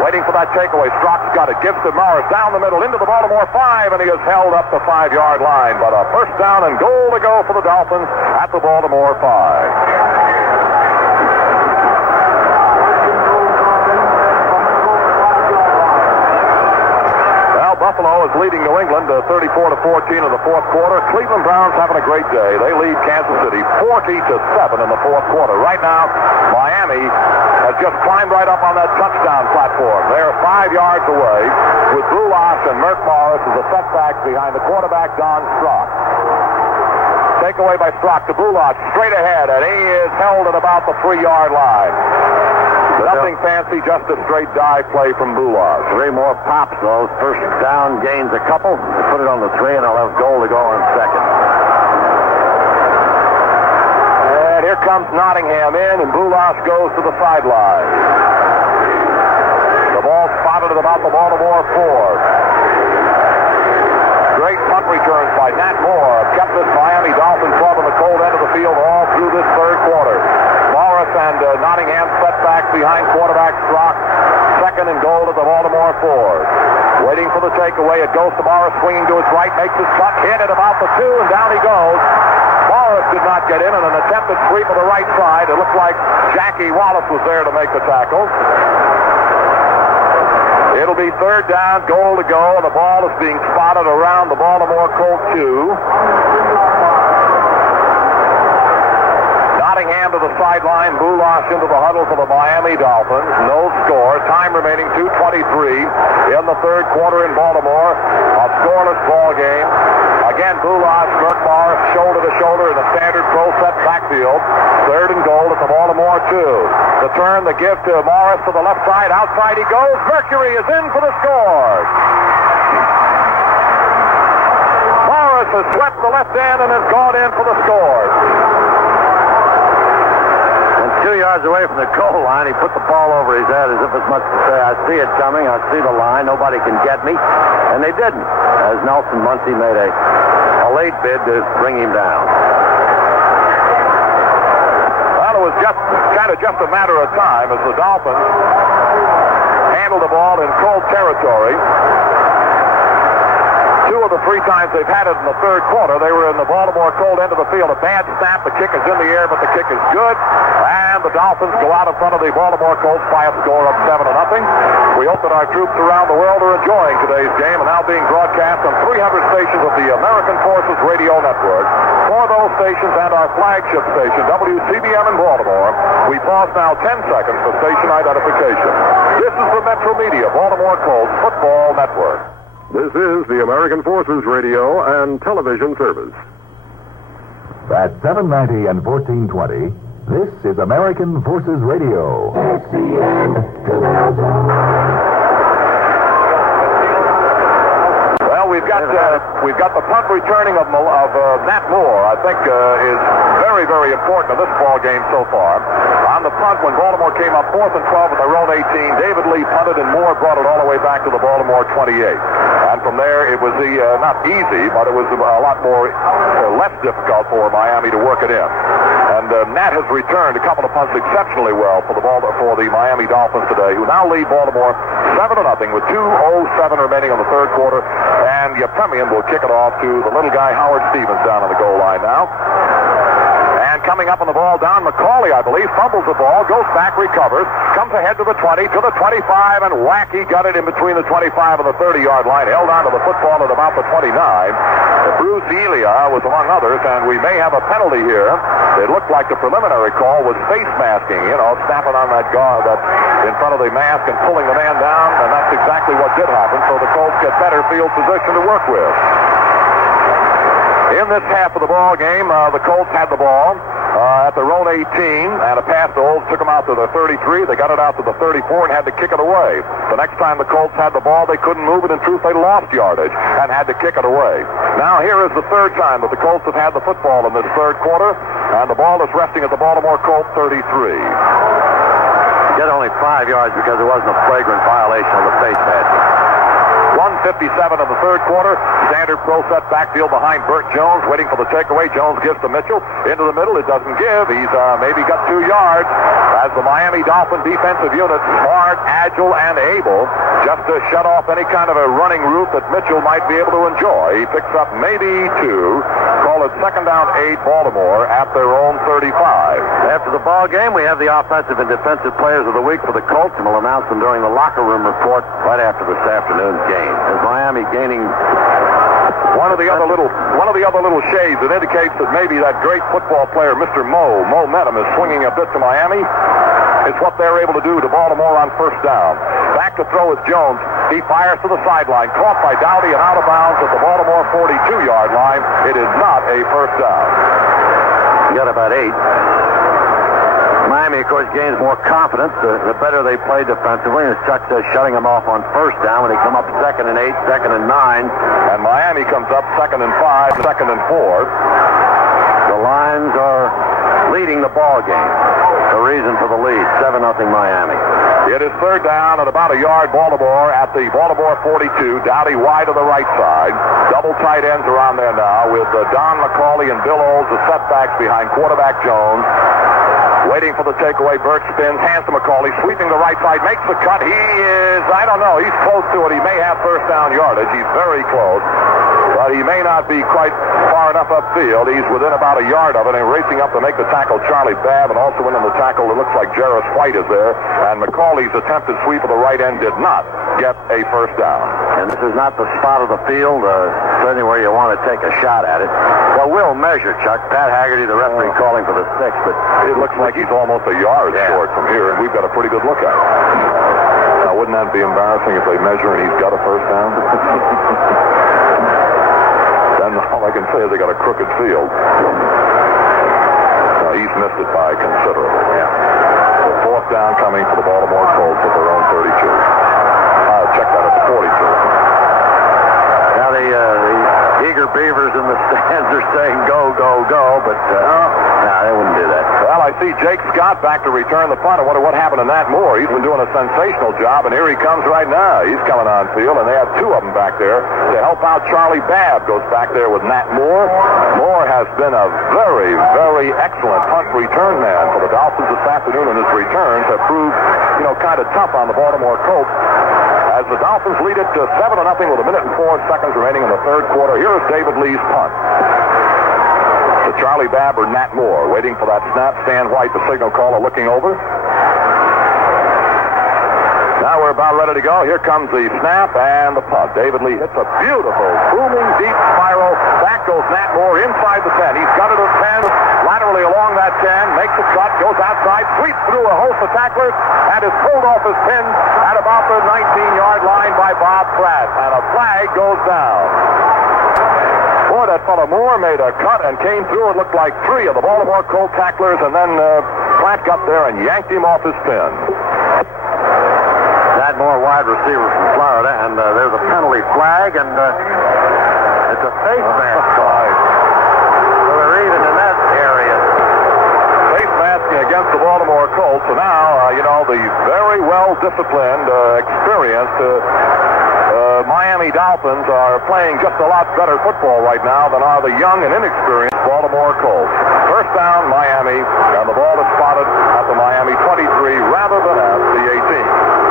Waiting for that takeaway. Strock's got it. Gives to Morris down the middle into the Baltimore 5, and he is held up the 5-yard line. But a first down and goal to go for the Dolphins at the Baltimore 5. Buffalo is leading New England 34-14 in the fourth quarter. Cleveland Browns having a great day. They lead Kansas City 40-7 in the fourth quarter. Right now, Miami has just climbed right up on that touchdown platform. They're 5 yards away with Boulach and Merck Morris as a setback behind the quarterback, Don Strock. Takeaway by Strock to Boulach, straight ahead, and he is held at about the 3-yard line. Nothing fancy, just a straight dive play from Boulach. 3 more pops, though. First down gains a couple. They put it on the 3, and they'll have goal to go on second. And here comes Nottingham in, and Boulach goes to the sideline. The ball spotted at about the Baltimore 4. Great punt returns by Nat Moore have kept this Miami Dolphins club on the cold end of the field all through this third quarter. Morris and Nottingham setback behind quarterback Strock. Second and goal to the Baltimore 4. Waiting for the takeaway. It goes to Morris, swinging to his right, makes his cut, hit at about the 2, and down he goes. Morris did not get in on an attempted sweep of the right side. It looked like Jackie Wallace was there to make the tackle. It'll be third down, goal to go, and the ball is being spotted around the Baltimore Colt 2. Nottingham to the sideline, Boulach into the huddle for the Miami Dolphins. No score. Time remaining 2:23 in the third quarter in Baltimore. A scoreless ball game. Again, Boulach, Merck Morris, shoulder to shoulder in a standard pro set backfield. Third and goal at the Baltimore 2. The turn, the give to Morris to the left side. Outside he goes. Mercury is in for the score. Morris has swept the left end and has gone in for the score. 2 yards away from the goal line, he put the ball over his head as if as much to say, I see it coming, I see the line, nobody can get me. And they didn't, as Nelson Muncie made a late bid to bring him down. Well, it was just a matter of time as the Dolphins handled the ball in cold territory. 2 of the three times they've had it in the third quarter. They were in the Baltimore Colt end of the field. A bad snap. The kick is in the air, but the kick is good. And the Dolphins go out in front of the Baltimore Colts by a score of 7-0. We hope that our troops around the world are enjoying today's game, and now being broadcast on 300 stations of the American Forces Radio Network. For those stations and our flagship station, WCBM in Baltimore, we pause now 10 seconds for station identification. This is the Metro Media Baltimore Colts Football Network. This is the American Forces Radio and Television Service. At 790 and 1420, this is American Forces Radio. SCN to the zone. Well, we've got the punt returning of Nat Moore. I think is very, very important to this ball game so far. On the punt, when Baltimore came up 4th and 12 at their own 18, David Lee punted and Moore brought it all the way back to the Baltimore 28. And from there, it was not easy, but it was a lot more less difficult for Miami to work it in. And Nat has returned a couple of punts exceptionally well for the Miami Dolphins today, who now lead Baltimore 7-0 with 2:07 remaining on the third quarter. And Yepemian will kick it off to the little guy Howard Stevens down on the goal line now. And coming up on the ball, Don McCauley, I believe, fumbles the ball, goes back, recovers, comes ahead to the 20, to the 25, and whack, he got it in between the 25 and the 30-yard line, held on to the football at about the 29. Bruce Elia was among others, and we may have a penalty here. It looked like the preliminary call was face masking, snapping on that guard that's in front of the mask and pulling the man down, and that's exactly what did happen, so the Colts get better field position to work with. In this half of the ball game, the Colts had the ball at their own 18, and a pass to Olds took them out to the 33. They got it out to the 34 and had to kick it away. The next time the Colts had the ball, they couldn't move it. In truth, they lost yardage and had to kick it away. Now here is the third time that the Colts have had the football in this third quarter, and the ball is resting at the Baltimore Colts 33. Get only 5 yards because it wasn't a flagrant violation of the face mask. 1:57 of the third quarter. Standard pro set backfield behind Burt Jones, waiting for the takeaway. Jones gives to Mitchell. Into the middle, it doesn't give. He's maybe got 2 yards. As the Miami Dolphin defensive unit, smart, agile, and able, just to shut off any kind of a running route that Mitchell might be able to enjoy. He picks up maybe 2. Call it second down 8, Baltimore at their own 35. After the ball game, we have the offensive and defensive players of the week for the Colts, and we'll announce them during the locker room report right after this afternoon's game. Is Miami gaining one of the other little shades that indicates that maybe that great football player, Mr. Mo Momentum, is swinging a bit to Miami? It's what they're able to do to Baltimore on first down. Back to throw is Jones. He fires to the sideline, caught by Dowdy and out of bounds at the Baltimore 42-yard line. It is not a first down. You got about 8. Miami, of course, gains more confidence the better they play defensively. And as Chuck says, shutting them off on first down when they come up 2nd and 8, 2nd and 9. And Miami comes up 2nd and 5, 2nd and 4. The Lions are leading the ball game. The reason for the lead, 7-0 Miami. It is third down at about a yard, Baltimore at the Baltimore 42. Dowdy wide to the right side. Double tight ends are on there now with Don McCauley and Bill Olds, the setbacks behind quarterback Jones. Waiting for the takeaway, Burt spins, hands to McCauley, sweeping the right side, makes the cut. He is, I don't know, he's close to it. He may have first down yardage. He's very close. But he may not be quite far enough upfield. He's within about a yard of it and racing up to make the tackle, Charlie Babb, and also in the tackle, it looks like Jarris White is there. And McCauley's attempted sweep of the right end did not get a first down. And this is not the spot of the field, certainly where you want to take a shot at it. Well, we'll measure, Chuck. Pat Haggerty, the referee, calling for the 6, but it looks like he's almost a yard short from here, and we've got a pretty good look at it. Now, wouldn't that be embarrassing if they measure and he's got a first down? Then all I can say is they got a crooked field. Now, he's missed it by considerable. Yeah. The fourth down coming for the Baltimore Colts at their own 32. Check that at the 42. Now the eager beavers in the stands are saying go, go, go, but no, they wouldn't do that. Well, I see Jake Scott back to return the punt. I wonder what happened to Nat Moore. He's been doing a sensational job, and here he comes right now. He's coming on field, and they have 2 of them back there to help out. Charlie Babb goes back there with Nat Moore. Moore has been a very, very excellent punt return man for the Dolphins this afternoon, and his returns have proved, kind of tough on the Baltimore Colts. As The Dolphins lead it to 7-0 with 1 minute and 4 seconds remaining in the third quarter. Here is David Lee's punt. To Charlie Babb or Nat Moore, waiting for that snap. Stan White, the signal caller, looking over. Now we're about ready to go. Here comes the snap and the punt. David Lee hits a beautiful, booming, deep spiral. Back goes Nat Moore inside the 10. He's got it at 10, laterally along that 10, makes a cut, goes outside, sweeps through a host of tacklers, and is pulled off his pin at about the 19-yard line by Bob Pratt. And a flag goes down. Boy, that fellow Moore made a cut and came through. It looked like 3 of the Baltimore Colts tacklers, and then Pratt got there and yanked him off his pin. That Moore, wide receiver from Florida, and there's a penalty flag, and it's a face mask call. So they're even in that area. Face masking against the Baltimore Colts. So now, the very well-disciplined, experienced Miami Dolphins are playing just a lot better football right now than are the young and inexperienced Baltimore Colts. First down, Miami, and the ball is spotted at the Miami 23 rather than at the 18.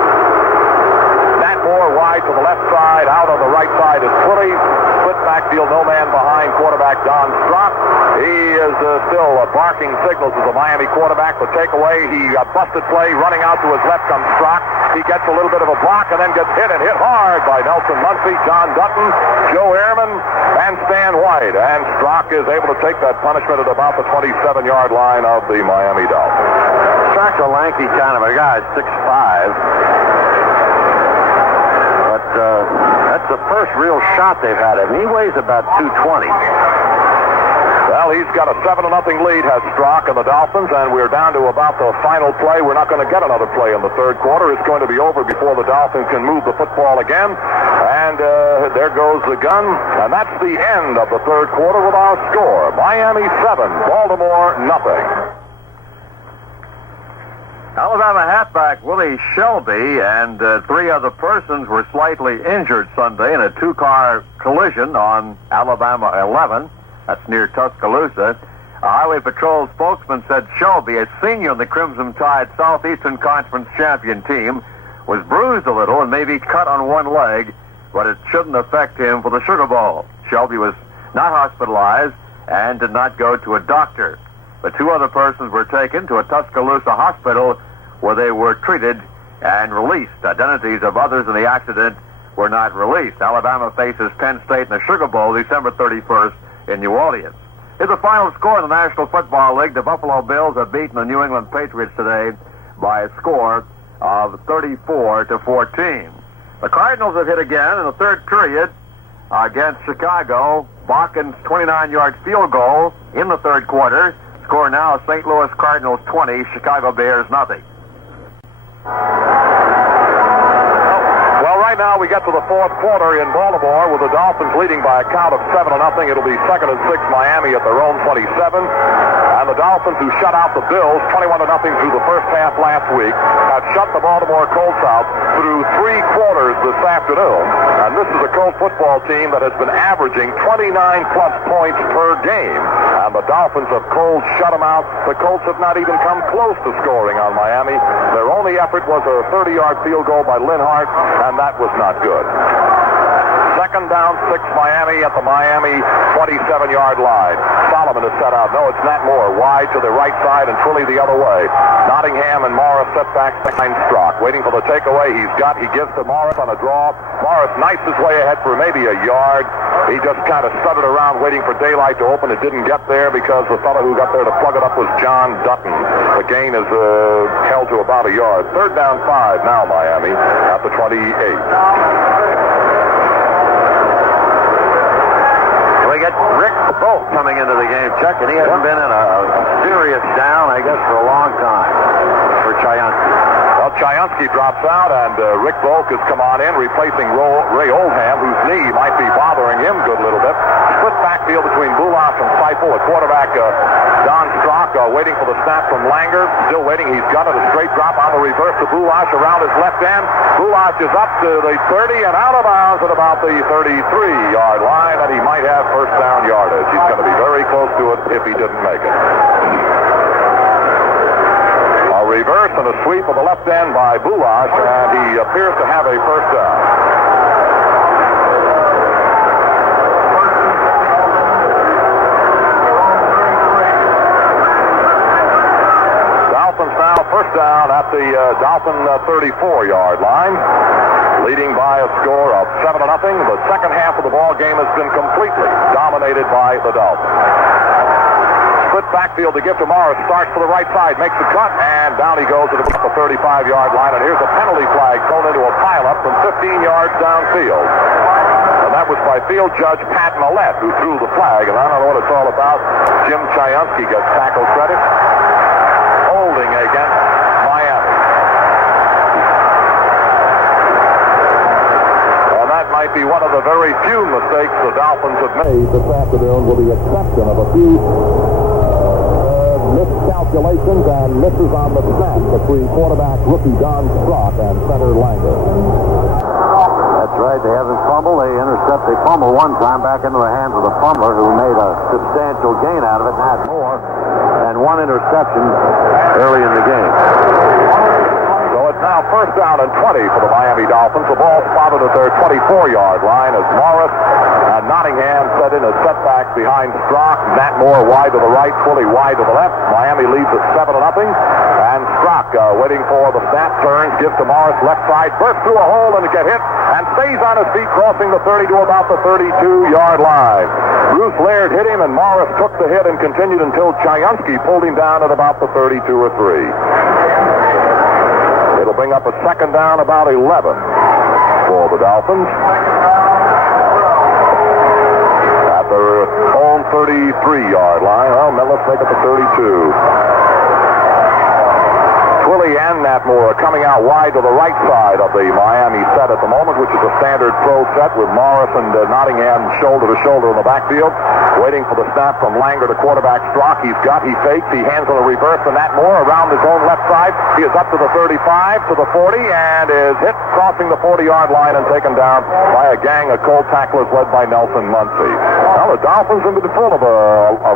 Moore wide to the left side, out on the right side is Twilly. Split backfield, no man behind quarterback Don Strock. He is still barking signals to the Miami quarterback for takeaway. He busted play, running out to his left comes Strock. He gets a little bit of a block and then gets hit and hit hard by Nelson Muncy, John Dutton, Joe Ehrman, and Stan White. And Strock is able to take that punishment at about the 27-yard line of the Miami Dolphins. Strock's a lanky kind of a guy, 6'5". That's the first real shot they've had of him. He weighs about 220. Well, he's got a 7-0 lead, has Strock and the Dolphins, and we're down to about the final play. We're not going to get another play in the third quarter. It's going to be over before the Dolphins can move the football again. And there goes the gun. And that's the end of the third quarter with our score. Miami 7, Baltimore nothing. Alabama halfback Willie Shelby and 3 other persons were slightly injured Sunday in a 2-car collision on Alabama 11. That's near Tuscaloosa. A Highway Patrol spokesman said Shelby, a senior in the Crimson Tide Southeastern Conference champion team, was bruised a little and maybe cut on one leg, but it shouldn't affect him for the Sugar Bowl. Shelby was not hospitalized and did not go to a doctor. But 2 other persons were taken to a Tuscaloosa hospital where they were treated and released. Identities of others in the accident were not released. Alabama faces Penn State in the Sugar Bowl December 31st in New Orleans. Here's the final score in the National Football League. The Buffalo Bills have beaten the New England Patriots today by a score of 34-14. The Cardinals have hit again in the third period against Chicago. Bachman's 29-yard field goal in the third quarter. Score now, St. Louis Cardinals 20, Chicago Bears nothing. Well, right now we get to the fourth quarter in Baltimore with the Dolphins leading by a count of 7-0. It'll be 2nd and 6 Miami at their own 27. And the Dolphins, who shut out the Bills 21-0 through the first half last week, have shut the Baltimore Colts out through 3 quarters this afternoon. And this is a Colt football team that has been averaging 29-plus points per game. And the Dolphins have cold shut them out. The Colts have not even come close to scoring on Miami. Their only effort was a 30-yard field goal by Linhart, and that was not good. 2nd down, 6 Miami at the Miami 27-yard line. Solomon is set out. No, it's Nat Moore wide to the right side and Twilly the other way. Nottingham and Morris set back behind Strock. Waiting for the takeaway. He gives to Morris on a draw. Morris knifes his way ahead for maybe a yard. He just kind of stuttered around waiting for daylight to open. It didn't get there because the fellow who got there to plug it up was John Dutton. The gain is held to about a yard. 3rd down, 5 now Miami at the 28. We get Rick Bolt coming into the game, Chuck, and he hasn't been in a serious down, I guess, for a long time for Chayonsky. Well, Chayonsky drops out, and Rick Volk has come on in, replacing Ray Oldham, whose knee might be bothering him good little bit. Split backfield between Bulash and Seifel. A quarterback, Don Strock, waiting for the snap from Langer. Still waiting. He's got it. A straight drop on the reverse to Bulash around his left end. Bulash is up to the 30 and out of bounds at about the 33-yard line, and he might have first down yardage. He's going to be very close to it if he didn't make it. A reverse and a sweep of the left end by Bulash, and he appears to have a first down. down at the Dolphin 34-yard line, leading by a score of 7-0. The second half of the ball game has been completely dominated by the Dolphins. Split backfield to give to Morris, starts to the right side, makes the cut, and down he goes at about the 35-yard line. And here's a penalty flag thrown into a pileup from 15 yards downfield. And that was by field judge Pat Millett, who threw the flag. And I don't know what it's all about. Jim Chiansky gets tackle credit. Holding against Miami. And that might be one of the very few mistakes the Dolphins have made this afternoon, with the exception of a few miscalculations and misses on the snap between quarterback rookie Don Strock and center Langer. That's right. They have his fumble. They fumble one time back into the hands of the fumbler, who made a substantial gain out of it and had more than one interception early in the game. So it's now first down and 20 for the Miami Dolphins. The ball spotted at their 24-yard line as Morris and Nottingham set in a setback behind Strock. Matt Moore wide to the right, Twilly wide to the left. Miami leads at 7-0. And Strock waiting for the snap, turns, gives to Morris left side, bursts through a hole and get hit, and stays on his feet, crossing the 30 to about the 32-yard line. Bruce Laird hit him, and Morris took the hit and continued until Chiansky pulled him down at about the 32 or 3. It'll bring up a second down, about 11 for the Dolphins. At their own 33-yard line. Well, let's make it the 32. Twilly and Nat Moore are coming out wide to the right side of the Miami set at the moment, which is a standard pro set with Morris and Nottingham shoulder to shoulder in the backfield. Waiting for the snap from Langer to quarterback Strock. He fakes, he hands on a reverse to Nat Moore around his own left side. He is up to the 35, to the 40, and is hit crossing the 40-yard line and taken down by a gang of Colt tacklers led by Nelson Muncie. Well, the Dolphins have been full of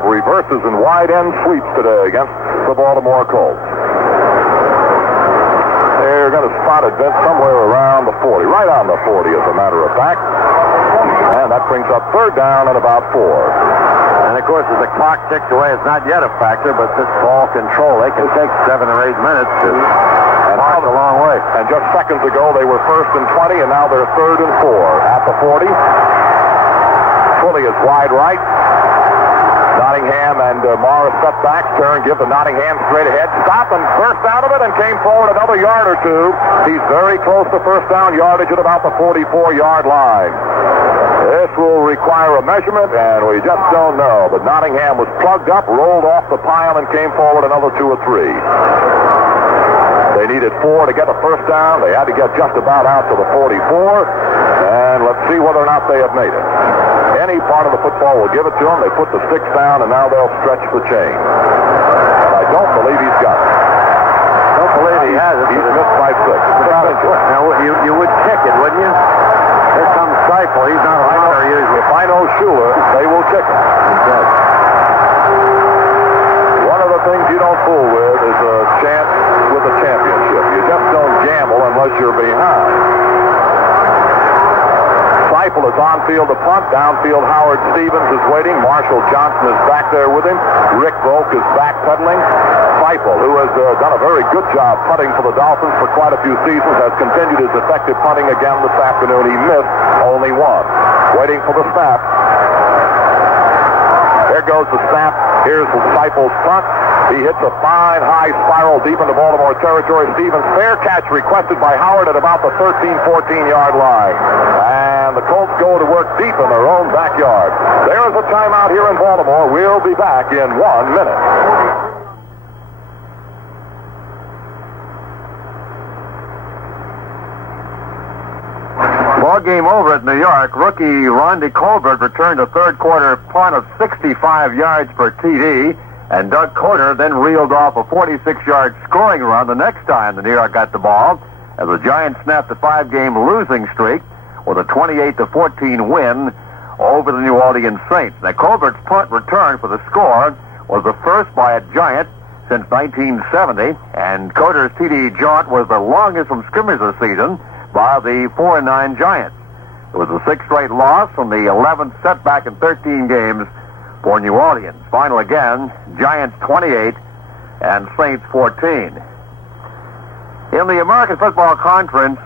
reverses and wide end sweeps today against the Baltimore Colts. They're going to spot it, Vince, somewhere around the 40, right on the 40 as a matter of fact. And that brings up third down and about 4. And, of course, as the clock ticks away, it's not yet a factor, but this ball control, they can take 7 or 8 minutes to march a long way. And just seconds ago, they were first and 20, and now they're third and 4 at the 40. Twilly is wide right. Nottingham and Morris set back, turn, give to Nottingham straight ahead, stop and burst out of it and came forward another yard or two. He's very close to first down yardage at about the 44-yard line. This will require a measurement, and we just don't know. But Nottingham was plugged up, rolled off the pile, and came forward another 2 or 3. They needed 4 to get a first down. They had to get just about out to the 44, and let's see whether or not they have made it. Any part of the football will give it to them. They put the sticks down, and now they'll stretch the chain. I don't believe he's got it. Don't believe he has it. He's missed by 6. Now, you would kick it, wouldn't you? Here comes Seifel. He's not a runner usually. If I know Schuler, they will kick it. One of the things you don't fool with is a chance with a championship. You just don't gamble unless you're behind. Seifel is on field to punt. Downfield, Howard Stevens is waiting. Marshall Johnson is back there with him. Rick Volk is backpedaling. Seifel, who has done a very good job punting for the Dolphins for quite a few seasons, has continued his effective punting again this afternoon. He missed only 1. Waiting for the snap. There goes the snap. Here's Seifel's punt. He hits a fine high spiral deep into Baltimore territory. Stevens, fair catch requested by Howard at about the 13-14-yard line. And the Colts go to work deep in their own backyard. There is a timeout here in Baltimore. We'll be back in 1 minute. Ball game over at New York. Rookie Rondy Colbert returned a third-quarter punt of 65 yards for TD. And Doug Coder then reeled off a 46-yard scoring run the next time the New York got the ball, as the Giants snapped a 5-game losing streak with a 28-14 win over the New Orleans Saints. Now, Colbert's punt return for the score was the first by a Giant since 1970, and Coder's TD jaunt was the longest from scrimmage this season by the 4-9 Giants. It was a 6th straight loss from the 11th setback in 13 games for New Orleans. Final again, Giants 28 and Saints 14. In the American Football Conference,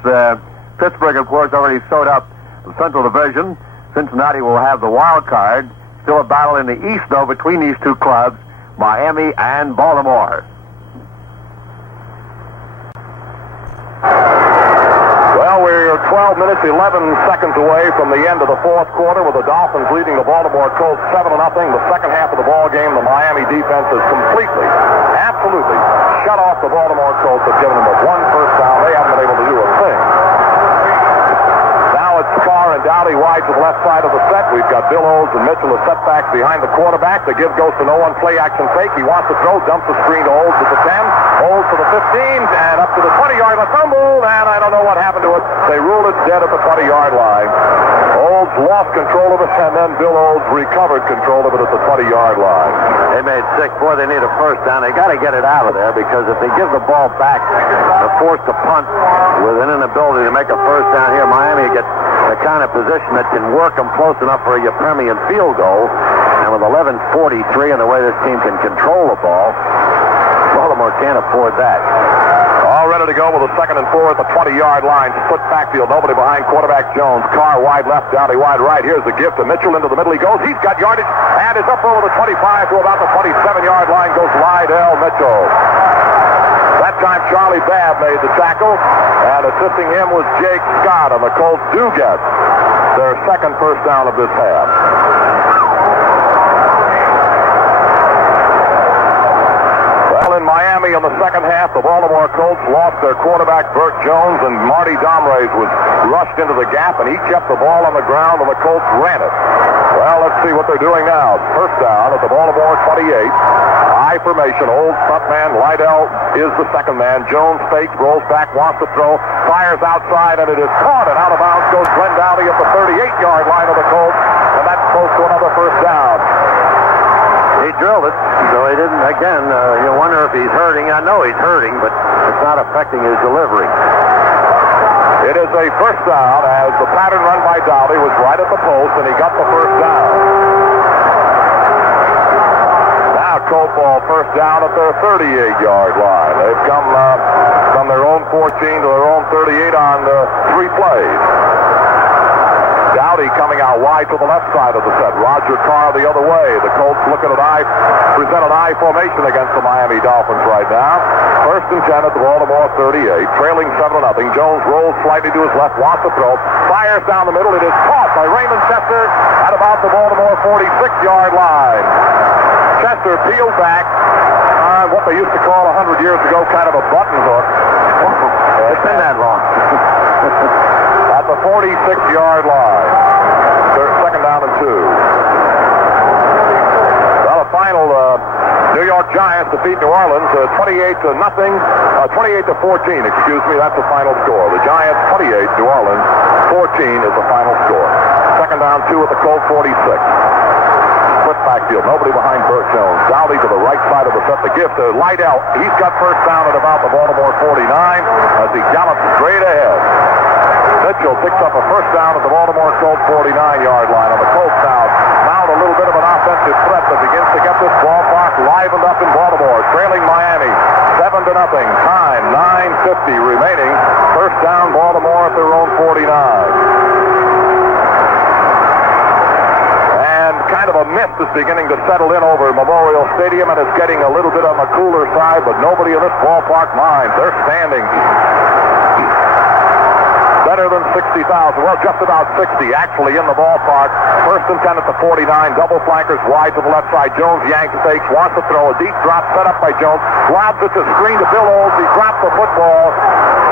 Pittsburgh, of course, already sewed up the Central Division. Cincinnati will have the wild card. Still a battle in the East, though, between these two clubs, Miami and Baltimore. Well, we're 12 minutes, 11 seconds away from the end of the fourth quarter with the Dolphins leading the Baltimore Colts 7-0. The second half of the ball game, the Miami defense has completely, absolutely shut off the Baltimore Colts. Have given them but one first down. They haven't been able to do a thing. Now it's Carr and Dowdy wide to the left side of the set. We've got Bill Olds and Mitchell as setbacks behind the quarterback. The give goes to no one. Play action fake. He wants to throw. Dumps the screen to Olds at the 10. Olds to the 15 and up to the 20-yard line. Fumble, and I don't know what happened to it. They ruled it dead at the 20-yard line. Olds lost control of it, and then Bill Olds recovered control of it at the 20-yard line. They made 6. Boy, they need a first down. They got to get it out of there because if they give the ball back, they're forced to punt with an inability to make a first down here. Miami gets the kind of position that can work them close enough for a Permian field goal. And with 11:43 and the way this team can control the ball, Baltimore can't afford that. All ready to go with a 2nd and 4 at the 20-yard line. Split backfield. Nobody behind quarterback Jones. Carr wide left, Dowdy wide right. Here's the gift to Mitchell into the middle. He goes. He's got yardage and is up over the 25 to about the 27-yard line. Goes Lydell Mitchell. That time Charlie Babb made the tackle, and assisting him was Jake Scott, and the Colts do get their second first down of this half. Well, in Miami in the second half, the Baltimore Colts lost their quarterback Burt Jones, and Marty Domrese was rushed into the gap, and he kept the ball on the ground, and the Colts ran it. Well, let's see what they're doing now. First down at the Baltimore 28. High formation. Old front man. Lydell is the second man. Jones fakes, rolls back, wants to throw, fires outside, and it is caught, and out of bounds goes Glenn Dowdy at the 38-yard line of the Colts, and that's close to another first down. He drilled it, so he didn't. Again, you wonder if he's hurting. I know he's hurting, but it's not affecting his delivery. It is a first down as the pattern run by Dowdy was right at the post, and he got the first down. Now Colt ball first down at their 38-yard line. They've come from their own 14 to their own 38 on 3 plays. Dowdy coming out wide to the left side of the set. Roger Carr the other way. The Colts looking at present an I formation against the Miami Dolphins right now. First and 10 at the Baltimore 38. Trailing 7-0. Jones rolls slightly to his left, wants to throw. Fires down the middle. It is caught by Raymond Chester at about the Baltimore 46-yard line. Chester peeled back on what they used to call 100 years ago kind of a button hook. It's been that long. At the 46-yard line. Second down and 2. Well, the final New York Giants defeat New Orleans 28-14, excuse me. That's the final score. The Giants 28, New Orleans 14 is the final score. Second down 2 at the Colt 46. Split backfield. Nobody behind Burt Jones. Dowdy to the right side of the set. The gift to Lydell. He's got first down at about the Baltimore 49 as he gallops straight ahead. Mitchell picks up a first down at the Baltimore Colts 49-yard line. On the Colts now mount a little bit of an offensive threat that begins to get this ballpark livened up in Baltimore. Trailing Miami 7-0. Time 9:50 remaining. First down Baltimore at their own 49. And kind of a mist is beginning to settle in over Memorial Stadium, and it's getting a little bit on the cooler side, but nobody in this ballpark minds. They're standing. Better than 60,000. Well, just about 60 actually in the ballpark. First and 10 at the 49. Double flankers wide to the left side. Jones yanks, fakes, wants to throw a deep drop set up by Jones. Lobs it to screen to Bill Olds. He dropped the football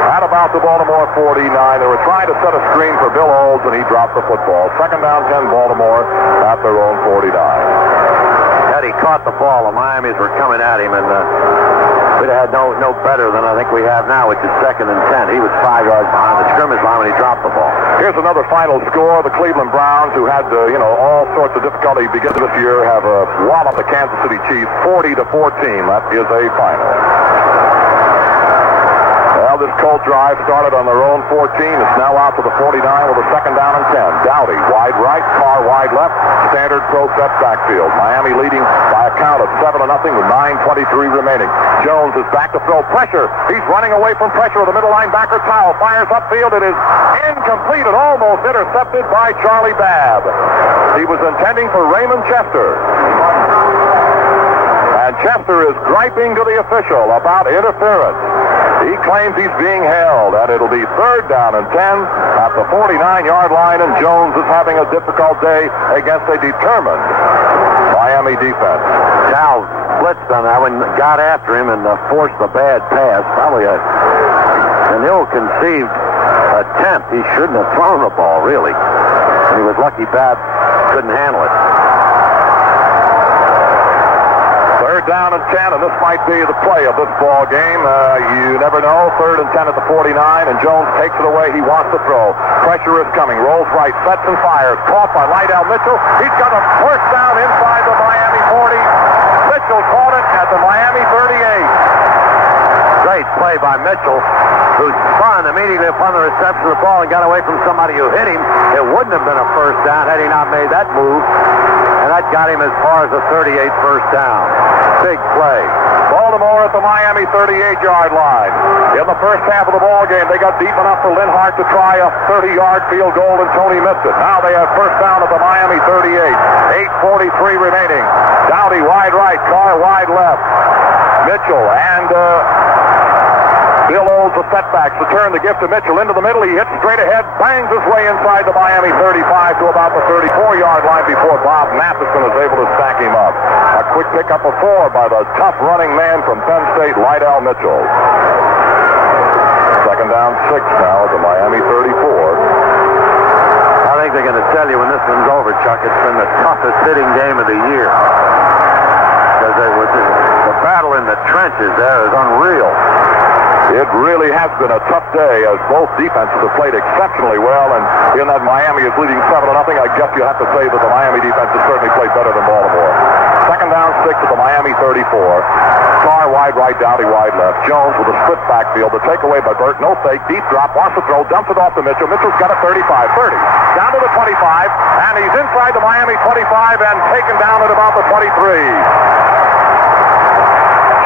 at about the Baltimore 49. They were trying to set a screen for Bill Olds, and he dropped the football. Second down 10 Baltimore at their own 49. Had he caught the ball, the Miamis were coming at him, and we'd have had no better than I think we have now, which is second and 10. He was 5 yards behind the scrimmage line when he dropped the ball. Here's another final score. The Cleveland Browns, who had all sorts of difficulty beginning this year, have walloped the Kansas City Chiefs 40-14. That is a final. Well, this Colt drive started on their own 14. It's now out to the 49 with a second down and 10. Dowdy wide right, Carr wide wide left. Standard throw set backfield. Miami leading by a count of 7-0 with 9:23 remaining. Jones is back to throw. Pressure. He's running away from pressure with the middle linebacker. Powell fires upfield. It is incomplete and almost intercepted by Charlie Babb. He was intending for Raymond Chester. And Chester is griping to the official about interference. He claims he's being held, and it'll be 3rd down and 10 at the 49-yard line, and Jones is having a difficult day against a determined Miami defense. Cal blitzed on that one, got after him, and forced the bad pass. Probably an ill-conceived attempt. He shouldn't have thrown the ball, really. And he was lucky Babb couldn't handle it. 3rd down and 10, and this might be the play of this ball game. You never know. 3rd and 10 at the 49, and Jones takes it away. He wants to throw. Pressure is coming. Rolls right, sets and fires. Caught by Lydell Mitchell. He's got a first down inside the Miami 40. Mitchell caught it at the Miami 38. Great play by Mitchell, who spun immediately upon the reception of the ball and got away from somebody who hit him. It wouldn't have been a first down had he not made that move. And that got him as far as the 38 first down. Big play. Baltimore at the Miami 38-yard line. In the first half of the ball game, they got deep enough for Linhart to try a 30-yard field goal, and Tony missed it. Now they have first down at the Miami 38. 8:43 remaining. Dowdy wide right, Carr wide left. Mitchell and Bill Olds the setbacks. The turn to give to Mitchell into the middle. He hits straight ahead, bangs his way inside the Miami 35 to about the 34-yard line before Bob Matheson is able to stack him up. A quick pickup of 4 by the tough running man from Penn State, Lydell Mitchell. 2nd down, 6 now at the Miami 34. I think they're going to tell you when this one's over, Chuck, it's been the toughest hitting game of the year. Because the battle in the trenches there is unreal. It really has been a tough day as both defenses have played exceptionally well, and in that Miami is leading 7-0, I guess you have to say that the Miami defense has certainly played better than Baltimore. 2nd down, 6 at the Miami 34. Carr wide right, Dowdy wide left. Jones with a split backfield. The takeaway by Burt. No fake. Deep drop. Wants to throw. Dumps it off to Mitchell. Mitchell's got it 35. 30. Down to the 25. And he's inside the Miami 25 and taken down at about the 23.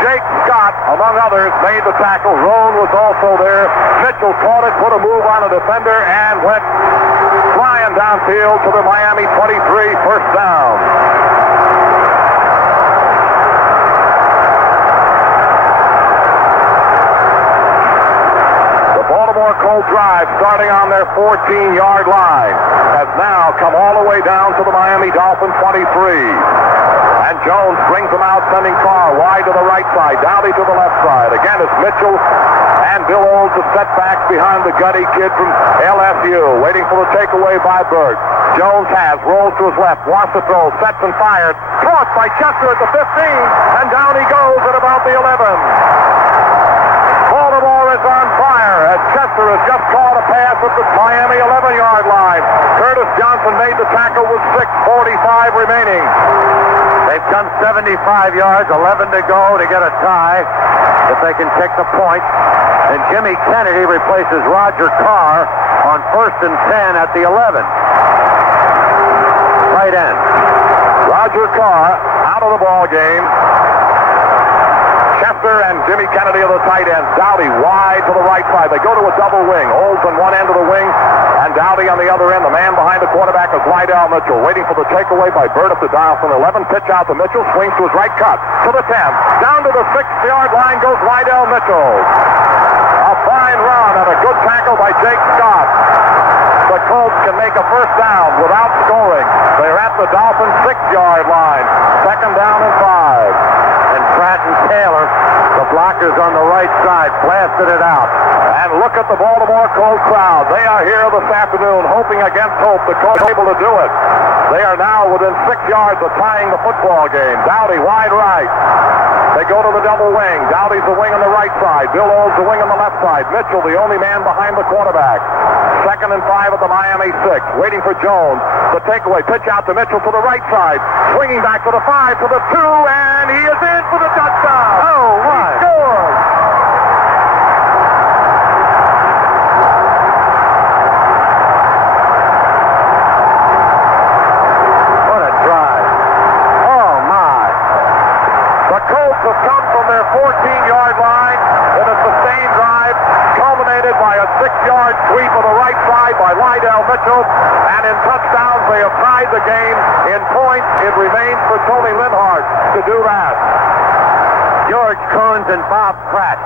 Jake Scott, among others, made the tackle. Roan was also there. Mitchell caught it, put a move on a defender, and went flying downfield to the Miami 23, first down. The Baltimore Colts drive, starting on their 14-yard line, has now come all the way down to the Miami Dolphins 23. And Jones brings them out, sending Carr wide to the right side, Dowdy to the left side. Again, it's Mitchell and Bill Olds, the setbacks behind the gutty kid from LSU, waiting for the takeaway by Burt. Jones rolls to his left, wants to throw, sets and fires. Caught by Chester at the 15, and down he goes at about the 11. Baltimore is on fire as Chester has just caught a pass at the Miami 11-yard line. Curtis Johnson made the tackle with 6:45 remaining. They've come 75 yards, 11 to go to get a tie if they can take the point. And Jimmy Kennedy replaces Roger Carr on 1st and 10 at the 11. Tight end. Roger Carr out of the ball game. Chester and Jimmy Kennedy are the tight ends. Dowdy wide to the right side. They go to a double wing. Olds on one end of the wing and Dowdy on the other end. The man behind the quarterback is Lydell Mitchell, waiting for the takeaway by Burt at the dial from 11. Pitch out to Mitchell. Swings to his right, cut to the 10. Down to the 6-yard line goes Lydell Mitchell. A fine run and a good tackle by Jake Scott. The Colts can make a first down without scoring. They're at the Dolphins' 6-yard line. 2nd down and 5. And Pratt and Taylor, the blockers on the right side, blasted it out. And look at the Baltimore Colts crowd. They are here this afternoon, hoping against hope the Colts are able to do it. They are now within 6 yards of tying the football game. Dowdy wide right. They go to the double wing. Dowdy's the wing on the right side. Bill Olds the wing on the left side. Mitchell the only man behind the quarterback. 2nd and 5 at the Miami 6. Waiting for Jones. The takeaway. Pitch out to Mitchell to the right side. Swinging back to the 5, to the 2, and he is in for the touchdown. Oh, my. He scores. Mitchell. And in touchdowns, they have tied the game. In points, it remains for Tony Linhart to do that. George Coons and Bob Pratt.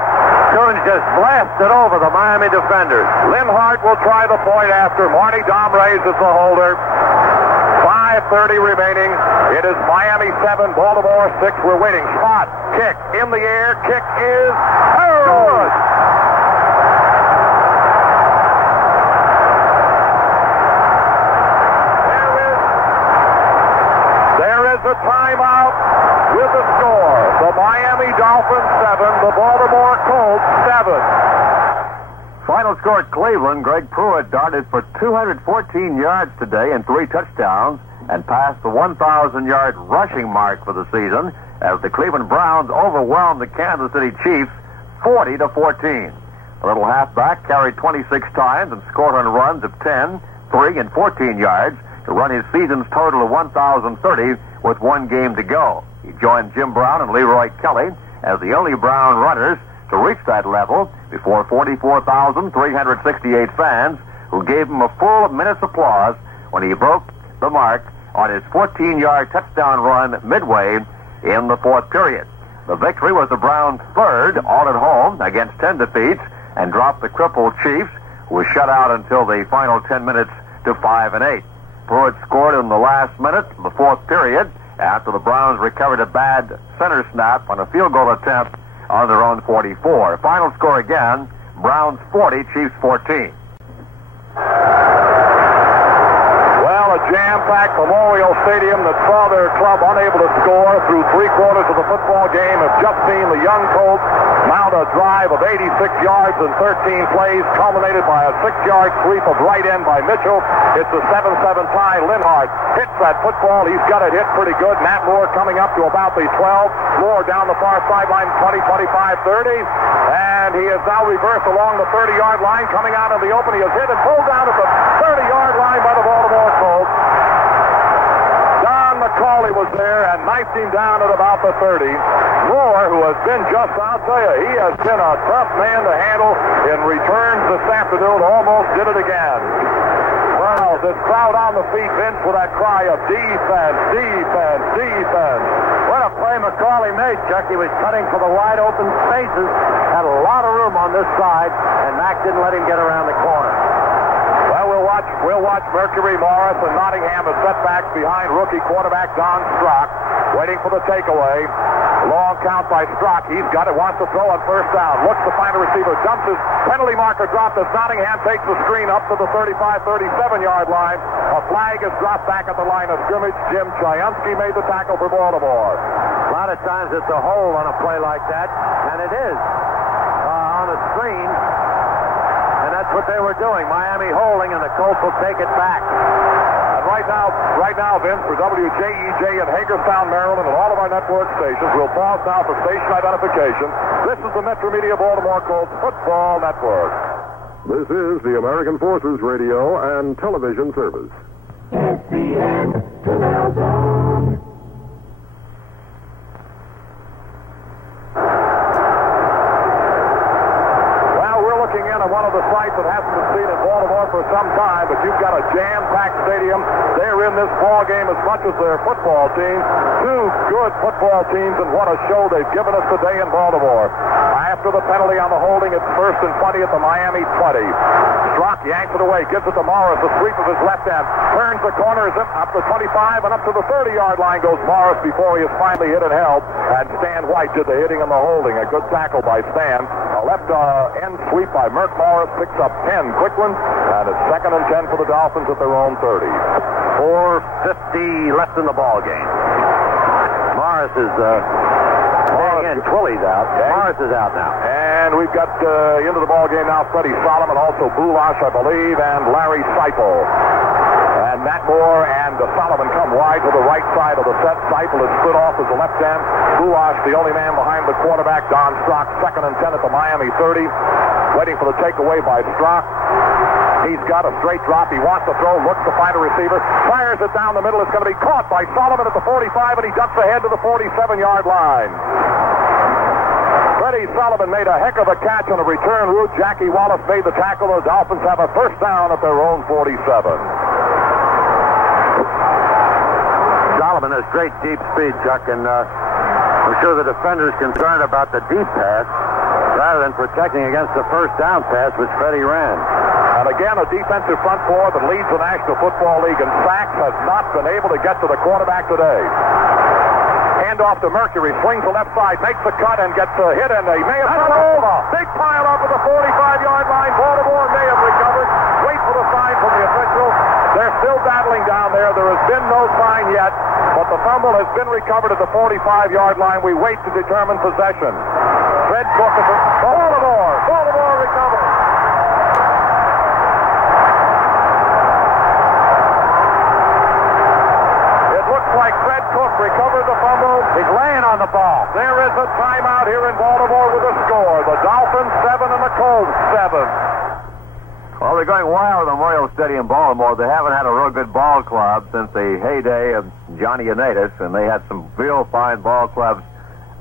Coons just blasted over the Miami defenders. Linhart will try the point after. Marty Domreyes is the holder. 5:30 remaining. It is Miami 7, Baltimore 6. We're waiting. Spot, kick, in the air. Kick is good. There is a timeout with the score. The Miami Dolphins 7, the Baltimore Colts 7. Final score at Cleveland, Greg Pruitt darted for 214 yards today and 3 touchdowns and passed the 1,000-yard rushing mark for the season as the Cleveland Browns overwhelmed the Kansas City Chiefs 40-14. The little halfback carried 26 times and scored on runs of 10, 3, and 14 yards to run his season's total of 1,030 with 1 game to go. He joined Jim Brown and Leroy Kelly as the only Brown runners to reach that level before 44,368 fans who gave him a full minute's applause when he broke the mark on his 14-yard touchdown run midway in the 4th period. The victory was the Browns' 3rd all at home against 10 defeats and dropped the crippled Chiefs, who was shut out until the final 10 minutes to 5-8. Pruitt scored in the last minute of the 4th period after the Browns recovered a bad center snap on a field goal attempt on their own 44. Final score again, Browns 40, Chiefs 14. Well, a jam-packed Memorial Stadium that saw their club unable to score through 3/4 of the football game have just seen the young Colts mount a drive of 86 yards in 13 plays, culminated by a 6-yard sweep of right end by Mitchell. It's a 7-7 tie. Linhart hits that football. He's got it hit pretty good. Matt Moore coming up to about the 12. Moore down the far sideline, 20, 25, 30. And he is now reversed along the 30-yard line. Coming out in the open, he is hit and pulled down at the 30-yard line by the Baltimore Colts. Don McCauley was there and knifed him down at about the 30. Moore, who has been just, I'll tell you, he has been a tough man to handle in returns this afternoon. Almost did it again. Well, this crowd on the feet, Vince, with that cry of defense, defense, defense. What a play McCauley made, Chuck. He was cutting for the wide open spaces. Had a lot of room on this side, and Mack didn't let him get around the corner. Well, we'll watch Mercury Morris and Nottingham as setbacks behind rookie quarterback Don Strock, waiting for the takeaway. Long count by Strock. He's got it, wants to throw on 1st down. Looks to find a receiver, dumps his penalty marker dropped as Nottingham takes the screen up to the 35, 37-yard line. A flag is dropped back at the line of scrimmage. Jim Chiansky made the tackle for Baltimore. A lot of times it's a hold on a play like that, and it is on a screen. And that's what they were doing. Miami holding, and the Colts will take it back. And right now, Vince, for WJEJ in Hagerstown, Maryland, and all of our network stations, we'll pause now for station identification. This is the Metro Media Baltimore Colts Football Network. This is the American Forces Radio and Television Service. It's the end to the zone. One of the sights that hasn't been seen in Baltimore for some time, but you've got a jam-packed stadium. They're in this ball game as much as their football team. 2 good football teams, and what a show they've given us today in Baltimore. After the penalty on the holding, it's 1st and 20 at the Miami 20. Strock yanks it away, gives it to Morris, a sweep of his left hand, turns the corner, is up to 25, and up to the 30-yard line goes Morris before he is finally hit and held. And Stan White did the hitting and the holding. A good tackle by Stan. A left end sweep by Merck Morris picks up 10 quick ones, and it's 2nd and 10 for the Dolphins at their own 30. 4:50 left in the ball game. Morris is and Twillie's out. Okay. Morris is out now. And we've got into the ball game now Freddie Solomon, also Boulash, I believe, and Larry Seipel. And Matt Moore and Solomon come wide to the right side of the set. Seipel is split off as the left end. Boulash, the only man behind the quarterback. Don Strock, 2nd and 10 at the Miami 30. Waiting for the takeaway by Strock. He's got a straight drop. He wants to throw, looks to find a receiver, fires it down the middle. It's going to be caught by Solomon at the 45, and he ducks ahead to the 47-yard line. Freddie Solomon made a heck of a catch on a return route. Jackie Wallace made the tackle. The Dolphins have a 1st down at their own 47. Solomon has great deep speed, Chuck, and I'm sure the defender's concerned about the deep pass rather than protecting against the first down pass, which Freddie ran. And again, a defensive front four that leads the National Football League in sacks has not been able to get to the quarterback today. Hand off to Mercury, swings the left side, makes the cut, and gets a hit, and they may have turned over. Big pile up at the 45-yard line. Baltimore may have recovered. Wait for the sign from the official. They're still battling down there. There has been no sign yet, but the fumble has been recovered at the 45-yard line. We wait to determine possession. Fred Cook is Baltimore. Baltimore recovering. Like Fred Cook recovered the fumble. He's laying on the ball. There is a timeout here in Baltimore with a score. The Dolphins 7 and the Colts 7. Well, they're going wild at Memorial Stadium, Baltimore. They haven't had a real good ball club since the heyday of Johnny Unitas, and they had some real fine ball clubs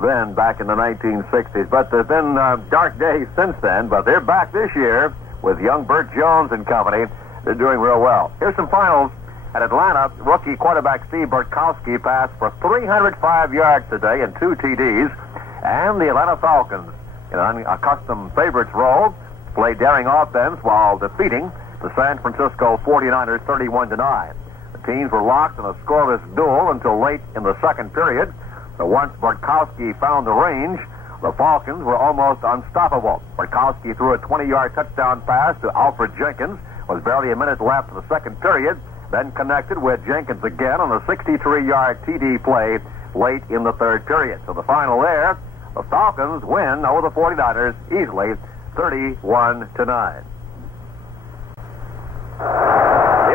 then, back in the 1960s. But there's been dark days since then, but they're back this year with young Burt Jones and company. They're doing real well. Here's some finals. At Atlanta, rookie quarterback Steve Burkowski passed for 305 yards today and 2 TDs. And the Atlanta Falcons, in an unaccustomed favorites role, played daring offense while defeating the San Francisco 49ers 31-9. The teams were locked in a scoreless duel until late in the second period. But once Burkowski found the range, the Falcons were almost unstoppable. Burkowski threw a 20-yard touchdown pass to Alfred Jenkins. It was barely a minute left in the second period. Then connected with Jenkins again on a 63-yard TD play late in the third period. So the final there, the Falcons win over the 49ers easily, 31-9. The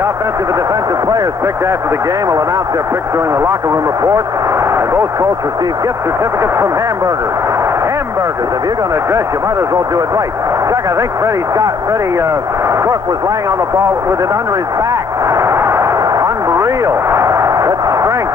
offensive and defensive players picked after the game will announce their picks during the locker room report, and both Colts receive gift certificates from Hamburgers. Hamburgers. If you're going to dress, you might as well do it right. Chuck, I think Freddie Cook was laying on the ball with it under his back. Unreal. That's strength.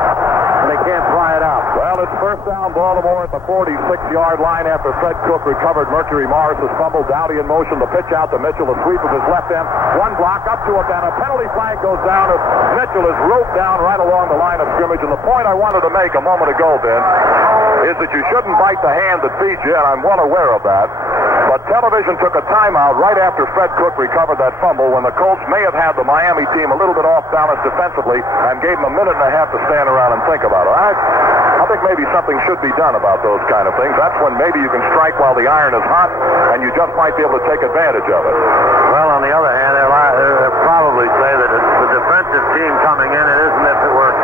And they can't pry it out. Well, it's first down Baltimore at the 46-yard line after Fred Cook recovered Mercury Morris's fumble. Dowdy in motion, the pitch out to Mitchell, a sweep of his left end. One block up to it, and a penalty flag goes down as Mitchell is roped down right along the line of scrimmage. And the point I wanted to make a moment ago, Ben, is that you shouldn't bite the hand that feeds you, and I'm well aware of that. But television took a timeout right after Fred Cook recovered that fumble when the Colts may have had the Miami team a little bit off balance defensively and gave them a minute and a half to stand around and think about it. I think maybe something should be done about those kind of things. That's when maybe you can strike while the iron is hot, and you just might be able to take advantage of it. Well, on the other hand, they'll probably say that it's the defensive team coming in. It isn't if it were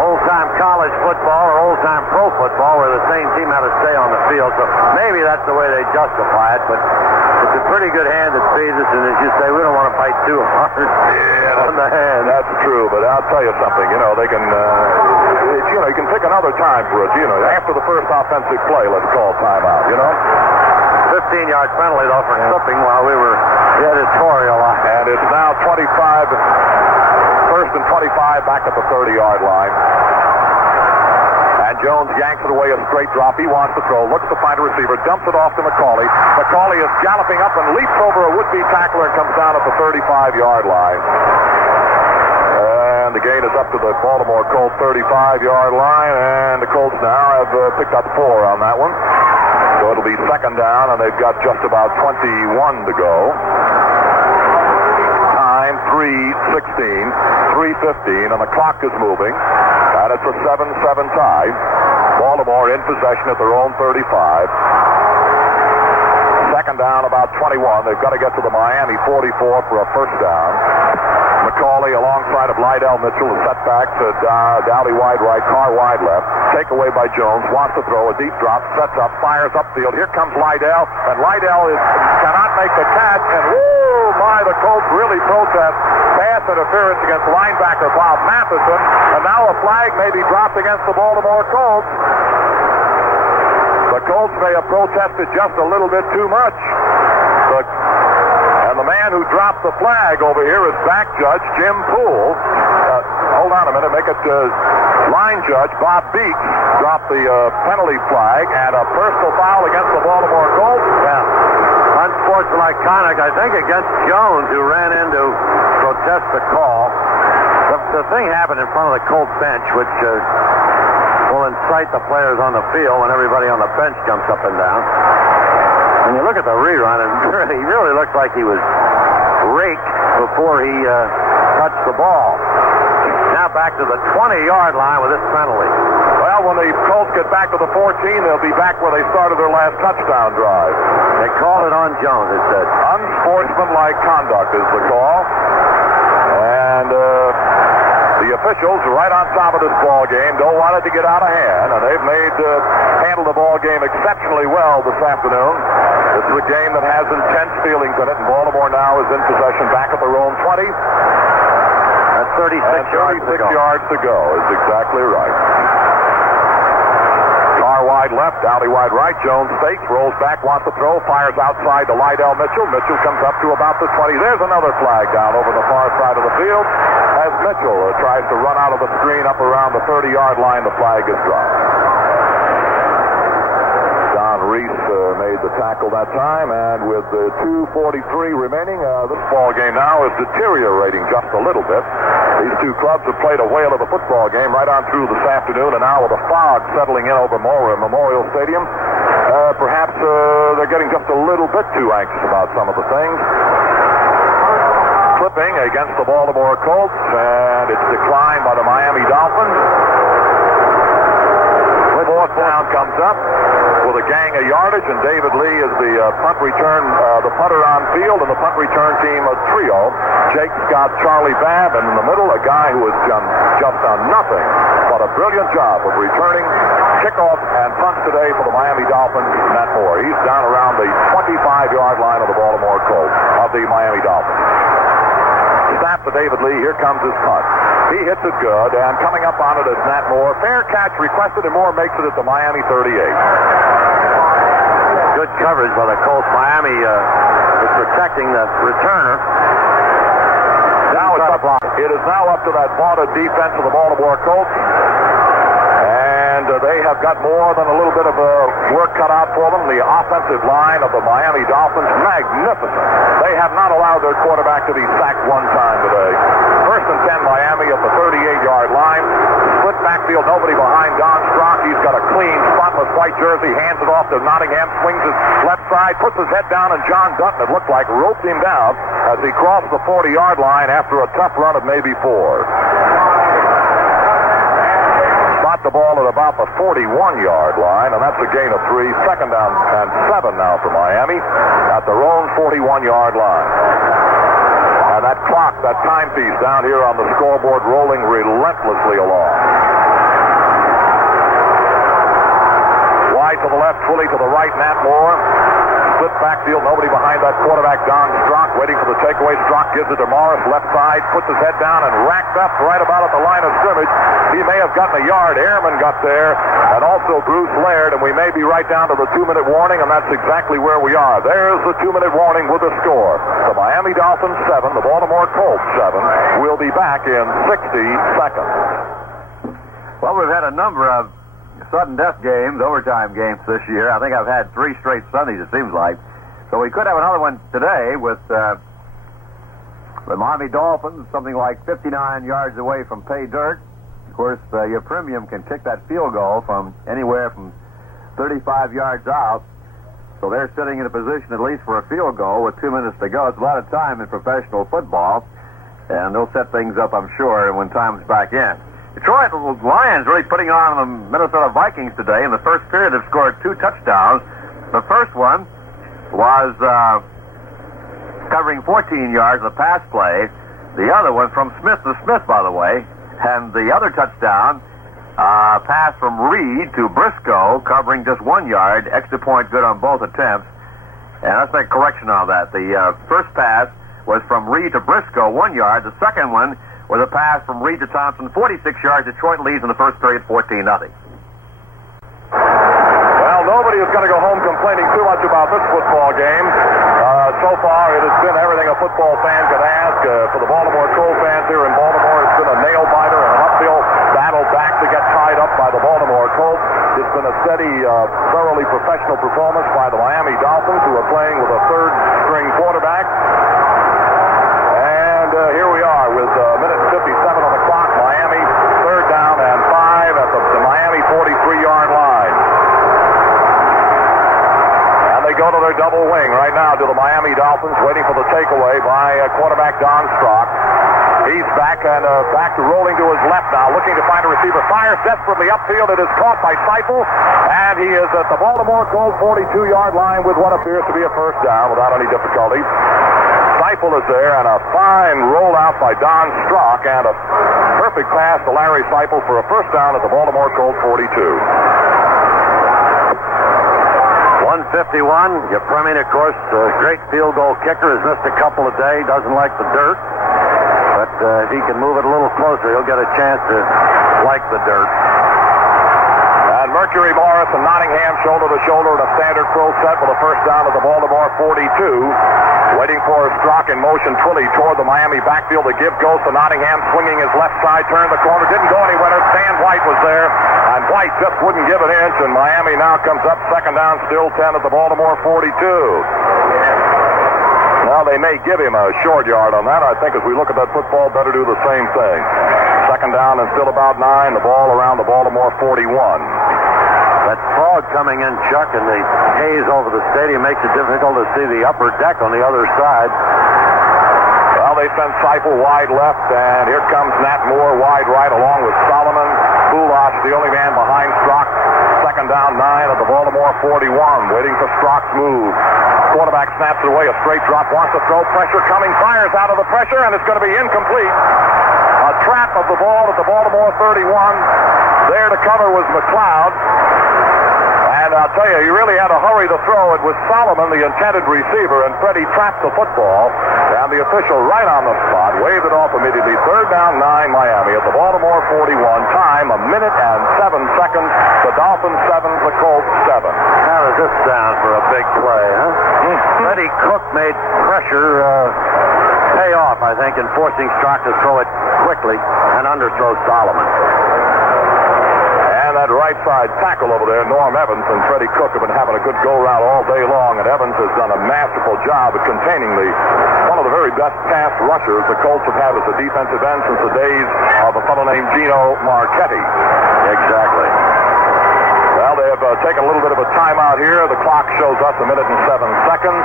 old-time college football or old-time pro football where the same team had to stay on the field. So maybe that's the way they justify it, but it's a pretty good hand that feeds us, and as you say, we don't want to bite too hard on the hand. That's true, but I'll tell you something. They can, you can pick another time for it. After the first offensive play, let's call timeout, 15-yard penalty, though, for slipping while we were the editorial line. And it's now 25, first and 25 back at the 30-yard line. And Jones yanks it away, a straight drop. He wants to throw, looks to find a receiver, dumps it off to McCauley. McCauley is galloping up and leaps over a would-be tackler and comes down at the 35-yard line. And the gain is up to the Baltimore Colts 35-yard line, and the Colts now have picked up 4 on that one. So it'll be second down, and they've got just about 21 to go. Time 3:16, 3:15, and the clock is moving. And it's a 7-7 tie. Baltimore in possession at their own 35. Second down, about 21. They've got to get to the Miami 44 for a first down. McCauley alongside of Lydell Mitchell, a setback to Dowdy wide right, Carr wide left. Takeaway by Jones, wants to throw a deep drop, sets up, fires upfield. Here comes Lydell, and Lydell cannot make the catch, and the Colts really protest pass interference against linebacker Bob Matheson, and now a flag may be dropped against the Baltimore Colts. The Colts may have protested just a little bit too much. And the man who dropped the flag over here is back judge Jim Poole. Hold on a minute, make it line judge Bob Beeks dropped the penalty flag and a personal foul against the Baltimore Colts. Yeah. Unsportsmanlike conduct, I think, against Jones, who ran in to protest the call. The a thing happened in front of the Colts bench, which will incite the players on the field when everybody on the bench jumps up and down. When you look at the rerun, he really looked like he was raked before he touched the ball. Now back to the 20-yard line with this penalty. Well, when the Colts get back to the 14, they'll be back where they started their last touchdown drive. They called it on Jones, it said. Unsportsmanlike conduct is the call. And the officials are right on top of this ball game. Don't want it to get out of hand, and they've handled the ball game exceptionally well this afternoon. This is a game that has intense feelings in it, and Baltimore now is in possession back at their own 20. That's 36 yards to go is exactly right. Far wide left, alley wide right. Jones fakes, rolls back, wants to throw, fires outside to Lydell Mitchell. Mitchell comes up to about the 20. There's another flag down over the far side of the field. As Mitchell tries to run out of the screen up around the 30-yard line, the flag is dropped. Don Reese made the tackle that time, and with 2:43 remaining, this ball game now is deteriorating just a little bit. These two clubs have played a whale of a football game right on through this afternoon, and now with the fog settling in over Memorial Stadium, perhaps they're getting just a little bit too anxious about some of the things. Clipping against the Baltimore Colts, and it's declined by the Miami Dolphins. Fourth down comes up with a gang of yardage, and David Lee is the the punter on field, and the punt return team a trio. Jake's got Charlie Babb, and in the middle, a guy who has just done nothing but a brilliant job of returning kickoff and punts today for the Miami Dolphins, Matt Moore. He's down around the 25-yard line of the Baltimore Colts, of the Miami Dolphins. Snap to David Lee. Here comes his punt. He hits it good, and coming up on it is Matt Moore. Fair catch requested, and Moore makes it at the Miami 38. Good coverage by the Colts. Miami is protecting the returner. Now it is now up to that vaunted defense of the Baltimore Colts. And they have got more than a little bit of work cut out for them. The offensive line of the Miami Dolphins, magnificent. They have not allowed their quarterback to be sacked one time today. First and 10 Miami at the 38-yard line. Split backfield, nobody behind Don Strock. He's got a clean, spotless white jersey, hands it off to Nottingham, swings his left side, puts his head down, and John Dutton, it looked like, roped him down as he crossed the 40-yard line after a tough run of maybe 4. The ball at about the 41-yard line, and that's a gain of 3. Second down and 7 now for Miami at their own 41-yard line. And that clock, that timepiece down here on the scoreboard rolling relentlessly along. Wide to the left, fully to the right, Matt Moore. Split backfield, nobody behind that quarterback, Don Strock, waiting for the takeaway. Strock gives it to Morris, left side, puts his head down and racked up right about at the line of scrimmage. He may have gotten a yard. Ehrman got there, and also Bruce Laird, and we may be right down to the 2-minute warning, and that's exactly where we are. There's the 2-minute warning with the score. The Miami Dolphins 7, the Baltimore Colts 7. We'll be back in 60 seconds. Well, we've had a number of sudden death games, overtime games this year. I think I've had 3 straight Sundays, it seems like. So we could have another one today with the Miami Dolphins, something like 59 yards away from pay dirt. Of course, your premium can kick that field goal from anywhere from 35 yards out. So they're sitting in a position at least for a field goal with 2 minutes to go. It's a lot of time in professional football, and they'll set things up, I'm sure, when time's back in. Detroit Lions really putting on the Minnesota Vikings today. In the first period, they've scored 2 touchdowns. The first one was covering 14 yards of the pass play. The other one from Smith to Smith, by the way. And the other touchdown, pass from Reed to Briscoe, covering just 1 yard. Extra point good on both attempts. And let's make a correction on that. The first pass was from Reed to Briscoe, 1 yard. The second one was a pass from Reed to Thompson, 46 yards. Detroit leads in the first period, 14-0. Well, nobody is going to go home complaining too much about this football game. So far, it has been everything a football fan could ask. For the Baltimore Colts fans here in Baltimore, it's been a nail-biter and an uphill battle back to get tied up by the Baltimore Colts. It's been a steady, thoroughly professional performance by the Miami Dolphins, who are playing with a third-string quarterback. And here we are with a minute and 57 on the clock. the Miami Dolphins, waiting for the takeaway by quarterback Don Strock. He's back and back to rolling to his left now, looking to find a receiver. Fires desperately upfield. It is caught by Seifel, and he is at the Baltimore Colts 42-yard line with what appears to be a first down without any difficulty. Seifel is there, and a fine rollout by Don Strock, and a perfect pass to Larry Seifel for a first down at the Baltimore Colts 42. 151. Yepremian, of course, a great field goal kicker, has missed a couple a day, doesn't like the dirt. But if he can move it a little closer, he'll get a chance to like the dirt. And Mercury Morris and Nottingham shoulder to shoulder in a standard pro set with a first down at the Baltimore 42. Waiting for Strock in motion, Twilly toward the Miami backfield. The give goes to Nottingham, swinging his left side, turned the corner, didn't go anywhere. Stan White was there, and White just wouldn't give an inch, and Miami now comes up second down, still 10 at the Baltimore 42. Now they may give him a short yard on that. I think as we look at that football, better do the same thing. Second down and still about 9, the ball around the Baltimore 41. That fog coming in, Chuck, and the haze over the stadium makes it difficult to see the upper deck on the other side. Well, they send Seifel wide left, and here comes Nat Moore wide right along with Solomon. Bulash, the only man behind Strock. Second down, 9 at the Baltimore 41, waiting for Strock's move. Quarterback snaps it away, a straight drop, wants to throw, pressure coming, fires out of the pressure, and it's going to be incomplete. A trap of the ball at the Baltimore 31. There to cover was McLeod. And I'll tell you, he really had to hurry the throw. It was Solomon, the intended receiver, and Freddie trapped the football. And the official right on the spot waved it off immediately. Third down, 9, Miami at the Baltimore 41. Time, 1 minute and 7 seconds. The Dolphins 7, the Colts 7. How does this sound for a big play, huh? Freddie Cook made pressure pay off, I think, in forcing Strock to throw it quickly and underthrow Solomon. And that right side tackle over there, Norm Evans and Freddie Cook have been having a good go-round all day long, and Evans has done a masterful job of containing one of the very best pass rushers the Colts have had as a defensive end since the days of a fellow named Gino Marchetti. Exactly. Well, they have taken a little bit of a timeout here. The clock shows us 1 minute and 7 seconds.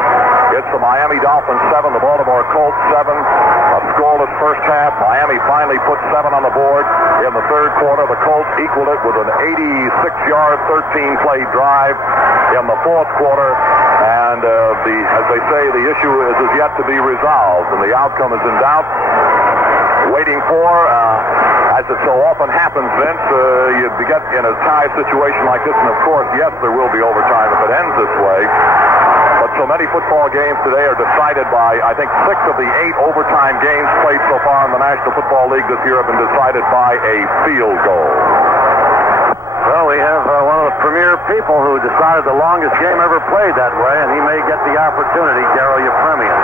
It's the Miami Dolphins 7, the Baltimore Colts 7. A scoreless first half. Miami finally put 7 on the board. In the third quarter, the Colts equaled it with an 86-yard, 13-play drive in the fourth quarter. And as they say, the issue is yet to be resolved, and the outcome is in doubt. Waiting for, as it so often happens, Vince, you get in a tie situation like this, and of course, yes, there will be overtime if it ends this way. But so many football games today are decided by, I think, 6 of the 8 overtime games played so far in the National Football League this year have been decided by a field goal. Well, we have one of the premier people who decided the longest game ever played that way, and he may get the opportunity, Darryl Yepremian.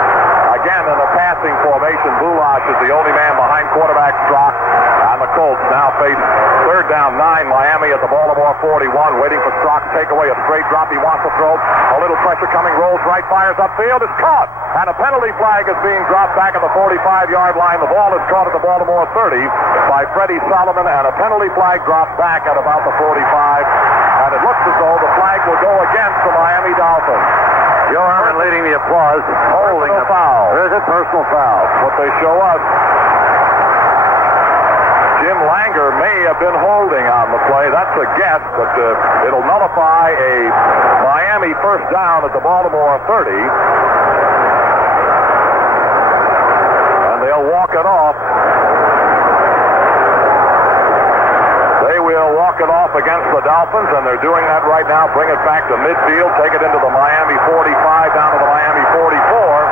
Again, in the passing formation, Bulash is the only man behind quarterback Strock, and the Colts now face third down, 9, Miami at the Baltimore 41, waiting for Strock to take away a straight drop. He wants to throw. A little pressure coming, rolls right, fires upfield, is caught, and a penalty flag is being dropped back at the 45-yard line. The ball is caught at the Baltimore 30 by Freddie Solomon, and a penalty flag dropped back at about the 45, and it looks as though the flag will go against the Miami Dolphins. Joe Herman leading the applause. Holding a foul. There's a personal foul. What they show us. Jim Langer may have been holding on the play. That's a guess, but it'll nullify a Miami first down at the Baltimore 30. And they'll walk it off. They will walk it off against the Dolphins, and they're doing that right now. Bring it back to midfield, take it into the Miami 45, down to the Miami 44.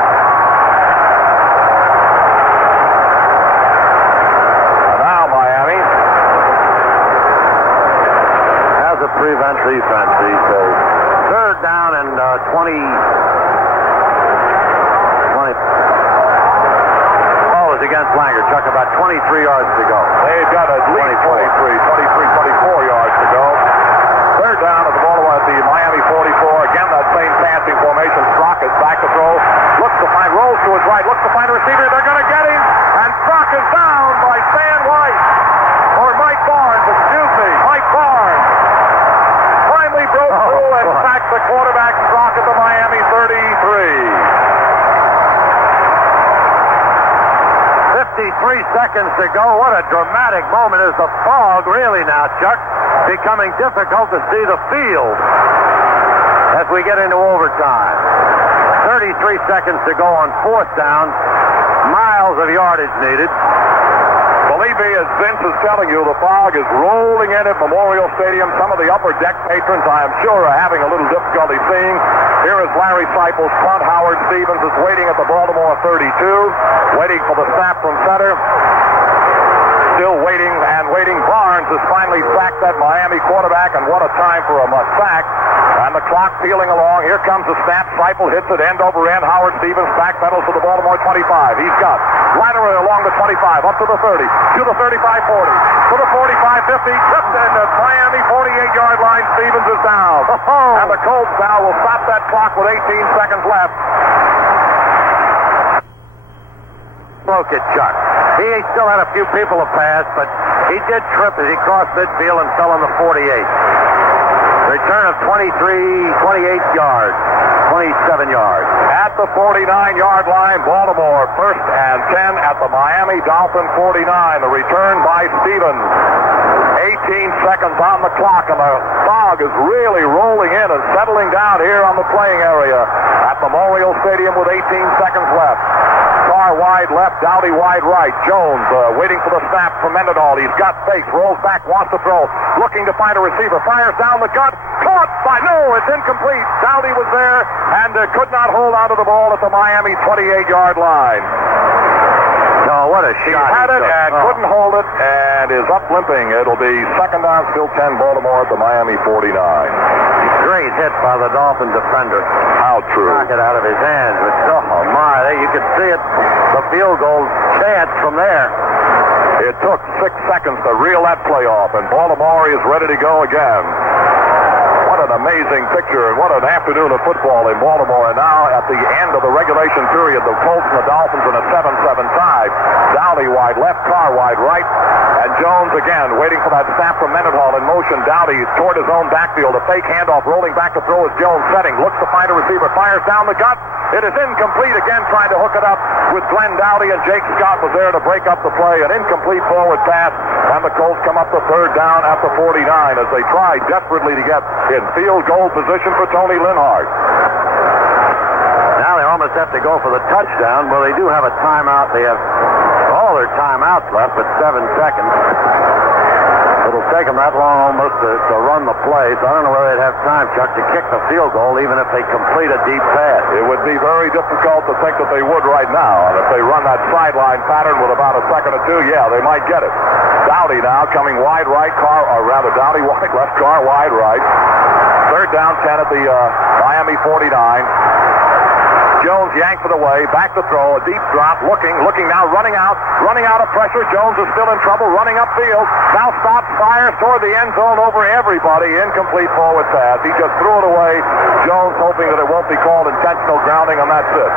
Prevent defense these days. Third down and 20. Oh, it's against Langer. Chuck, about 23 yards to go. They've got at least 24 yards to go. Third down at the Baltimore at the Miami 44. Again, that same passing formation. Strock is back to throw. Looks to find, rolls to his right. Looks to find a receiver. They're going to get him. And Strock is down by Stan White. Or Mike Barnes, excuse me. Mike Barnes. Broke through and sacked the quarterback Strock at the Miami 33. seconds to go. What a dramatic moment. Is the fog really now, Chuck, becoming difficult to see the field as we get into overtime. 33 seconds to go on fourth down. Miles of yardage needed. Believe me, as Vince is telling you, the fog is rolling in at Memorial Stadium. Some of the upper deck patrons, I am sure, are having a little difficulty seeing. Here is Larry Seipel's punt. Howard Stevens is waiting at the Baltimore 32, waiting for the snap from center. Still waiting and waiting. Barnes has finally sacked that Miami quarterback, and what a time for a sack. And the clock peeling along. Here comes the snap. Seipel hits it end over end. Howard Stevens backpedals to the Baltimore 25. He's got laterally along the 25, up to the 30, to the 35-40, to the 45-50, tripped in the Miami 48-yard line. Stevens is down. And the Colts now will stop that clock with 18 seconds left. Broke it, Chuck. He still had a few people to pass, but he did trip as he crossed midfield and fell on the 48. Return of 28 yards, 27 yards. At the 49-yard line, Baltimore, 1st and 10 at the Miami Dolphin 49. The return by Stevens. 18 seconds on the clock, and the fog is really rolling in and settling down here on the playing area at Memorial Stadium with 18 seconds left. Carr wide left, Dowdy wide right. Jones waiting for the snap from Mendenhall. He's got space, rolls back, wants to throw, looking to find a receiver, fires down the gut, caught by, no, it's incomplete. Dowdy was there and could not hold onto the ball at the Miami 28-yard line. No, what a shot. He had it and couldn't hold it and is up limping. It'll be second down, still 10, Baltimore at the Miami 49. Great hit by the Dolphin defender. How true. Knock it out of his hands. But, oh, my, you could see it, the field goal chance from there. It took 6 seconds to reel that play off, and Baltimore is ready to go again. What an amazing picture, and what an afternoon of football in Baltimore. And now, at the end of the regulation period, the Colts and the Dolphins in a 7-7 tie. Dowdy wide left, Carr wide right, and Jones again waiting for that snap from Mendenhall in motion. Dowdy toward his own backfield. A fake handoff, rolling back to throw is Jones setting. Looks to find a receiver, fires down the gut. It is incomplete again, trying to hook it up with Glenn Dowdy, and Jake Scott was there to break up the play. An incomplete forward pass, and the Colts come up to third down at the 49 as they try desperately to get in field goal position for Tony Linhart. Now they almost have to go for the touchdown. Well, they do have a timeout. They have all their timeouts left, but 7 seconds. It'll take them that long almost to run the play, so I don't know whether they'd have time, Chuck, to kick the field goal even if they complete a deep pass. It would be very difficult to think that they would right now, and if they run that sideline pattern with about a second or two, yeah, they might get it. Dowdy now coming wide right, Carr, or rather Dowdy wide left, Carr wide right. Third down 10 at the Miami 49. Jones yanked it away, back to throw, a deep drop, looking now, running out of pressure. Jones is still in trouble, running upfield. Now stops, fires toward the end zone over everybody. Incomplete forward pass. He just threw it away. Jones hoping that it won't be called intentional grounding, and that's it.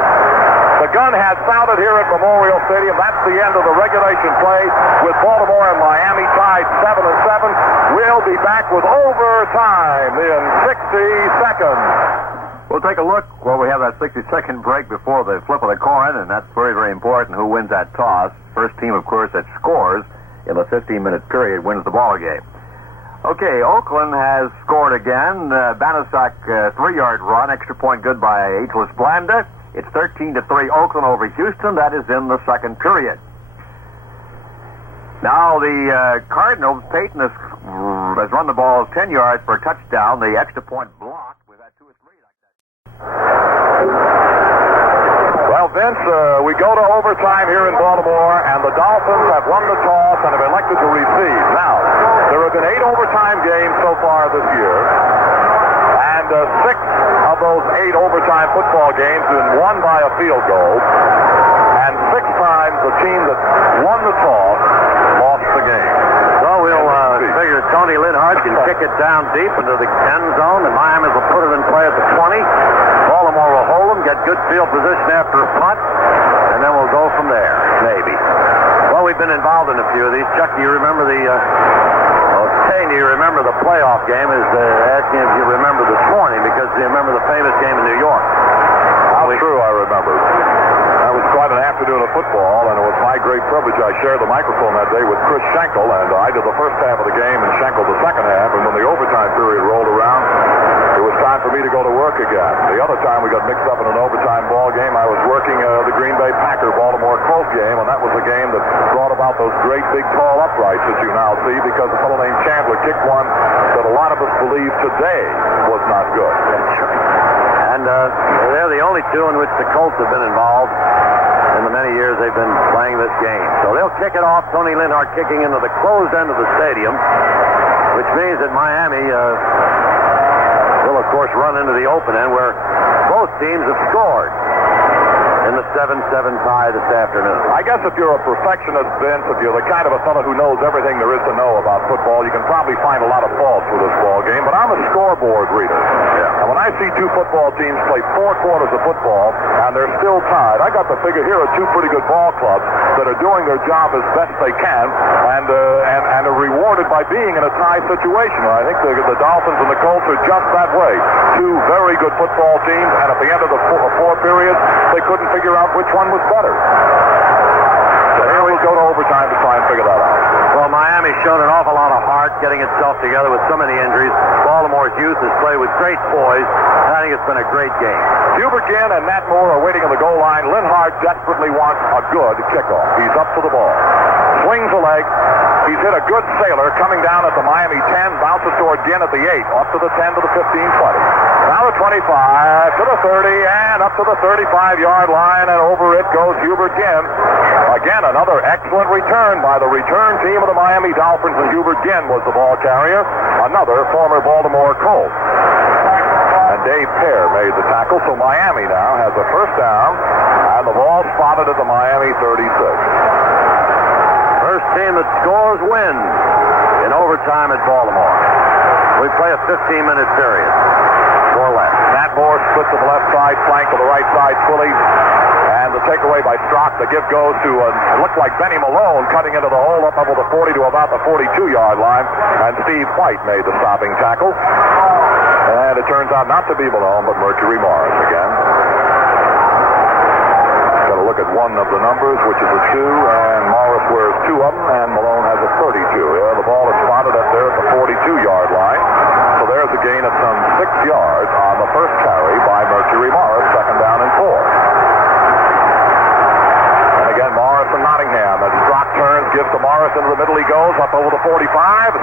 The gun has sounded here at Memorial Stadium. That's the end of the regulation play with Baltimore and Miami tied 7-7. We'll be back with overtime in 60 seconds. We'll take a look. Well, we have that 60-second break before the flip of the coin, and that's very, very important. Who wins that toss? First team, of course, that scores in the 15-minute period wins the ball game. Okay, Oakland has scored again. Banaszak 3-yard run, extra point good by Atlas Blanda. It's 13-3 Oakland over Houston. That is in the second period. Now the Cardinals, Peyton has run the ball 10 yards for a touchdown. The extra point blocked. We've had 2 or 3 like that. Well, Vince, we go to overtime here in Baltimore, and the Dolphins have won the toss and have elected to receive. Now, there have been 8 overtime games so far this year, and 6 of those 8 overtime football games have been won by a field goal, and 6 times the team that won the toss lost the game. Well, we'll figure Tony Linhart can kick it down deep into the end zone, and Miami will put it in play at the 20. Baltimore will hold them, get good field position after a punt, and then we'll go from there, maybe. Well, we've been involved in a few of these. Chuck, do you remember the... do you remember the playoff game? Is asking if you remember this morning, because you remember the famous game in New York. How true I remember. It was quite an afternoon of football, and it was my great privilege. I shared the microphone that day with Chris Schenkel, and I did the first half of the game and Schenkel the second half, and when the overtime period rolled around, it was time for me to go to work again. The other time we got mixed up in an overtime ball game, I was working the Green Bay Packer-Baltimore Colts game, and that was the game that brought about those great big tall uprights that you now see, because a fellow named Chandler kicked one that a lot of us believe today was not good. And they're the only two in which the Colts have been involved in the many years they've been playing this game. So they'll kick it off. Tony Linhart kicking into the closed end of the stadium, which means that Miami will, of course, run into the open end where both teams have scored in the 7-7 tie this afternoon. I guess if you're a perfectionist, Vince, if you're the kind of a fellow who knows everything there is to know about football, you can probably find a lot of faults with this ball game, but I'm a scoreboard reader. Yeah. And when I see two football teams play 4 quarters of football and they're still tied, I got to figure here are two pretty good ball clubs that are doing their job as best they can and are rewarded by being in a tie situation. And I think the Dolphins and the Colts are just that way. Two very good football teams, and at the end of the four periods, they couldn't figure out which one was better. So here we go to overtime to try and figure that out. Well, Miami's shown an awful lot of heart getting itself together with so many injuries. Baltimore's youth has played with great poise, and I think it's been a great game. Hubert Ginn and Matt Moore are waiting on the goal line. Linhart desperately wants a good kickoff. He's up to the ball. Swings a leg. He's hit a good sailor coming down at the Miami 10, bounces toward Ginn at the 8, up to the 10 to the 15, 20. Now the 25 to the 30 and up to the 35-yard line, and over it goes Hubert Ginn. Again, another excellent return by the return team of the Miami Dolphins, and Hubert Ginn was the ball carrier, another former Baltimore Colt. And Dave Pear made the tackle, so Miami now has a first down, and the ball spotted at the Miami 36. First team that scores wins in overtime at Baltimore. We play a 15-minute period. Or less. Matt Moore split to the left side, flank to the right side fully. And the takeaway by Strock, the give goes to, it looked like Benny Malone cutting into the hole up over the 40 to about the 42-yard line. And Steve White made the stopping tackle. And it turns out not to be Malone, but Mercury Morris again. Got to look at one of the numbers, which is a 2, and Morris wears 2 of them, and Malone has a 32. Yeah, the ball is spotted up there at the 42-yard line. So there's a gain of some 6 yards on the first carry by Mercury Morris, second down and 4. And again, Morris and Nottingham. As Strock turns, gives to Morris into the middle. He goes up over the 45,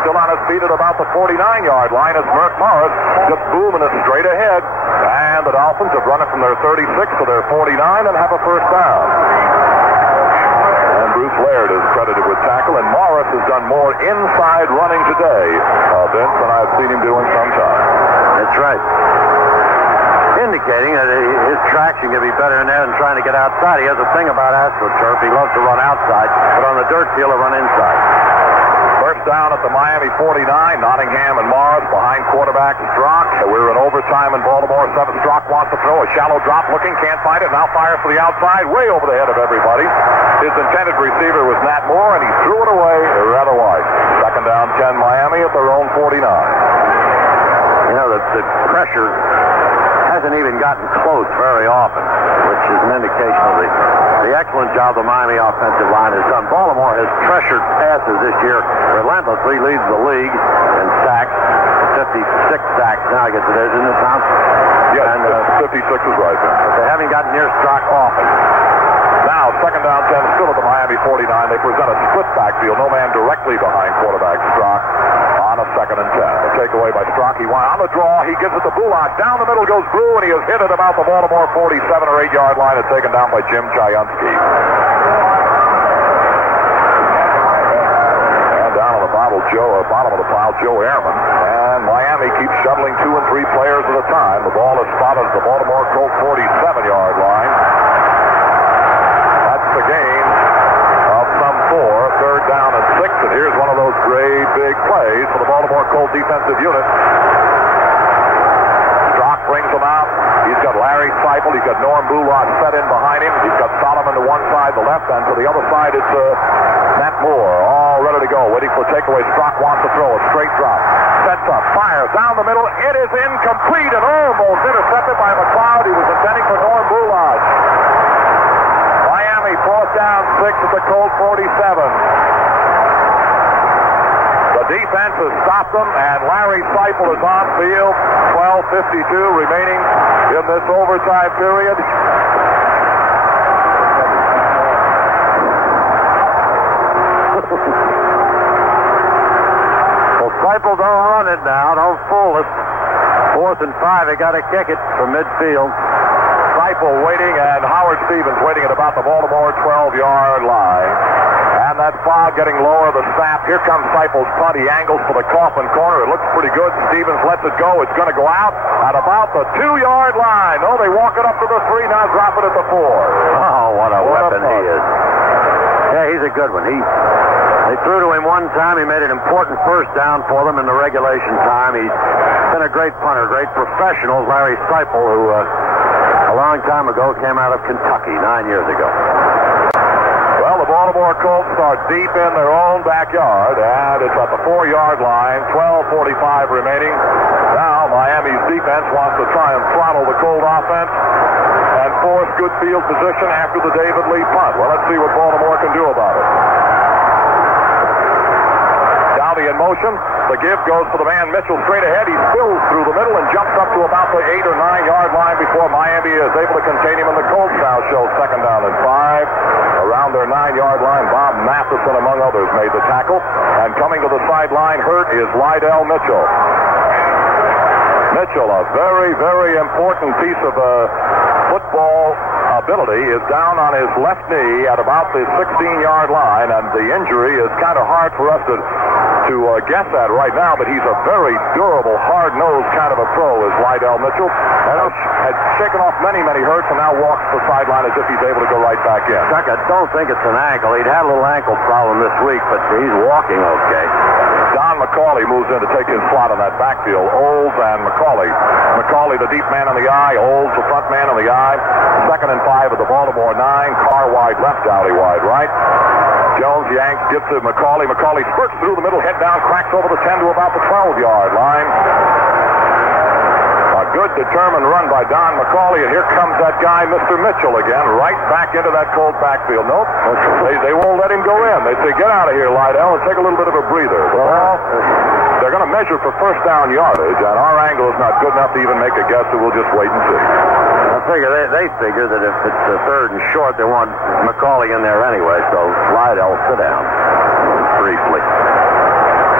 still on his feet at about the 49-yard line as Merc Morris just booming it straight ahead. And the Dolphins have run it from their 36 to their 49 and have a first down. Bruce Laird is credited with tackle, and Morris has done more inside running today, Vince, than I've seen him do in some time. That's right. Indicating that his traction can be better in there than trying to get outside. He has a thing about AstroTurf. He loves to run outside, but on the dirt field, he'll run inside. First down at the Miami 49. Nottingham and Morris behind quarterback Strock. We're in overtime in Baltimore. 7. Strock wants to throw a shallow drop looking, can't find it. Now fires for the outside, way over the head of everybody. His intended receiver was Nat Moore, and he threw it away rather wide. Second down 10 Miami at their own 49. You know, the pressure hasn't even gotten close very often, which is an indication of the excellent job the Miami offensive line has done. Baltimore has pressured passes this year relentlessly, leads the league in sacks. 56 sacks now, I guess it is, isn't it, Tom? Yes, and 56 is right there. But they haven't gotten near Strock often. Now, second down 10, still at the Miami 49. They present a split backfield, no man directly behind quarterback Strock on a second and 10. The takeaway by Strock. He went on the draw. He gives it to Bullock. Down the middle goes Brew, and he is hit at about the Baltimore 47 or 8-yard line and taken down by Jim Chiunsky. And down on the bottom of the pile, Joe Ehrman. And Miami keeps shuttling 2 and 3 players at a time. The ball is spotted at the Baltimore Colts 47-yard line. The gain of some 4, third down and 6, and here's one of those great big plays for the Baltimore Colts defensive unit. Strock brings them out. He's got Larry Seifel. He's got Norm Bullock set in behind him. He's got Solomon to one side, the left, and to the other side it's Matt Moore, all ready to go, waiting for takeaway. Strock wants to throw a straight drop. Sets up, fires down the middle. It is incomplete and almost intercepted by McLeod. He was intending for Norm Bullock. 4th down, 6 at the Colt 47. The defense has stopped them, and Larry Seipel is on field. 12:52 remaining in this overtime period. Well, Seipel don't run it now. Don't fool us. 4th and 5. They got to kick it from midfield. Seipel waiting, and Howard Stevens waiting at about the Baltimore 12-yard line. And that fog getting lower, the snap. Here comes Seipel's punt. He angles for the coffin corner. It looks pretty good. Stevens lets it go. It's going to go out at about the 2-yard line. No, they walk it up to the 3, now drop it at the 4. Oh, what a weapon he is. Yeah, he's a good one. They threw to him one time. He made an important first down for them in the regulation time. He's been a great punter, great professional. Larry Seipel, who a long time ago came out of Kentucky 9 years ago. Well, the Baltimore Colts are deep in their own backyard, and it's at the 4-yard line. 12:45 remaining. Now Miami's defense wants to try and throttle the Colt offense and force good field position after the David Lee punt. Well, let's see what Baltimore can do about it. Dowdy in motion. The give goes to the man Mitchell straight ahead. He spills through the middle and jumps up to about the 8 or 9 yard line before Miami is able to contain him, and the Colts now show 2nd down and 5. Around their 9-yard line, Bob Matheson, among others, made the tackle. And coming to the sideline hurt is Lydell Mitchell. Mitchell, a very, very important piece of football ability, is down on his left knee at about the 16-yard line, and the injury is kind of hard for us to guess at right now, but he's a very durable, hard-nosed kind of a pro, is Lydell Mitchell. And had shaken off many, many hurts, and now walks the sideline as if he's able to go right back in. Chuck, I don't think it's an ankle. He'd had a little ankle problem this week, but he's walking okay. Don McCauley moves in to take his slot on that backfield. Olds and McCauley. McCauley, the deep man on the eye. Olds, the front man on the eye. 2nd and 5 at the Baltimore 9. Carr wide left, Dowdy wide right. Jones yanks, gives to McCauley. McCauley spurts through the middle, head down, cracks over the 10 to about the 12-yard line. A good, determined run by Don McCauley, and here comes that guy, Mr. Mitchell, again, right back into that Colt backfield. Nope, they won't let him go in. They say, get out of here, Lydell, and take a little bit of a breather. Well, they're going to measure for first down yardage, and our angle is not good enough to even make a guess, so we'll just wait and see. I figure they figure that if it's 3rd and short, they want McCauley in there anyway, so Lydell sit down briefly.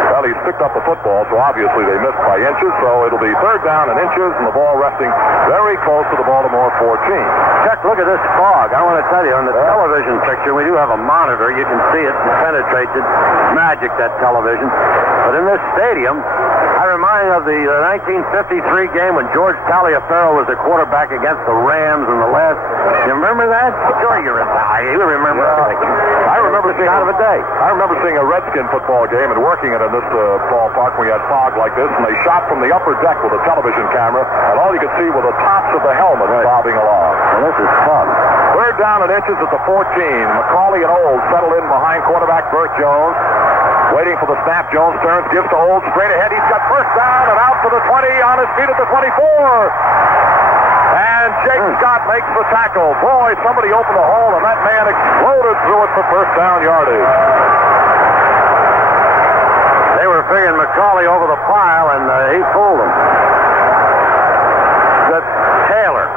Well, he's picked up the football, so obviously they missed by inches, so it'll be 3rd down and inches, and the ball resting very close to the Baltimore 14. Chuck, look at this fog. I want to tell you, on the television picture, we do have a monitor. You can see it and penetrate it. Magic, that television. But in this stadium, I remind you of the 1953 game when George Taliaferro was the quarterback against the Rams in the last... You remember that? Sure you remember. You remember everything. I remember seeing out of a day. I remember seeing a Redskin football game and working it in this ballpark when we had fog like this, and they shot from the upper deck with a television camera, and all you could see were the tops of the helmets bobbing along. Well, this is fun. 3rd down and inches at the 14. McCauley and Olds settle in behind quarterback Burt Jones. Waiting for the snap, Jones turns, gives to Olds straight ahead. He's got first down and out to the 20, on his feet at the 24. And Jake Scott makes the tackle. Boy, somebody opened the hole, and that man exploded through it for first down yardage. They were figuring McCauley over the pile, and he fooled them. That's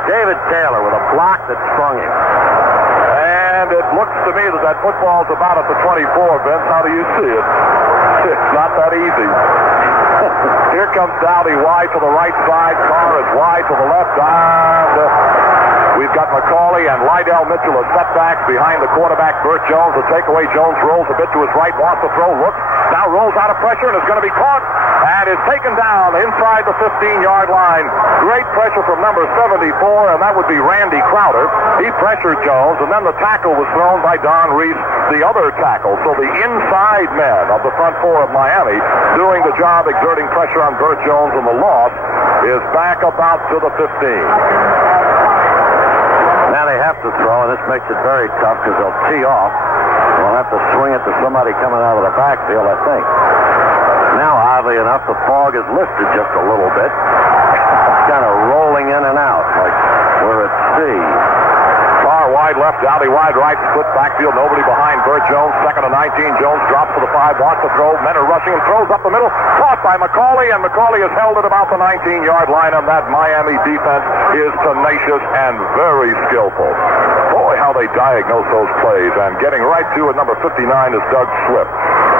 David Taylor, with a block that sprung him. And it looks to me that football's about at the 24, Vince. How do you see it? It's not that easy. Here comes Dowdy wide to the right side. Carr is wide to the left. And we've got McCauley and Lydell Mitchell as setbacks behind the quarterback, Burt Jones. The takeaway, Jones rolls a bit to his right, wants to throw, looks, now rolls out of pressure and is going to be caught and is taken down inside the 15-yard line. Great pressure from number 74, and that would be Randy Crowder. He pressured Jones, and then the tackle was thrown by Don Reese, the other tackle. So the inside men of the front four of Miami doing the job, exerting pressure on Burt Jones, and the loss is back about to the 15. Now they have to throw, and this makes it very tough because they'll tee off. They'll have to swing it to somebody coming out of the backfield, I think. Now, oddly enough, the fog is lifted just a little bit. It's kind of rolling in and out, like we're at sea. Carr wide left, Dowdy wide right, split backfield, nobody behind Bert Jones. 2nd and 19. Jones drops to the 5, wants to throw. Men are rushing and throws up the middle. Caught by McCauley, and McCauley has held it about the 19-yard line, and that Miami defense is tenacious and very skillful. Boy, how they diagnose those plays, and getting right to it, number 59 is Doug Swift.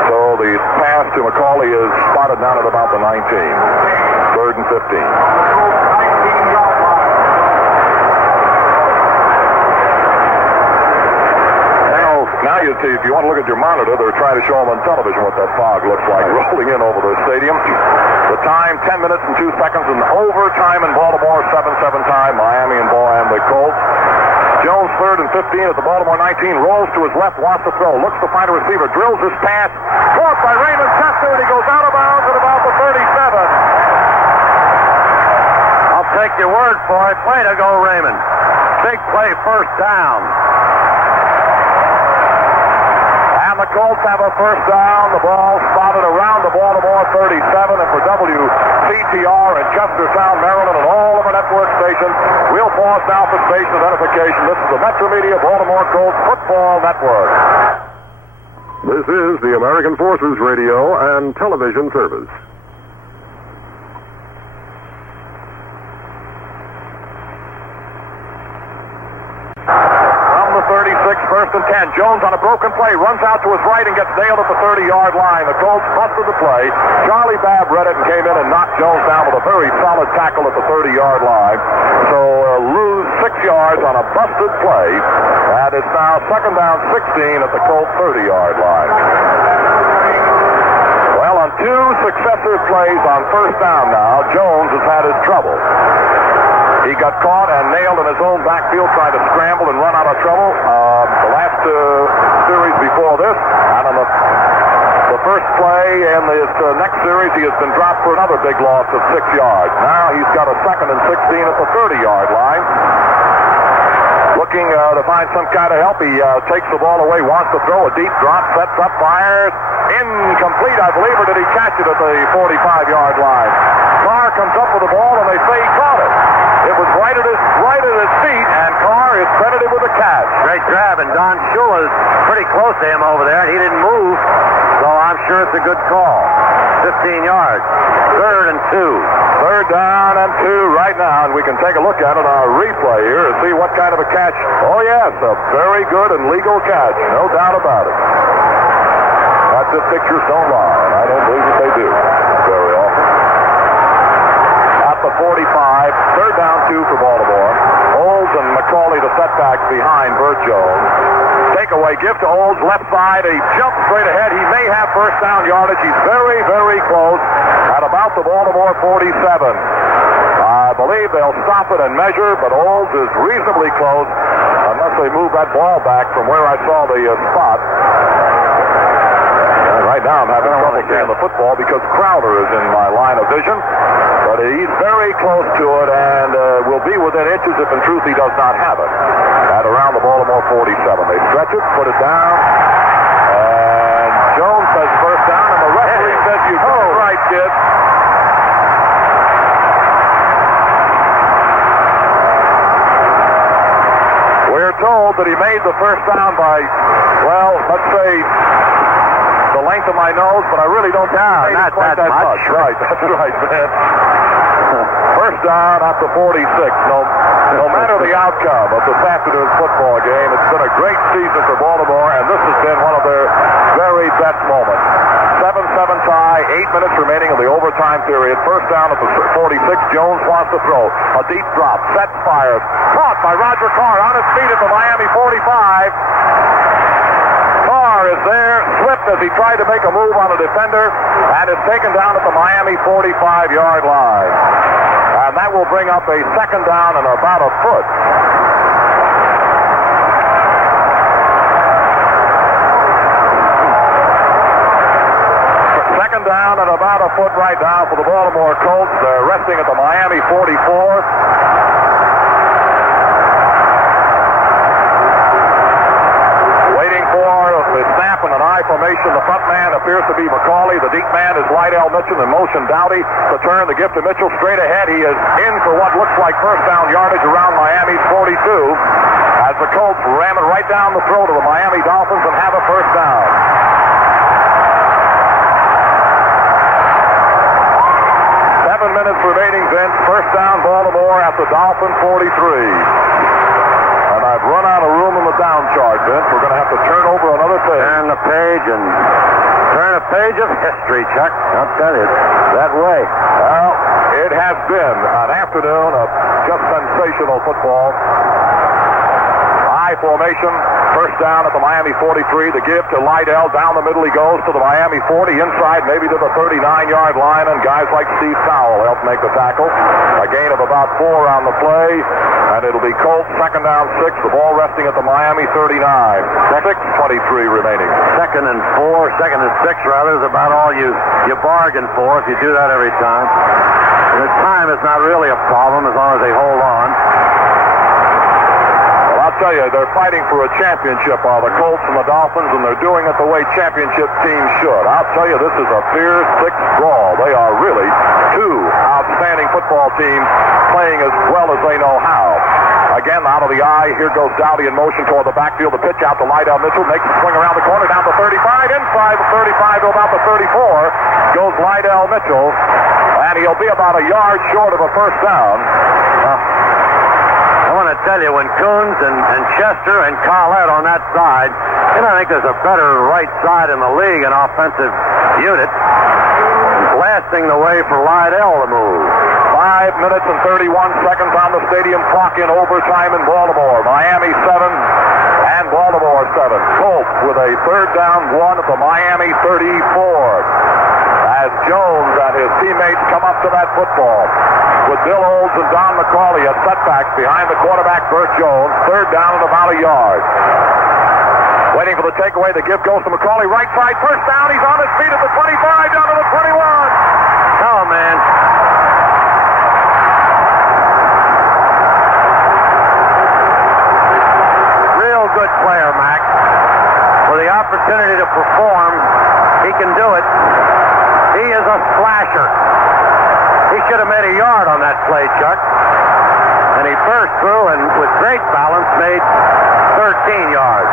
So the pass to McCauley is spotted down at about the 19. 3rd and 15. Now you see, if you want to look at your monitor, they're trying to show them on television what that fog looks like rolling in over the stadium. The time, 10 minutes and 2 seconds, and overtime in Baltimore, 7-7 tie, Miami and the Colts. Jones 3rd and 15 at the Baltimore 19, rolls to his left, wants to throw, looks to find a receiver, drills his pass, caught by Raymond Chester, and he goes out of bounds at about the 37. I'll take your word for it. Way to go, Raymond. Big play, first down. The Colts have a first down. The ball spotted around the Baltimore 37, and for WCTR in Chestertown, Maryland, and all of our network stations, we'll pause now for station identification. This is the Metro Media Baltimore Colts Football Network. This is the American Forces Radio and Television Service. First and 10. Jones on a broken play, runs out to his right and gets nailed at the 30-yard line. The Colts busted the play. Charlie Babb read it and came in and knocked Jones down with a very solid tackle at the 30-yard line. So lose 6 yards on a busted play. And it's now 2nd down 16 at the Colts 30-yard line. Well, on 2 successive plays on first down now, Jones has had his trouble. He got caught and nailed in his own backfield, trying to scramble and run out of trouble. The last series before this, and on the first play in this next series, he has been dropped for another big loss of 6 yards. Now he's got a 2nd and 16 at the 30-yard line. Looking to find some kind of help. He takes the ball away, wants to throw a deep drop, sets up, fires. Incomplete, I believe, or did he catch it at the 45-yard line? Carr comes up with the ball, and they say he caught it. It was right at his feet, and Carr is credited with a catch. Great grab, and Don Shula's pretty close to him over there, and he didn't move, so I'm sure it's a good call. 15 yards. 3rd and 2. 3rd down and 2 right now, and we can take a look at it on our replay here and see what kind of a catch. Oh, yes, a very good and legal catch, no doubt about it. That's if pictures don't lie, and I don't believe that they do very often. At the 45, 3rd down 2 for Baltimore. Olds and McCauley the setback behind Bert Jones. Takeaway, give to Olds, left side. He jumps straight ahead. He may have first down yardage. He's very, very close at about the Baltimore 47. I believe they'll stop it and measure, but Olds is reasonably close unless they move that ball back from where I saw the spot. And right now I'm having trouble seeing the football because Crowder is in my line of vision. But he's very close to it and will be within inches if in truth he does not have it. At around the Baltimore 47. They stretch it, put it down, and Jones says first down, and the referee says you got it right, kid. We're told that he made the first down by, well, let's say the length of my nose, but I really don't think he made it quite that much. Right, that's right, man. First down at the 46. No matter the outcome of this afternoon's football game, it's been a great season for Baltimore, and this has been one of their very best moments. 7-7 tie, 8 minutes remaining in the overtime period. First down at the 46. Jones wants to throw. A deep drop. Set, fires. Caught by Roger Carr on his feet at the Miami 45. Carr is there, slipped as he tried to make a move on a defender, and is taken down at the Miami 45-yard line. And that will bring up a 2nd down and about a foot. Second down and about a foot right now for the Baltimore Colts. They're resting at the Miami 44. The snap and an I formation. The front man appears to be McCauley. The deep man is Lydell Mitchell in motion. Dowdy. The turn, the gift to Mitchell straight ahead. He is in for what looks like first down yardage around Miami's 42. As as the Colts ram it right down the throat of the Miami Dolphins and have a first down. 7 minutes remaining, Vince. First down, Baltimore at the Dolphin 43. And I've run out of room in the down chart, Vince. We're going to have to turn over another page. Turn the page and turn a page of history, Chuck. I'll tell you, that way. Well, it has been an afternoon of just sensational football. High formation, first down at the Miami 43. The give to Lydell. Down the middle he goes to the Miami 40. Inside maybe to the 39-yard line, and guys like Steve Cowell help make the tackle. A gain of about 4 on the play, and it'll be Colts second down 6. The ball resting at the Miami 39. 6:23 remaining. Second and 6 rather is about all you bargain for if you do that every time. And the time is not really a problem as long as they hold on. I'll tell you, they're fighting for a championship, the Colts and the Dolphins, and they're doing it the way championship teams should. I'll tell you, this is a fierce, thick brawl. They are really two outstanding football teams playing as well as they know how. Again, out of the eye, here goes Dowdy in motion toward the backfield. The pitch out to Lydell Mitchell, makes the swing around the corner, down to 35, inside the 35 to about the 34, goes Lydell Mitchell, and he'll be about a yard short of a first down. I want to tell you, when Coons and Chester and Collette on that side, I think there's a better right side in the league, an offensive unit. Blasting the way for Lydell to move. 5 minutes and 31 seconds on the stadium clock in overtime in Baltimore. Miami 7 and Baltimore 7. Colts with a third down 1 at the Miami 34. As Jones and his teammates come up to that football. With Bill Olds and Don McCauley as setbacks behind the quarterback, Burt Jones. Third down at about a yard. Waiting for the takeaway. The give goes to McCauley. Right side, first down. He's on his feet at the 25, down to the 21. Oh, man. Real good player, Mac. With the opportunity to perform, he can do it. He is a slasher. He should have made a yard on that play, Chuck. And he burst through and with great balance made 13 yards.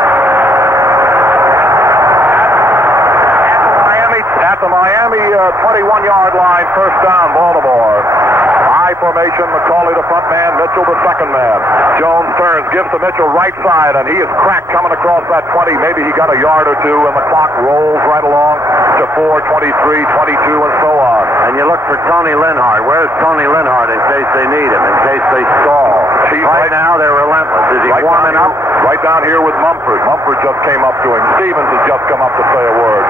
At the Miami 21-yard line, first down, Baltimore. High formation, McCauley the front man, Mitchell the second man. Jones turns, gives to Mitchell right side, and he is cracked coming across that 20. Maybe he got a yard or two, and the clock rolls right along to 4, 23, 22, and so on. And you look for Tony Linhart. Where's Tony Linhart in case they need him, in case they stall? Right now, they're relentless. Is he warming up? Right down here with Mumford. Mumford just came up to him. Stevens has just come up to say a word.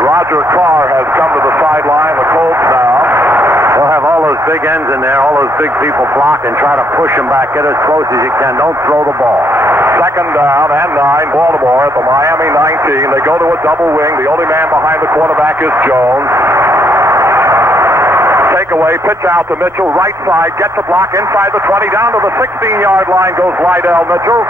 Roger Carr has come to the sideline. The Colts now. They'll have all those big ends in there, all those big people block, and try to push them back. Get as close as you can. Don't throw the ball. Second down and 9, Baltimore at the Miami 19. They go to a double wing. The only man behind the quarterback is Jones. Takeaway, pitch out to Mitchell, right side, gets a block inside the 20, down to the 16-yard line goes Lydell Mitchell.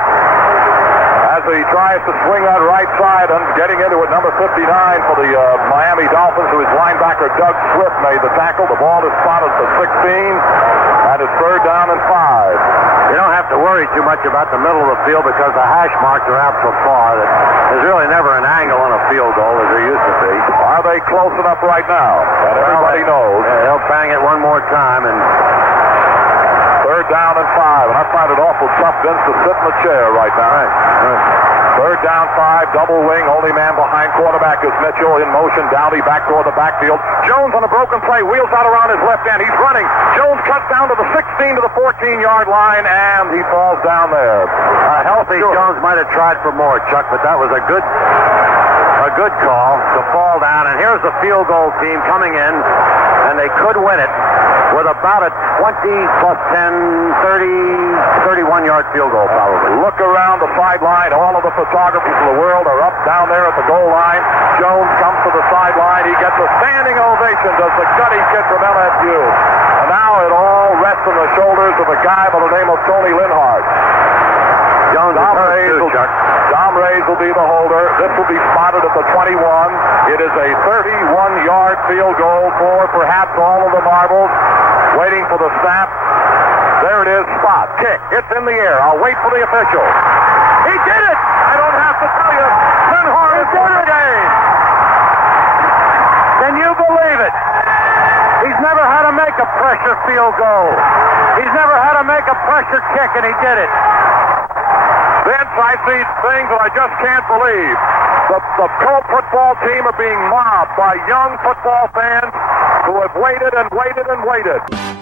As he tries to swing that right side and getting into it, number 59 for the Miami Dolphins, who is linebacker Doug Swift made the tackle. The ball is spotted at the 16, and it's third down and 5. You don't have to worry too much about the middle of the field because the hash marks are out so far that there's really never an angle on a field goal as there used to be. Are they close enough right now? And everybody knows. Yeah, they'll bang it one more time and... Third down and 5, and I find it awful tough, Vince, to sit in the chair right now. Right. Third down 5, double wing, only man behind quarterback is Mitchell in motion. Dowdy back toward the backfield. Jones on a broken play, wheels out around his left end. He's running. Jones cuts down to the 16 to the 14-yard line, and he falls down there. Healthy Jones might have tried for more, Chuck, but that was a good call to fall down. And here's the field goal team coming in, and they could win it with about a 20 plus 10, 30, 31-yard field goal probably. Look around the sideline. All of the photographers of the world are up down there at the goal line. Jones comes to the sideline. He gets a standing ovation, does the gutty kid from LSU. And now it all rests on the shoulders of a guy by the name of Tony Linhart. Jones Dom Reyes will be the holder. This will be spotted at the 21. It is a 31-yard field goal for perhaps all of the marbles. Waiting for the snap. There it is, spot, kick, it's in the air. I'll wait for the official. He did it! I don't have to tell you. Lindhorn has won the game. Can you believe it? He's never had to make a pressure field goal. He's never had to make a pressure kick, and he did it. Vince, I see things that I just can't believe. The Colt football team are being mobbed by young football fans who have waited and waited and waited.